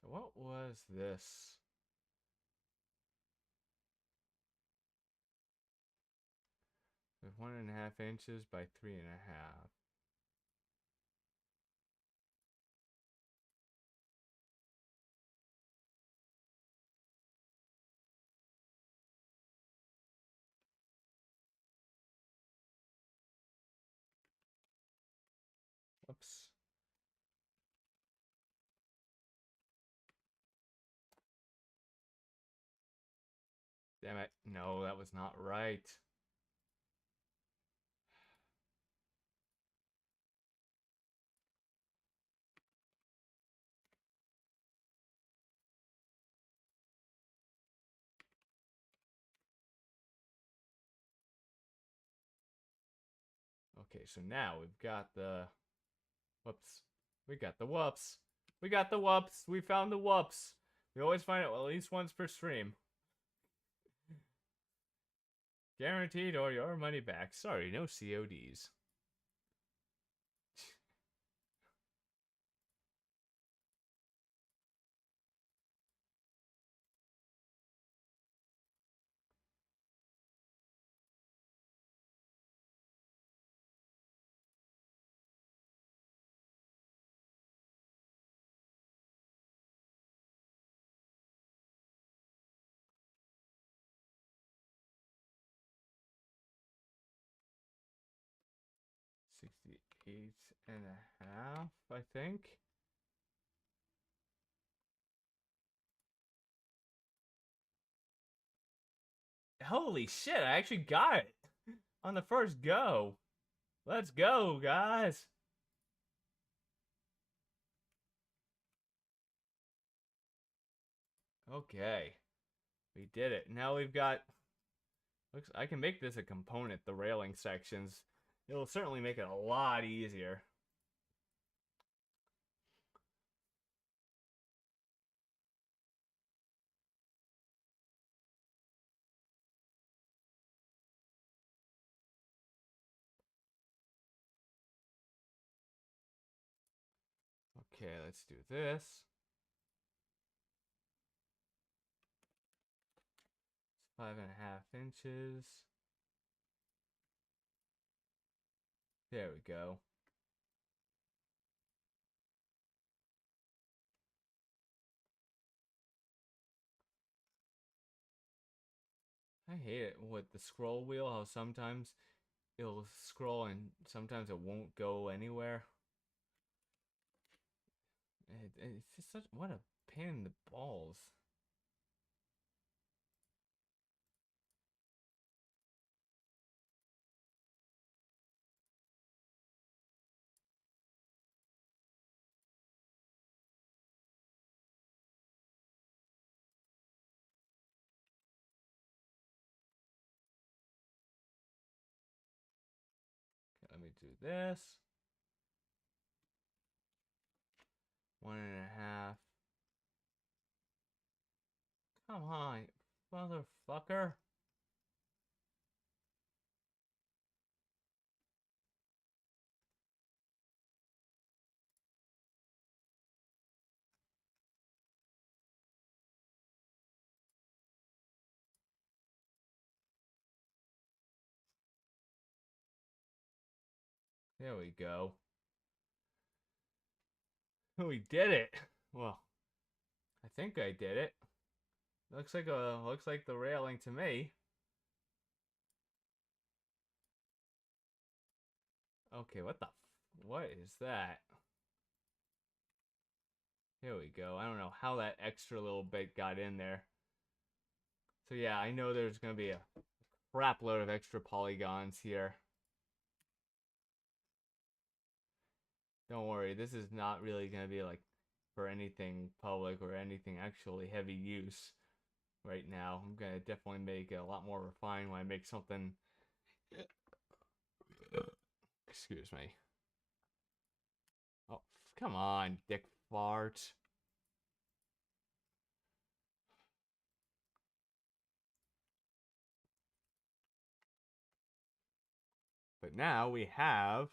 So what was this? 1.5 inches by 3.5. Whoops. Damn it. No, that was not right. Okay, so now we've got the... Whoops. We got the whoops. We got the whoops. We found the whoops. We always find it at least once per stream. Guaranteed or your money back. Sorry, no CODs. $68.5, I think. Holy shit, I actually got it on the first go. Let's go, guys. Okay. We did it. Now we've got... Looks, I can make this a component, the railing sections. It'll certainly make it a lot easier. Okay, let's do this. 5.5 inches. There we go. I hate it with the scroll wheel, how sometimes it'll scroll and sometimes it won't go anywhere. It's just such, what a pain in the balls. Okay, let me do this. 1.5. Come on, motherfucker. There we go. We did it. Well, I think I did it. Looks like the railing to me. Okay, what is that? Here we go. I don't know how that extra little bit got in there. So yeah, I know there's gonna be a crap load of extra polygons here. Don't worry, this is not really gonna be like for anything public or anything actually heavy use right now. I'm gonna definitely make it a lot more refined when I make something. Excuse me. Oh, come on, dick fart. But now we have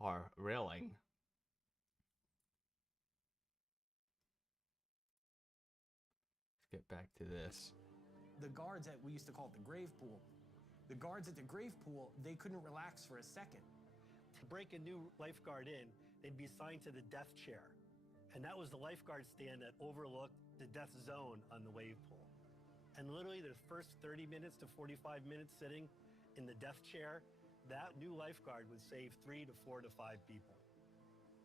our railing. Let's get back to this. The guards at, we used to call it the grave pool. The guards at the grave pool, they couldn't relax for a second. To break a new lifeguard in, they'd be assigned to the death chair. And that was the lifeguard stand that overlooked the death zone on the wave pool. And literally the first 30 minutes to 45 minutes sitting in the death chair, that new lifeguard would save 3 to 4 to 5 people.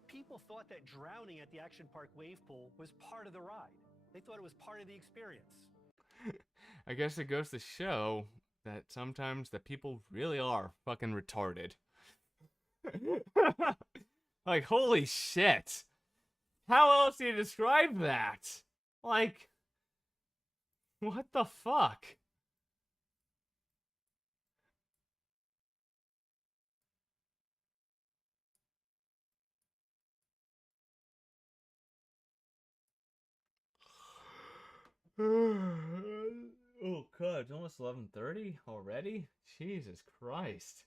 People thought that drowning at the Action Park wave pool was part of the ride. They thought it was part of the experience. I guess it goes to show that sometimes the people really are fucking retarded. Like, holy shit. How else do you describe that? Like, what the fuck? Oh god, it's almost 11:30 already? Jesus Christ.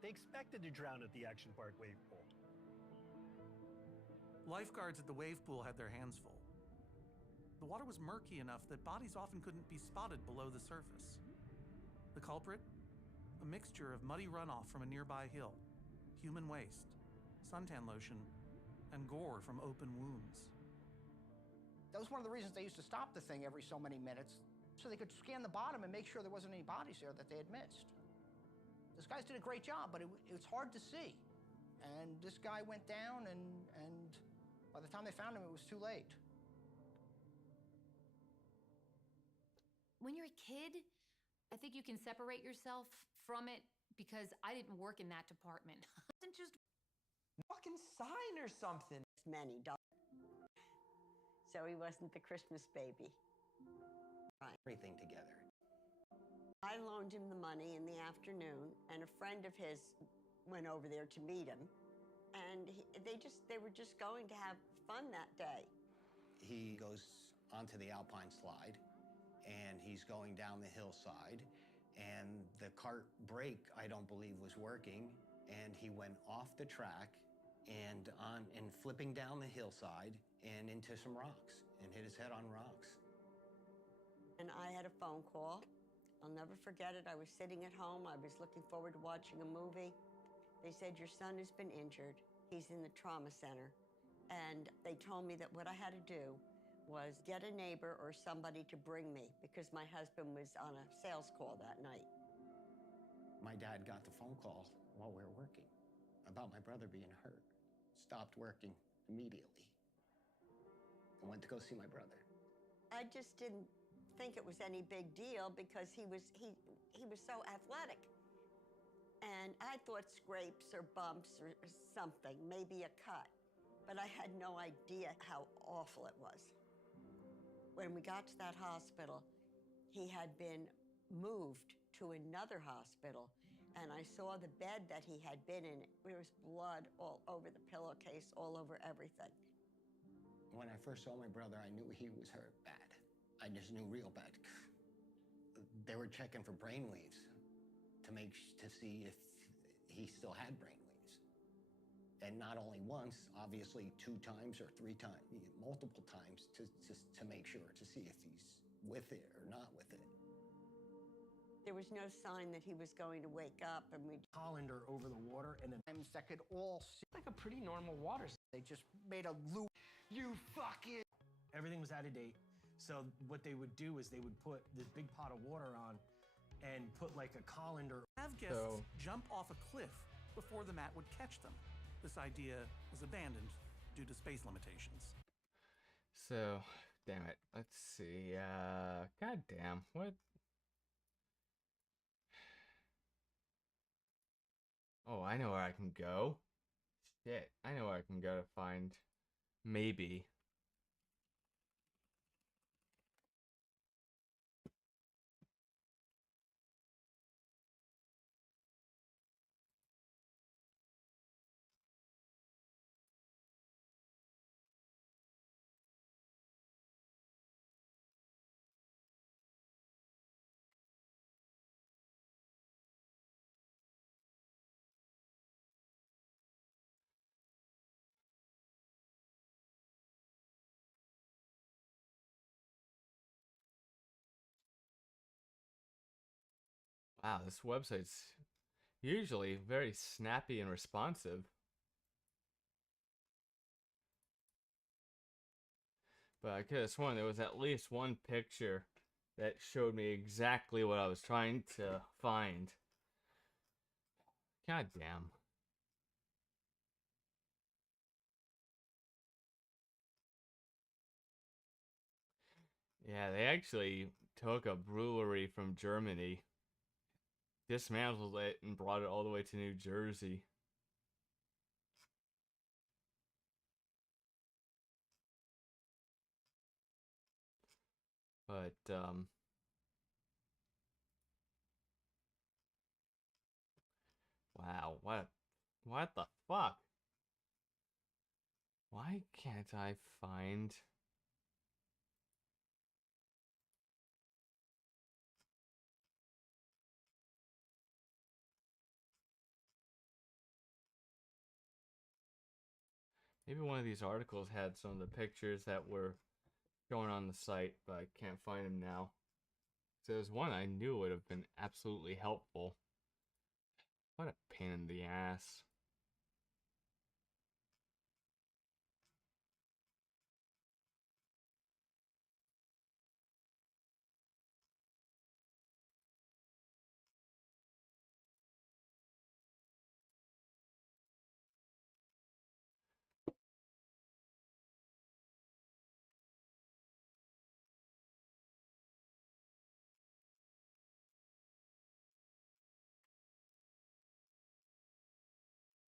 They expected to drown at the Action Park wave pool. Lifeguards at the wave pool had their hands full. The water was murky enough that bodies often couldn't be spotted below the surface. The culprit? A mixture of muddy runoff from a nearby hill, human waste, suntan lotion, and gore from open wounds. That was one of the reasons they used to stop the thing every so many minutes, so they could scan the bottom and make sure there wasn't any bodies there that they had missed. Those guys did a great job, but it's hard to see. And this guy went down, and by the time they found him, it was too late. When you're a kid, I think you can separate yourself from it because I didn't work in that department. It just fucking sign or something. Many dollars. So he wasn't the Christmas baby. Right. Everything together. I loaned him the money in the afternoon, and a friend of his went over there to meet him, and they were just going to have fun that day. He goes onto the Alpine slide, and he's going down the hillside, and the cart brake, I don't believe, was working, and he went off the track and flipping down the hillside and into some rocks and hit his head on rocks. And I had a phone call. I'll never forget it. I was sitting at home. I was looking forward to watching a movie. They said, your son has been injured. He's in the trauma center. And they told me that what I had to do was get a neighbor or somebody to bring me because my husband was on a sales call that night. My dad got the phone call while we were working about my brother being hurt. Stopped working immediately and went to go see my brother. I just didn't think it was any big deal because he was so athletic. And I thought scrapes or bumps or something, maybe a cut. But I had no idea how awful it was. When we got to that hospital, he had been moved to another hospital, and I saw the bed that he had been in. There was blood all over the pillowcase, all over everything. When I first saw my brother, I knew he was hurt bad. I just knew real bad. They were checking for brain leaves to see if he still had brain leaves. And not only once, obviously 2 times or 3 times, multiple times to make sure, to see if he's with it or not with it. There was no sign that he was going to wake up, and we Colander over the water, and then that could all see like a pretty normal water. They just made a loop. You fucking... Everything was out of date. So what they would do is they would put this big pot of water on and put like a colander. Have guests jump off a cliff before the mat would catch them. This idea was abandoned due to space limitations. So, damn it. Let's see. God damn. What? Oh, I know where I can go. Shit. I know where I can go to find maybe Wow, this website's usually very snappy and responsive. But I could have sworn there was at least one picture that showed me exactly what I was trying to find. God damn. Yeah, they actually took a brewery from Germany, dismantled it, and brought it all the way to New Jersey. But, wow, what the fuck? Why can't I find... Maybe one of these articles had some of the pictures that were going on the site, but I can't find them now. So there's one I knew would have been absolutely helpful. What a pain in the ass.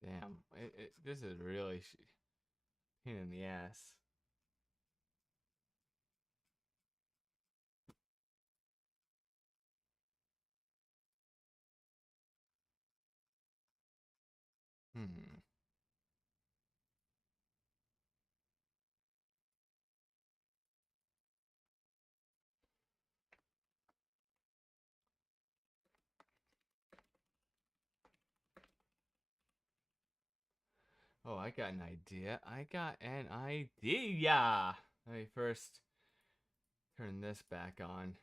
Damn, this is really pain in the ass. Hmm. Oh, I got an idea. Let me first turn this back on.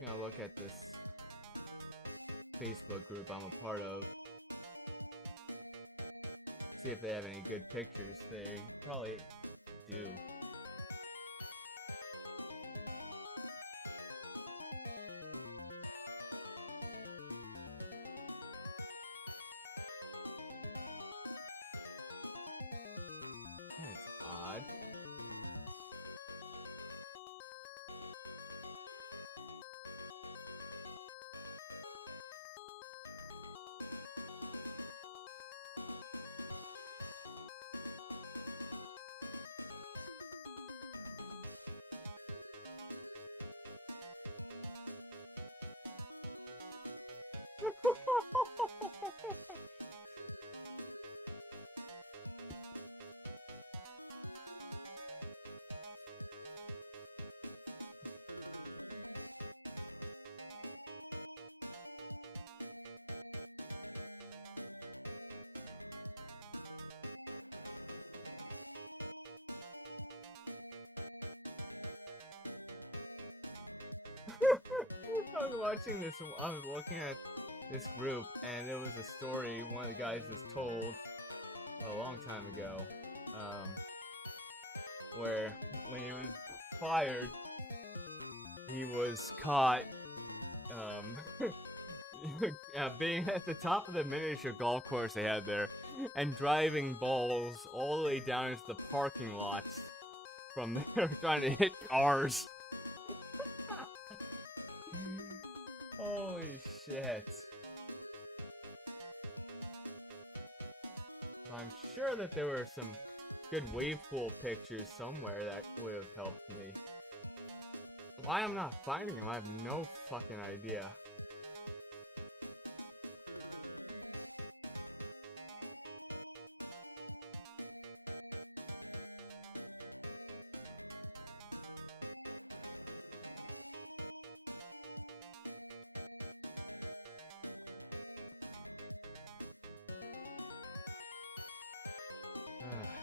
I'm gonna look at this Facebook group I'm a part of. See if they have any good pictures. They probably do. That's odd. I was watching this, I was looking at this group, and there was a story one of the guys just told a long time ago, where when he was fired, he was caught, being at the top of the miniature golf course they had there, and driving balls all the way down into the parking lots from there, trying to hit cars. Holy shit. I'm sure that there were some good wave pool pictures somewhere that would have helped me. Why I'm not finding them, I have no fucking idea.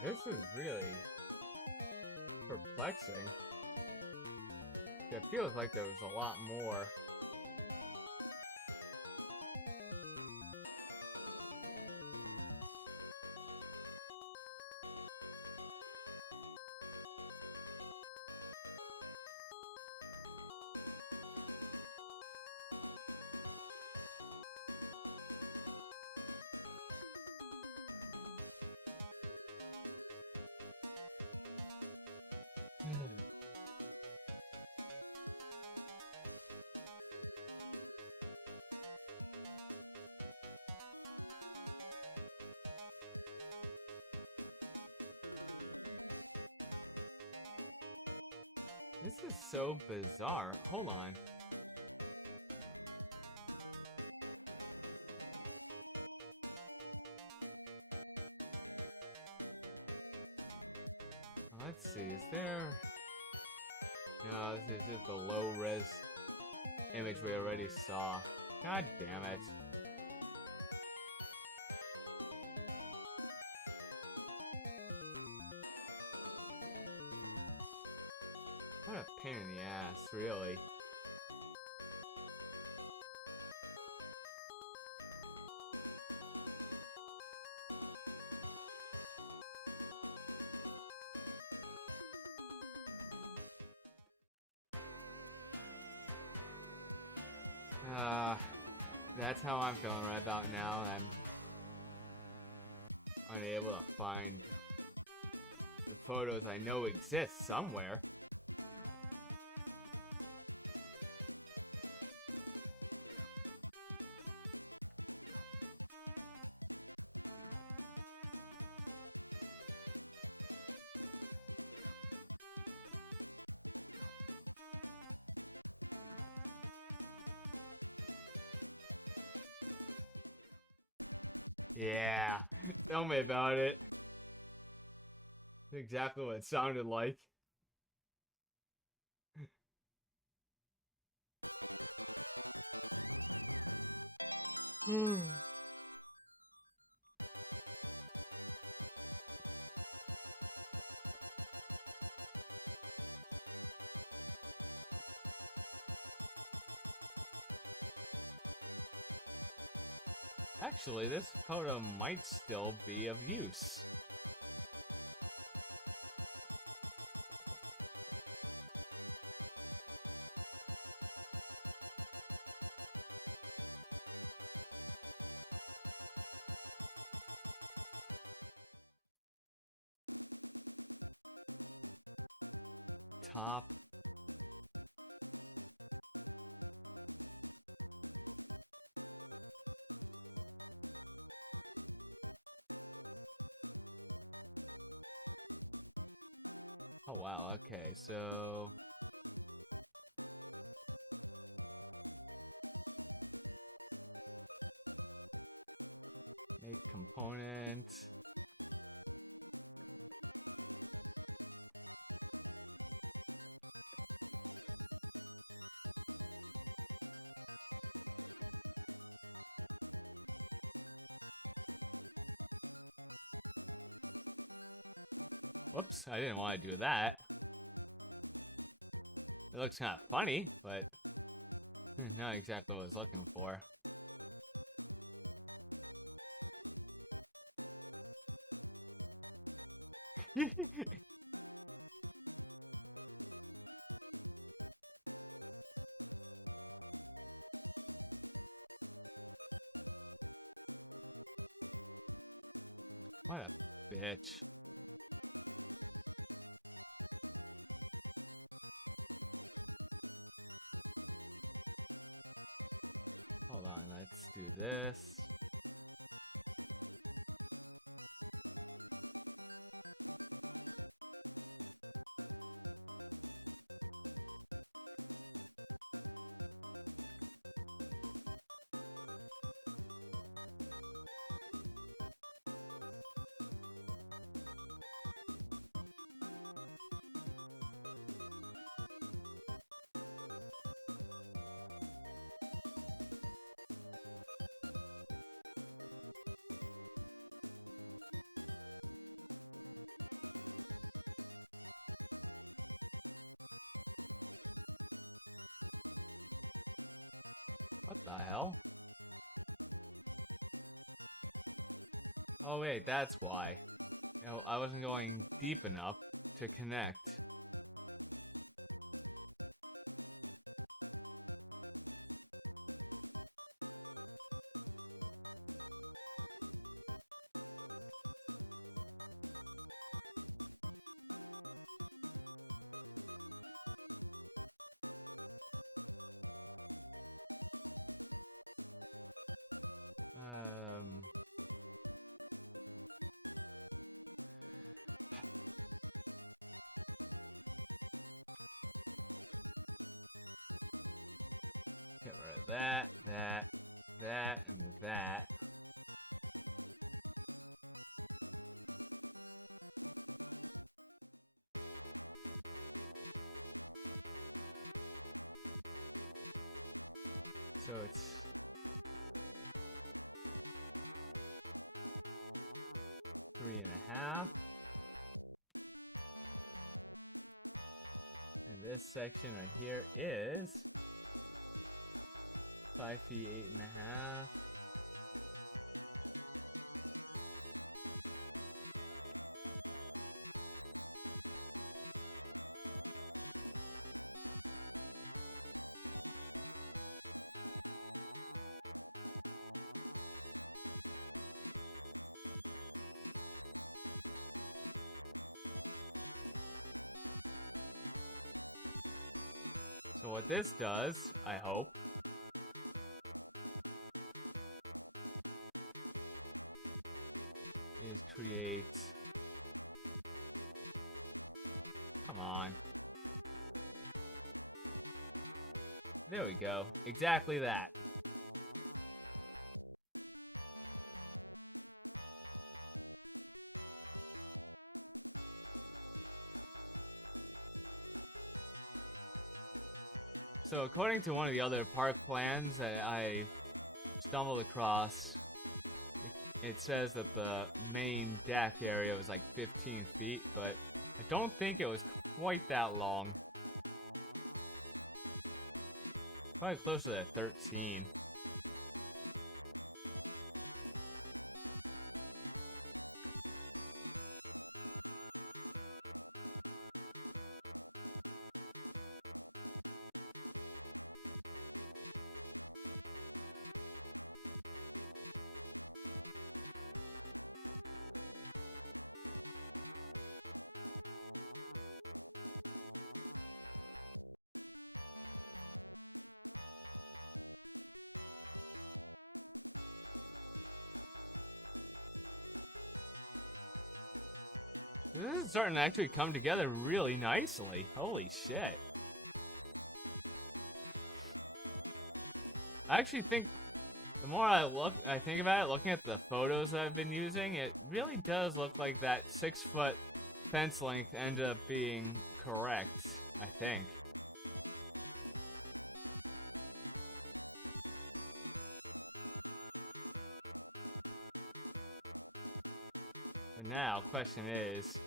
This is really perplexing. It feels like there was a lot more. This is so bizarre. Hold on. Let's see, is there... No, this is just the low-res image we already saw. God damn it. What a pain in the ass, really. That's how I'm feeling right about now. I'm unable to find the photos I know exist somewhere. Yeah, tell me about it. Exactly what it sounded like. Actually, this photo might still be of use. Top. Oh wow, okay, so make component. Whoops, I didn't want to do that. It looks kind of funny, but not exactly what I was looking for. What a bitch. Hold on, let's do this. the hell? Oh wait, that's why. I wasn't going deep enough to connect. Get rid of that, and that. So it's 3.5. And this section right here is 5 feet 8.5. So what this does, I hope, is create... Come on. There we go. Exactly that. So according to one of the other park plans that I stumbled across, it says that the main deck area was like 15 feet, but I don't think it was quite that long. Probably closer to 13. This is starting to actually come together really nicely. Holy shit. I actually think the more I think about it, looking at the photos that I've been using, it really does look like that 6-foot fence length ended up being correct, I think. But now, question is,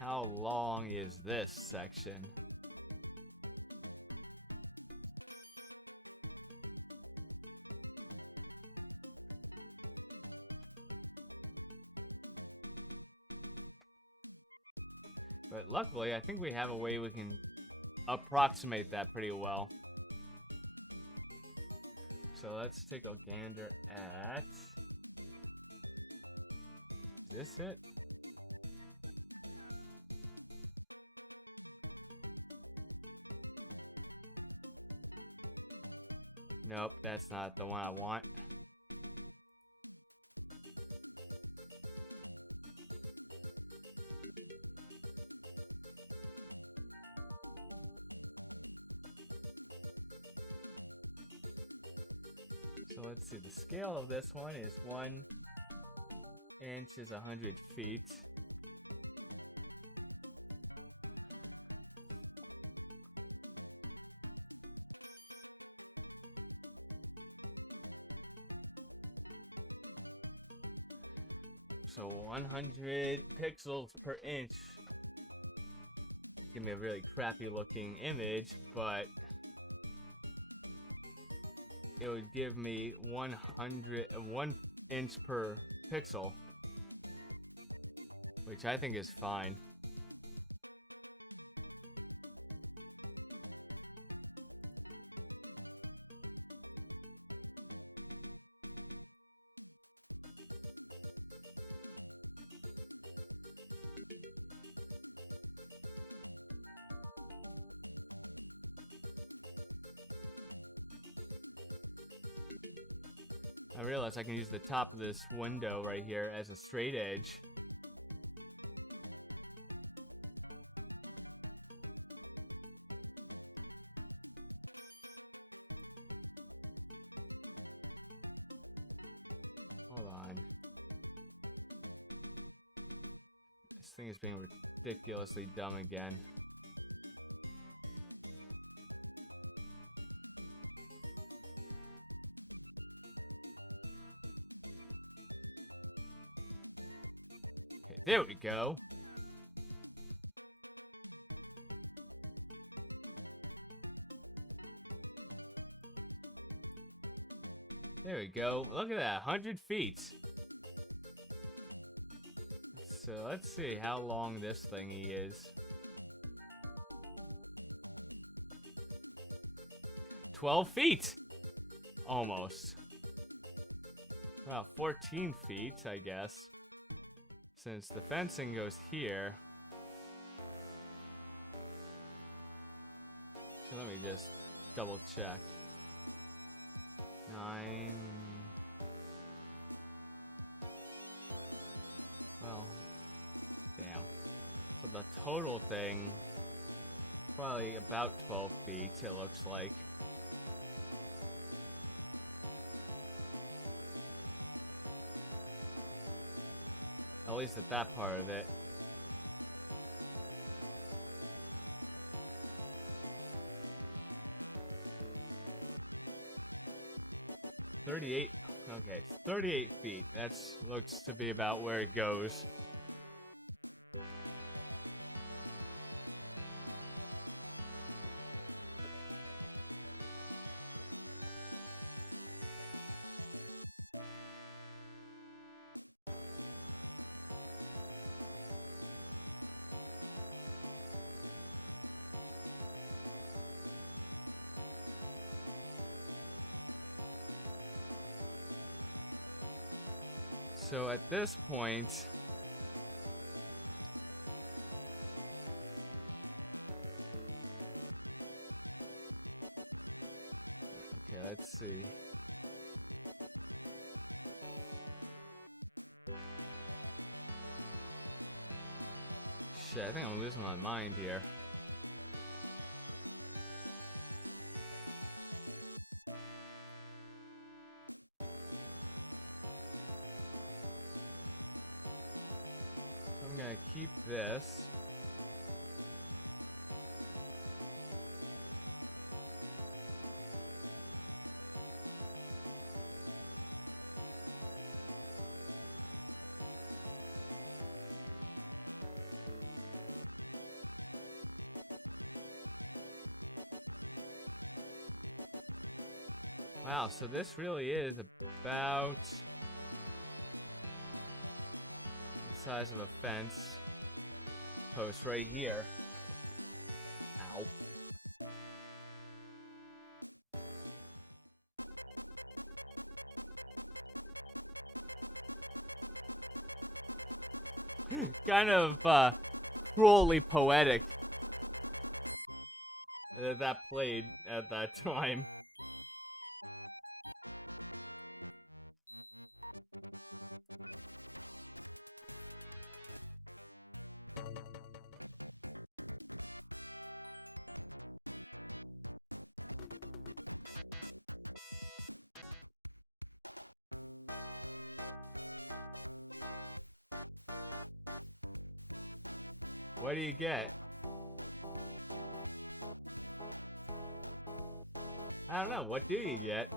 how long is this section? But luckily, I think we have a way we can approximate that pretty well. So let's take a gander at... Is this it? Nope, that's not the one I want. So let's see, the scale of this one is 1 inch is 100 feet. So 100 pixels per inch give me a really crappy looking image, but it would give me 1 inch per pixel, which I think is fine. I realize I can use the top of this window right here as a straight edge. Hold on. This thing is being ridiculously dumb again. Okay, there we go. There we go. Look at that, 100 feet. So let's see how long this thingy is. 12 feet! Almost. About 14 feet, I guess. Since the fencing goes here. So let me just double check. 9. Well, damn. So the total thing is probably about 12 feet, it looks like. At least at that part of it. $38. Okay, it's 38 feet. That's looks to be about where it goes. So at this point, okay, let's see. Shit, I think I'm losing my mind here. So I'm gonna keep this. Wow, so this really is about the size of a fence post right here. Ow. Kind of cruelly poetic that played at that time. What do you get? I don't know. What do you get?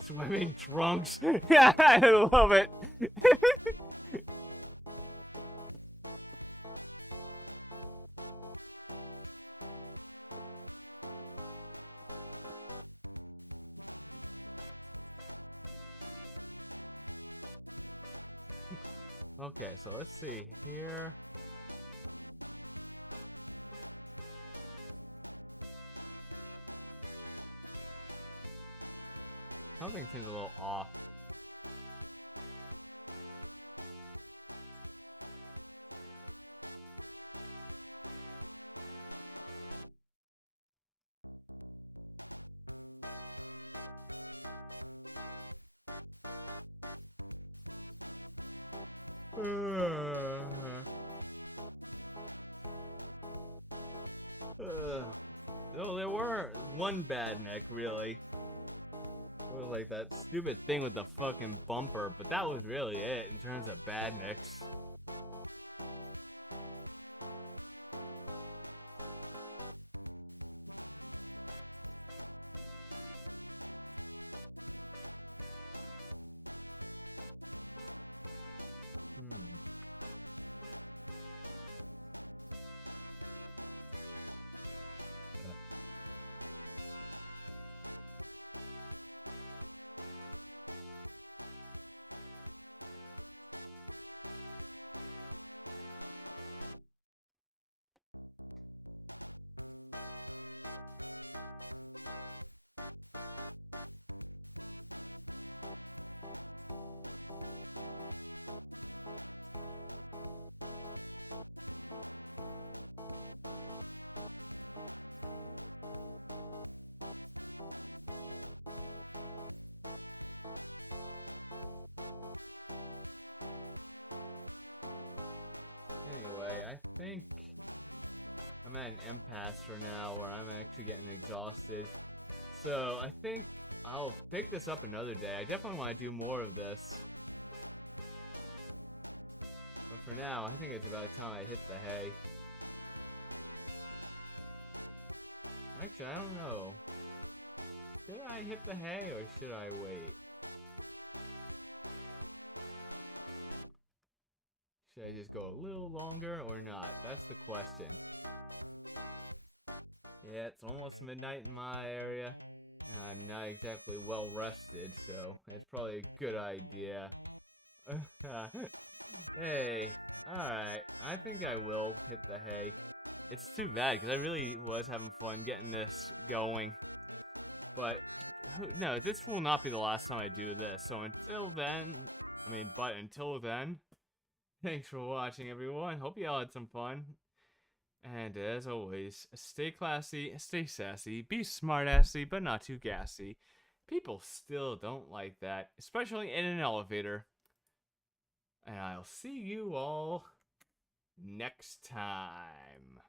Swimming trunks. Yeah, I love it. Okay, so let's see here. Something seems a little off. No, there were one bad nick, really. It was like that stupid thing with the fucking bumper, but that was really it in terms of bad nicks. Hmm. Anyway, I think I'm at an impasse for now where I'm actually getting exhausted. So I think I'll pick this up another day. I definitely want to do more of this. But for now, I think it's about time I hit the hay. Actually, I don't know. Should I hit the hay or should I wait? Should I just go a little longer or not? That's the question. Yeah, it's almost midnight in my area. And I'm not exactly well rested, so it's probably a good idea. Hey, alright. I think I will hit the hay. It's too bad, because I really was having fun getting this going. But, no, this will not be the last time I do this. So until then, until then, thanks for watching, everyone. Hope you all had some fun. And as always, stay classy, stay sassy, be smartassy, but not too gassy. People still don't like that, especially in an elevator. And I'll see you all next time.